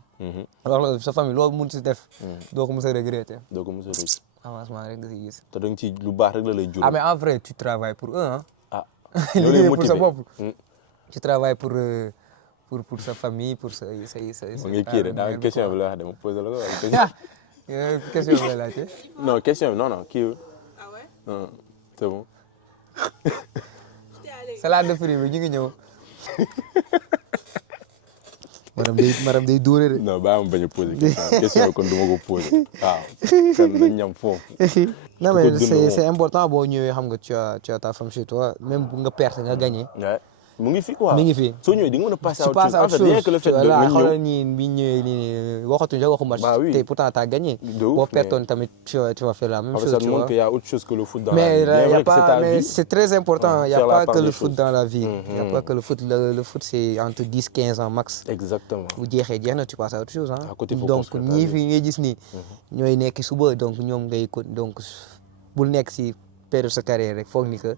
alors sa famille loolu mun si def. doo ko mos a regretter. doo ko mos a rëcc. avancement rek nga si gis. te da nga ci lu baax rek la lay jur. ah mais en vrai tu travailles pour eux hein. ah liggéey pour sa bopp. tu travailles pour sa famille pour sa. mu ngi kii rek daa question bi la wax de ma posé la ko wala question bi la laajte. non question bi non kii ah ouais non c'est bon. salade de fruits bi ñu ngi ñëw. madame day dóore de. non baa ma bañ a posé question kon du ma ko posé waaw kon nañ ñam foofu. non mais c'est important boo ñëwee xam nga tu as ta femme chez toi même bu nga perte nga gagné. mu ngi fi quoi mi ngi fi. soo ñëwee di nga mën a passer à autre chose en fait rien que le fait de nga ñëw xoolal nii bi ñëwee nii waxatuñu rek waxu match. te pourtant t'as gagné. boo pertoon tamit tu vas faire la même chose. ça montre qu'il y a autre chose que le foot dans la vie. mais c'est très important. il y a pas que le foot dans la vie. il y a pas que le foot le foot c'est entre 10-15 ans max. exactement bu jeexee jeex na tu passes à autre chose à côté donc ñii fi ngay gis nii. ñooy nekk suba donc ñoom ngay ko donc bul nekk si période sa carrière rek foog ni que.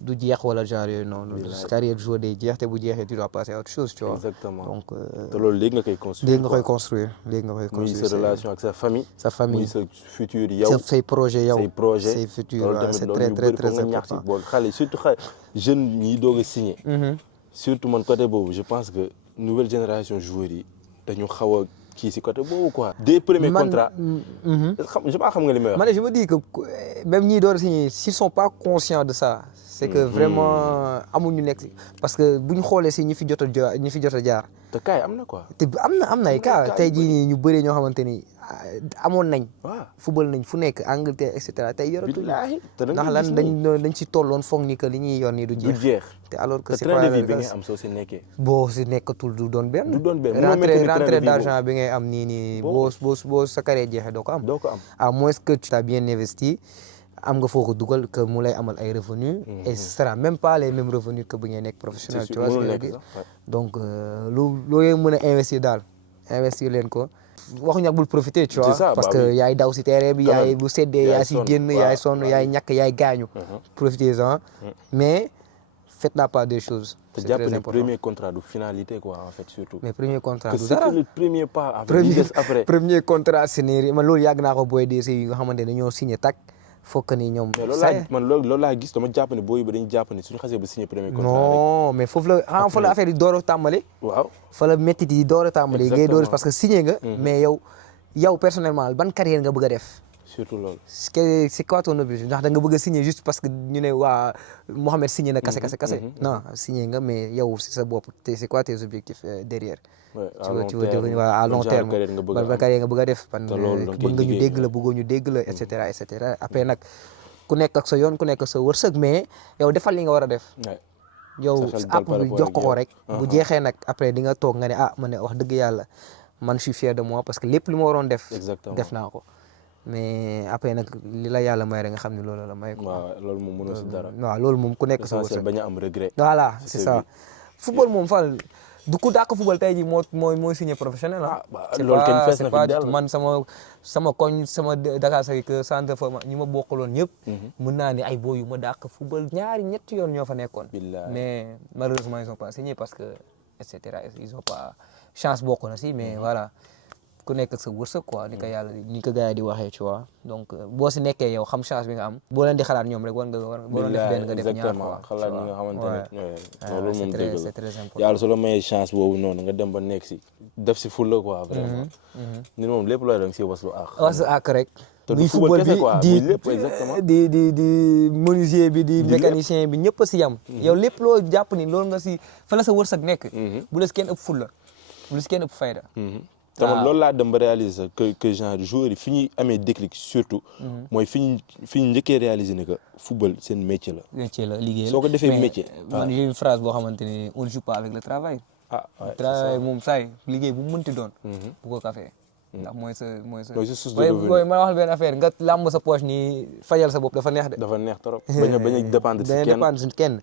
du jeex wala genre yooyu noonu. carrière de joueur day jeex te bu jeexee tu dois passer à autre chose tu vois. exactement donc te loolu léegi nga koy construire. léegi nga koy construire léegi nga koy construire. muy sa relation ak sa famille. sa famille muy sa futur yow. say projet yow say projet say futur waaw c'est très très très important. bool xale surtout xale jeunes ñi doog a signé. surtout man côté boobu je pense que nouvelle génération joueurs yi dañu xaw a kii si côté boobu quoi. des premiers contrats. xam nga li may wax. man je me dis que même ñii door signé s'ils sont pas conscients de ça. c'est que vraiment amuñu nekk parce que bu ñu xoolee si ñi fi jot a jaar. te kaay am na quoi. te am na ay cas tey jii nii ñu bëree ñoo xamante ni amoon nañ. waaw football nañ fu nekk Angleterre et cetera tey yoratul. ndax lan dañ si tolloon foog ni que li ñuy yor nii du jeex. te alors que c'est pas bi ngay am soo si nekkee. boo si nekkatul du doon benn. du doon benn rentrée d'argent bi ngay am nii boo sa carrière jeexee doo ko am. à moins que tu as bien investi. am nga foo ko dugal que mu lay amal ay revenus et ce sera même pas les mêmes revenus que bu ngay nekk professionnel tu vois ce que je veux dire donc looy mën a investir daal investir leen ko waxuñu ak bul profiter tu vois parce que yaay daw si terrain bi yaay bu seddee yaay si génn yaay sonn yaay ñàkk yaay gaañu profitez-en mais faites la part des choses c'est très important. Premier contrat de finalité quoi en fait surtout. mais premier contrat du dara que le premier pas après premier contrat signé man loolu yàgg naa ko booy dee yi nga xamante ne dañoo signé tak fokk ni ñoom. loolu laa gis dama jàpp ne booy ba dañu jàpp ne suñu xasee ba signé premier contrat non mais foofu la fa la affaire yi door a tàmbali. waaw fa la métti yi door a tàmbali. ngay door parce que signé nga. mais yow personnellement ban carrière nga bëgg a def. surtout loolu. c'est quoi ton objectif ndax da nga bëgg a signé juste parce que ñu ne waa Mohamed signé na kase. non signé nga mais yow si sa bopp c'est quoi tes objectifs derrière. tu veux devenir à long terme ban carrière nga bëgg a def ban bëgg nga ñu dégg la bëggoo ñu dégg la et cetera après nag ku nekk ak sa yoon ku nekk ak sa wërsëg mais yow defal li nga war a def yow app bi jox ko rek bu jeexee nag après di nga toog nga ne man ne wax dëgg yàlla man je suis fier de moi parce que lépp li ma waroon def def naa ko mais après nag li la yàlla may rek nga xam ne loolu la may ko waaw loolu moom mënoo si dara waaw loolu moom ku nekk sa wërsëg bañ a am regret voilà c'est ça football moom fal du ku dàq football tey jii mooy signé professionnel loolu kenn fees na fi dell man sama koñ sama Dakar say que centre fa ñi ma bokkaloon ñëpp mën naa ni ay boo yu ma dàq football ñetti yoon ñoo fa nekkoon mais malheureusement ils ont pas signé parce que et cetera ils ont pas chance bokk na si mais voilà ku nekk ak sa wërsëg quoi ni ko gars yi di waxee tu vois donc boo si nekkee yow xam chance bi nga am boo leen di xalaat ñoom rek boo doon def benn nga def ñaar quoi xalaat ñi nga xamante ne loolu moom dëgg c'est très important yàlla su la mayee chance boobu noonu nga dem ba nekk si def si fulla quoi vraiment nit moom lépp looy dang si waslu ak rek muy football bi di menuisier bi di mécanicien bi ñëpp a si yam yow lépp loo jàpp ni loolu nga si fa la sa wërsëg nekk bu la si kenn ëpp fulla bu la si kenn ëpp fayda tamit loolu laa dem ba réaliser que genre joueurs yi fi ñuy amee déclic surtout mooy fi ñu njëkkee réaliser ne que football seen métier la liggéey soo ko defee métier man j'ai une phrase boo xamante ni on ne joue pas avec le travail travail moom saay liggéey bu mu mënti doon bu ko café ndax mooy sa source de revenu booy ma wax benn affaire nga làmb sa poche nii fajal sa bopp dafa neex de dafa neex trop bañ a dépendre si kenn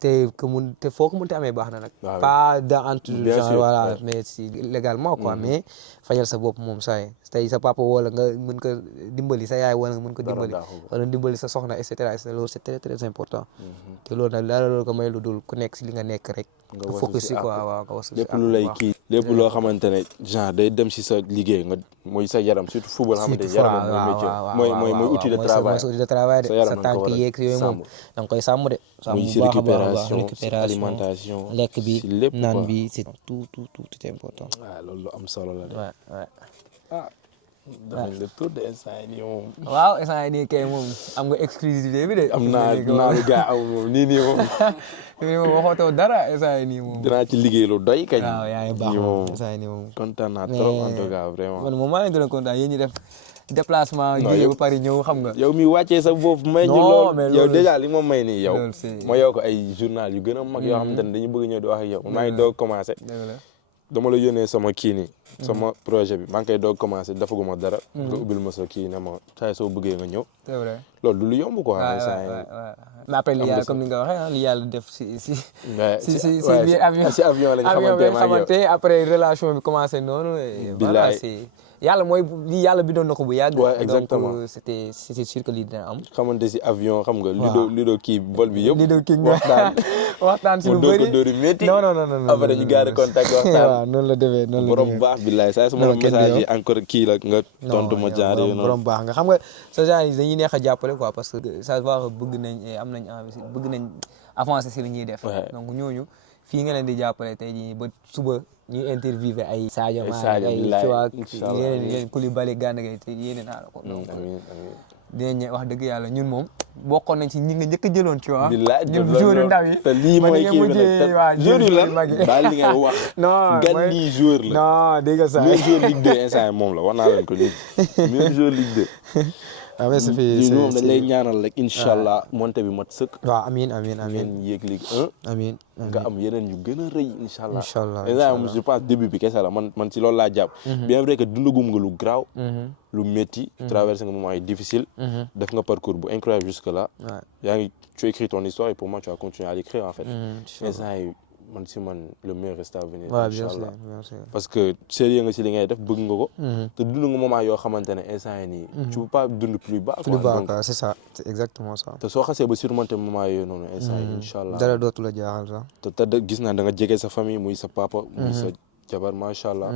te foo ko mënti amee baax na nag pas entre genre voilà mais si légalement quoi mais fajal sa bopp moom saay tey sa papa wala nga mën ko dimbali sa yaay wala nga mën ko dimbali wala dimbali sa soxna et cetera loolu c'est très très important te loolu nag daal loolu ko may lu dul ku nekk si li nga nekk rek nga focus si quoi waaw nga wasu lépp lu lay kii lépp loo xamante ne genre day dem si sa liggéey nga mooy sa yaram surtout football xamante ne yaram mooy métier mooy outil de travail mooy outil de travail de sa tànk yeeg yooyu moom da nga koy sàmm de muy si récupération alimentation lekk bi naan bi c'est tout est important waaw loolu lu am solo la de dafa le tour de instant yi nii moom waaw instant yi nii kay moom am nga exclusivité bi de am naa gaa aw moom nii moom waxootoo dara instant yi nii moom dinaa ci liggéey lu doy kañ waaw yaa ngi baax moom instant yi nii moom kontaan naa trop en tout cas vraiment man moom maa leen gën a kontaan yéen ñi def déplacement jógee ba Paris ñëw xam nga yow mi wàccee sa bopp may ñu lool yow déjà li ma may nii yow ma yow ko ay journal yu gën a mag yoo xamante ne dañu bëgg ñëw di wax ak yow maa ngi doog commencé dama la yónnee sama kii nii sama projet bi maa ngi koy doog commencé dafaguma dara nga ubbil ma sa kii ne ma saa soo bëggee nga ñëw c'est vrai loolu du lu yomb quoi mais après li yàlla comme ni nga waxee li yàlla def si biir avion lañ xamante après relation bi commencé noonu voilà yàlla mooy lii yàlla bi doon na ko bu yàgg. Ouais, exactement. donc c'était sûr que lii dina am. xamante si avion xam nga. waaw Ludo kii vol bi yëpp. Ludo kii waxtaan si lu mu bëri dóor ko métti. non après ñu garder contact waxtaan. waaw noonu la demee noonu la borom demee. baax billaay saa su ma la message yi encore kii la nga tontu ma jaar yi borom baax nga xam nga sa genre yi dañuy neex a jàppale quoi parce que ça se voit bëgg nañ am nañ envie bëgg nañ avancer si li ñuy def. donc ñooñu fii nga leen di jàppale tey jii ba suba ñuy interviewé ay Sadio Mané ay yeneen Koulibaly Gana Gueye te yéene naa la ko. donc dinañ wax dëgg yàlla ñun moom bokkoon nañ ci ñi nga njëkk a jëloon tu vois. ñun joueur yu ndaw yi. te lii mooy kii bi nag joueur yu lan baal li ngay wax. non gan nii joueur la. non dégg nga ça. même joueur Ligue 2 instant moom la wax naa leen ko nii même joueur Ligue 2. ah mais c'est moom dañ lay ñaanal rek incha allah monté bi mat sëkk. waaw amiin ngeen yéeg Ligue 1. amiin nga am yeneen yu gën a rëy incha allah. incha allah je pense début bi kese la man ci loolu laa jàpp. bien vrai que dundagum nga lu graaw. lu métti. traversé nga moment yi difficile. def nga parcours bu incroyable jusque là. yaa ngi tu as écrit ton histoire et pour moi tu vas continuer à l'écrire en fait. man le meilleur reste à venir. waaw incha bien sûr allah bien sûr. parce que sérieux nga si li ngay def bëgg nga ko. te dund nga moment yoo xamante ne instant yii nii. tu peux pas dund plus bas. plus bas quoi c'est ça c'est exactement ça. te soo xasee ba surmonter moment yooyu noonu. instant yii incha allah dara dootu la jaaxal sax. te gis naa da nga jege sa famille muy sa papa. muy sa jabar macha allah.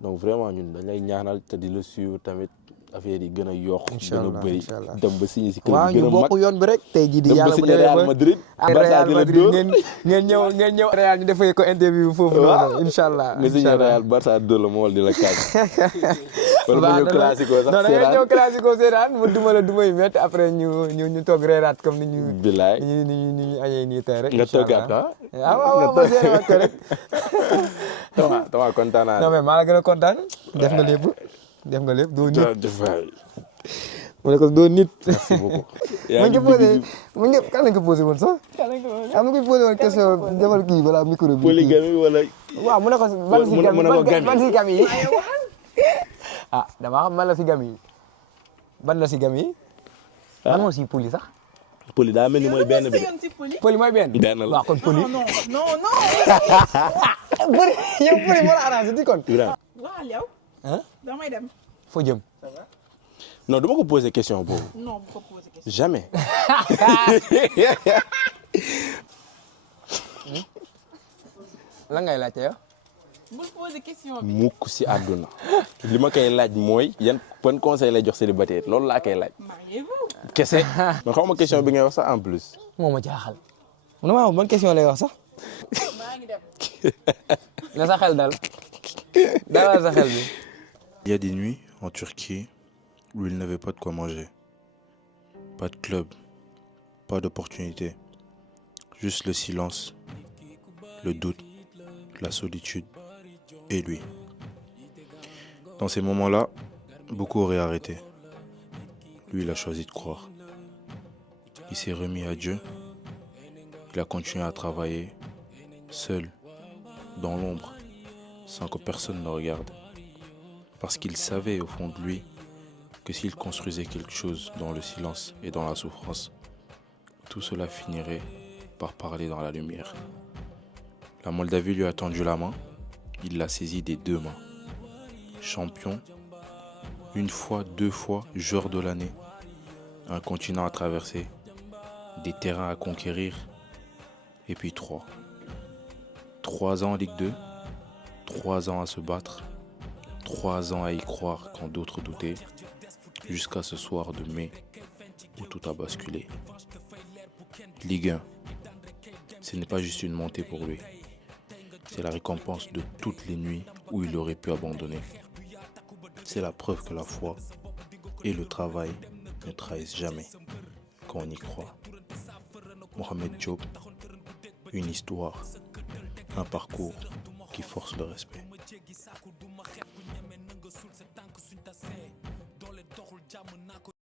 donc vraiment ñun dañ lay ñaanal te di la suivre tamit. affaire yi gën a yokk gën a bëri dem ba signé si club waaw ñu bokk yoon bi rek tey jii di yàlla bu demee Real Madrid Real Madrid ngeen ñëw Real ñu defee ko interview foofu noonu incha allah nga signé Real Barça 2 la moo wal di la kaaj wala ma ñëw classico sax non da nga ñëw classico seetaan mu duma la duma yu métti après ñu toog reeraat comme ni ñu bilaay ni ñu añee nii tey rek nga toogaat waaw ma seere waat ko rek tama kontaan naa non mais maa la gën a kontaan def nga lépp doo nit mu ne ko doo nit. merci beaucoup. mu ngi kan lañ ko posé woon sax. am na ko posé woon question defal kii balaa micro bi. polygamie wala. waaw mu ne ko ban si gam yi ah damaa xam ban la si gam yi ban la si gam yi. ban moo si poli sax. poli daa mel ni mooy benn bi. poli mooy benn. benn la waaw kon poli. non. poli yow poli moo la arrangé di kon. waaw yow. damay dem. foo jëm. non du ma ko poser question boobu. non bu ko poser question. jamais. lan ngay laajte yow. bul poser question bi. mukk si àdduna. li ma koy laaj mooy ban conseil lay jox célibataire loolu laa koy laaj. mariez-vous. kese. man xaw ma question bi ngay wax sax en plus. moo ma jaaxal. man maa ban question lay wax sax. maa ngi dem. na sa xel dal. dalal sa xel bi. Il y a des nuits en Turquie où il n'avait pas de quoi manger. Pas de club, pas d'opportunité. Juste le silence, le doute, la solitude et lui. Dans ces moments-là, beaucoup auraient arrêté. Lui, il a choisi de croire. Il s'est remis à Dieu. Il a continué à travailler, seul, dans l'ombre, sans que personne ne le regarde. Parce qu'il savait au fond de lui que s'il construisait quelque chose dans le silence et dans la souffrance, tout cela finirait par parler dans la lumière. La Moldavie lui a tendu la main, il l'a saisie des deux mains. Champion, une fois, deux fois, joueur de l'année, un continent à traverser, des terrains à conquérir, et puis 3 ans en Ligue 2, 3 ans à se battre, 3 ans à y croire quand d'autres doutaient, jusqu'à ce soir de mai où tout a basculé. Ligue 1, ce n'est pas juste une montée pour lui, c'est la récompense de toutes les nuits où il aurait pu abandonner. C'est la preuve que la foi et le travail ne trahissent jamais quand on y croit. Mohamed Diop, une histoire, un parcours qui force le respect.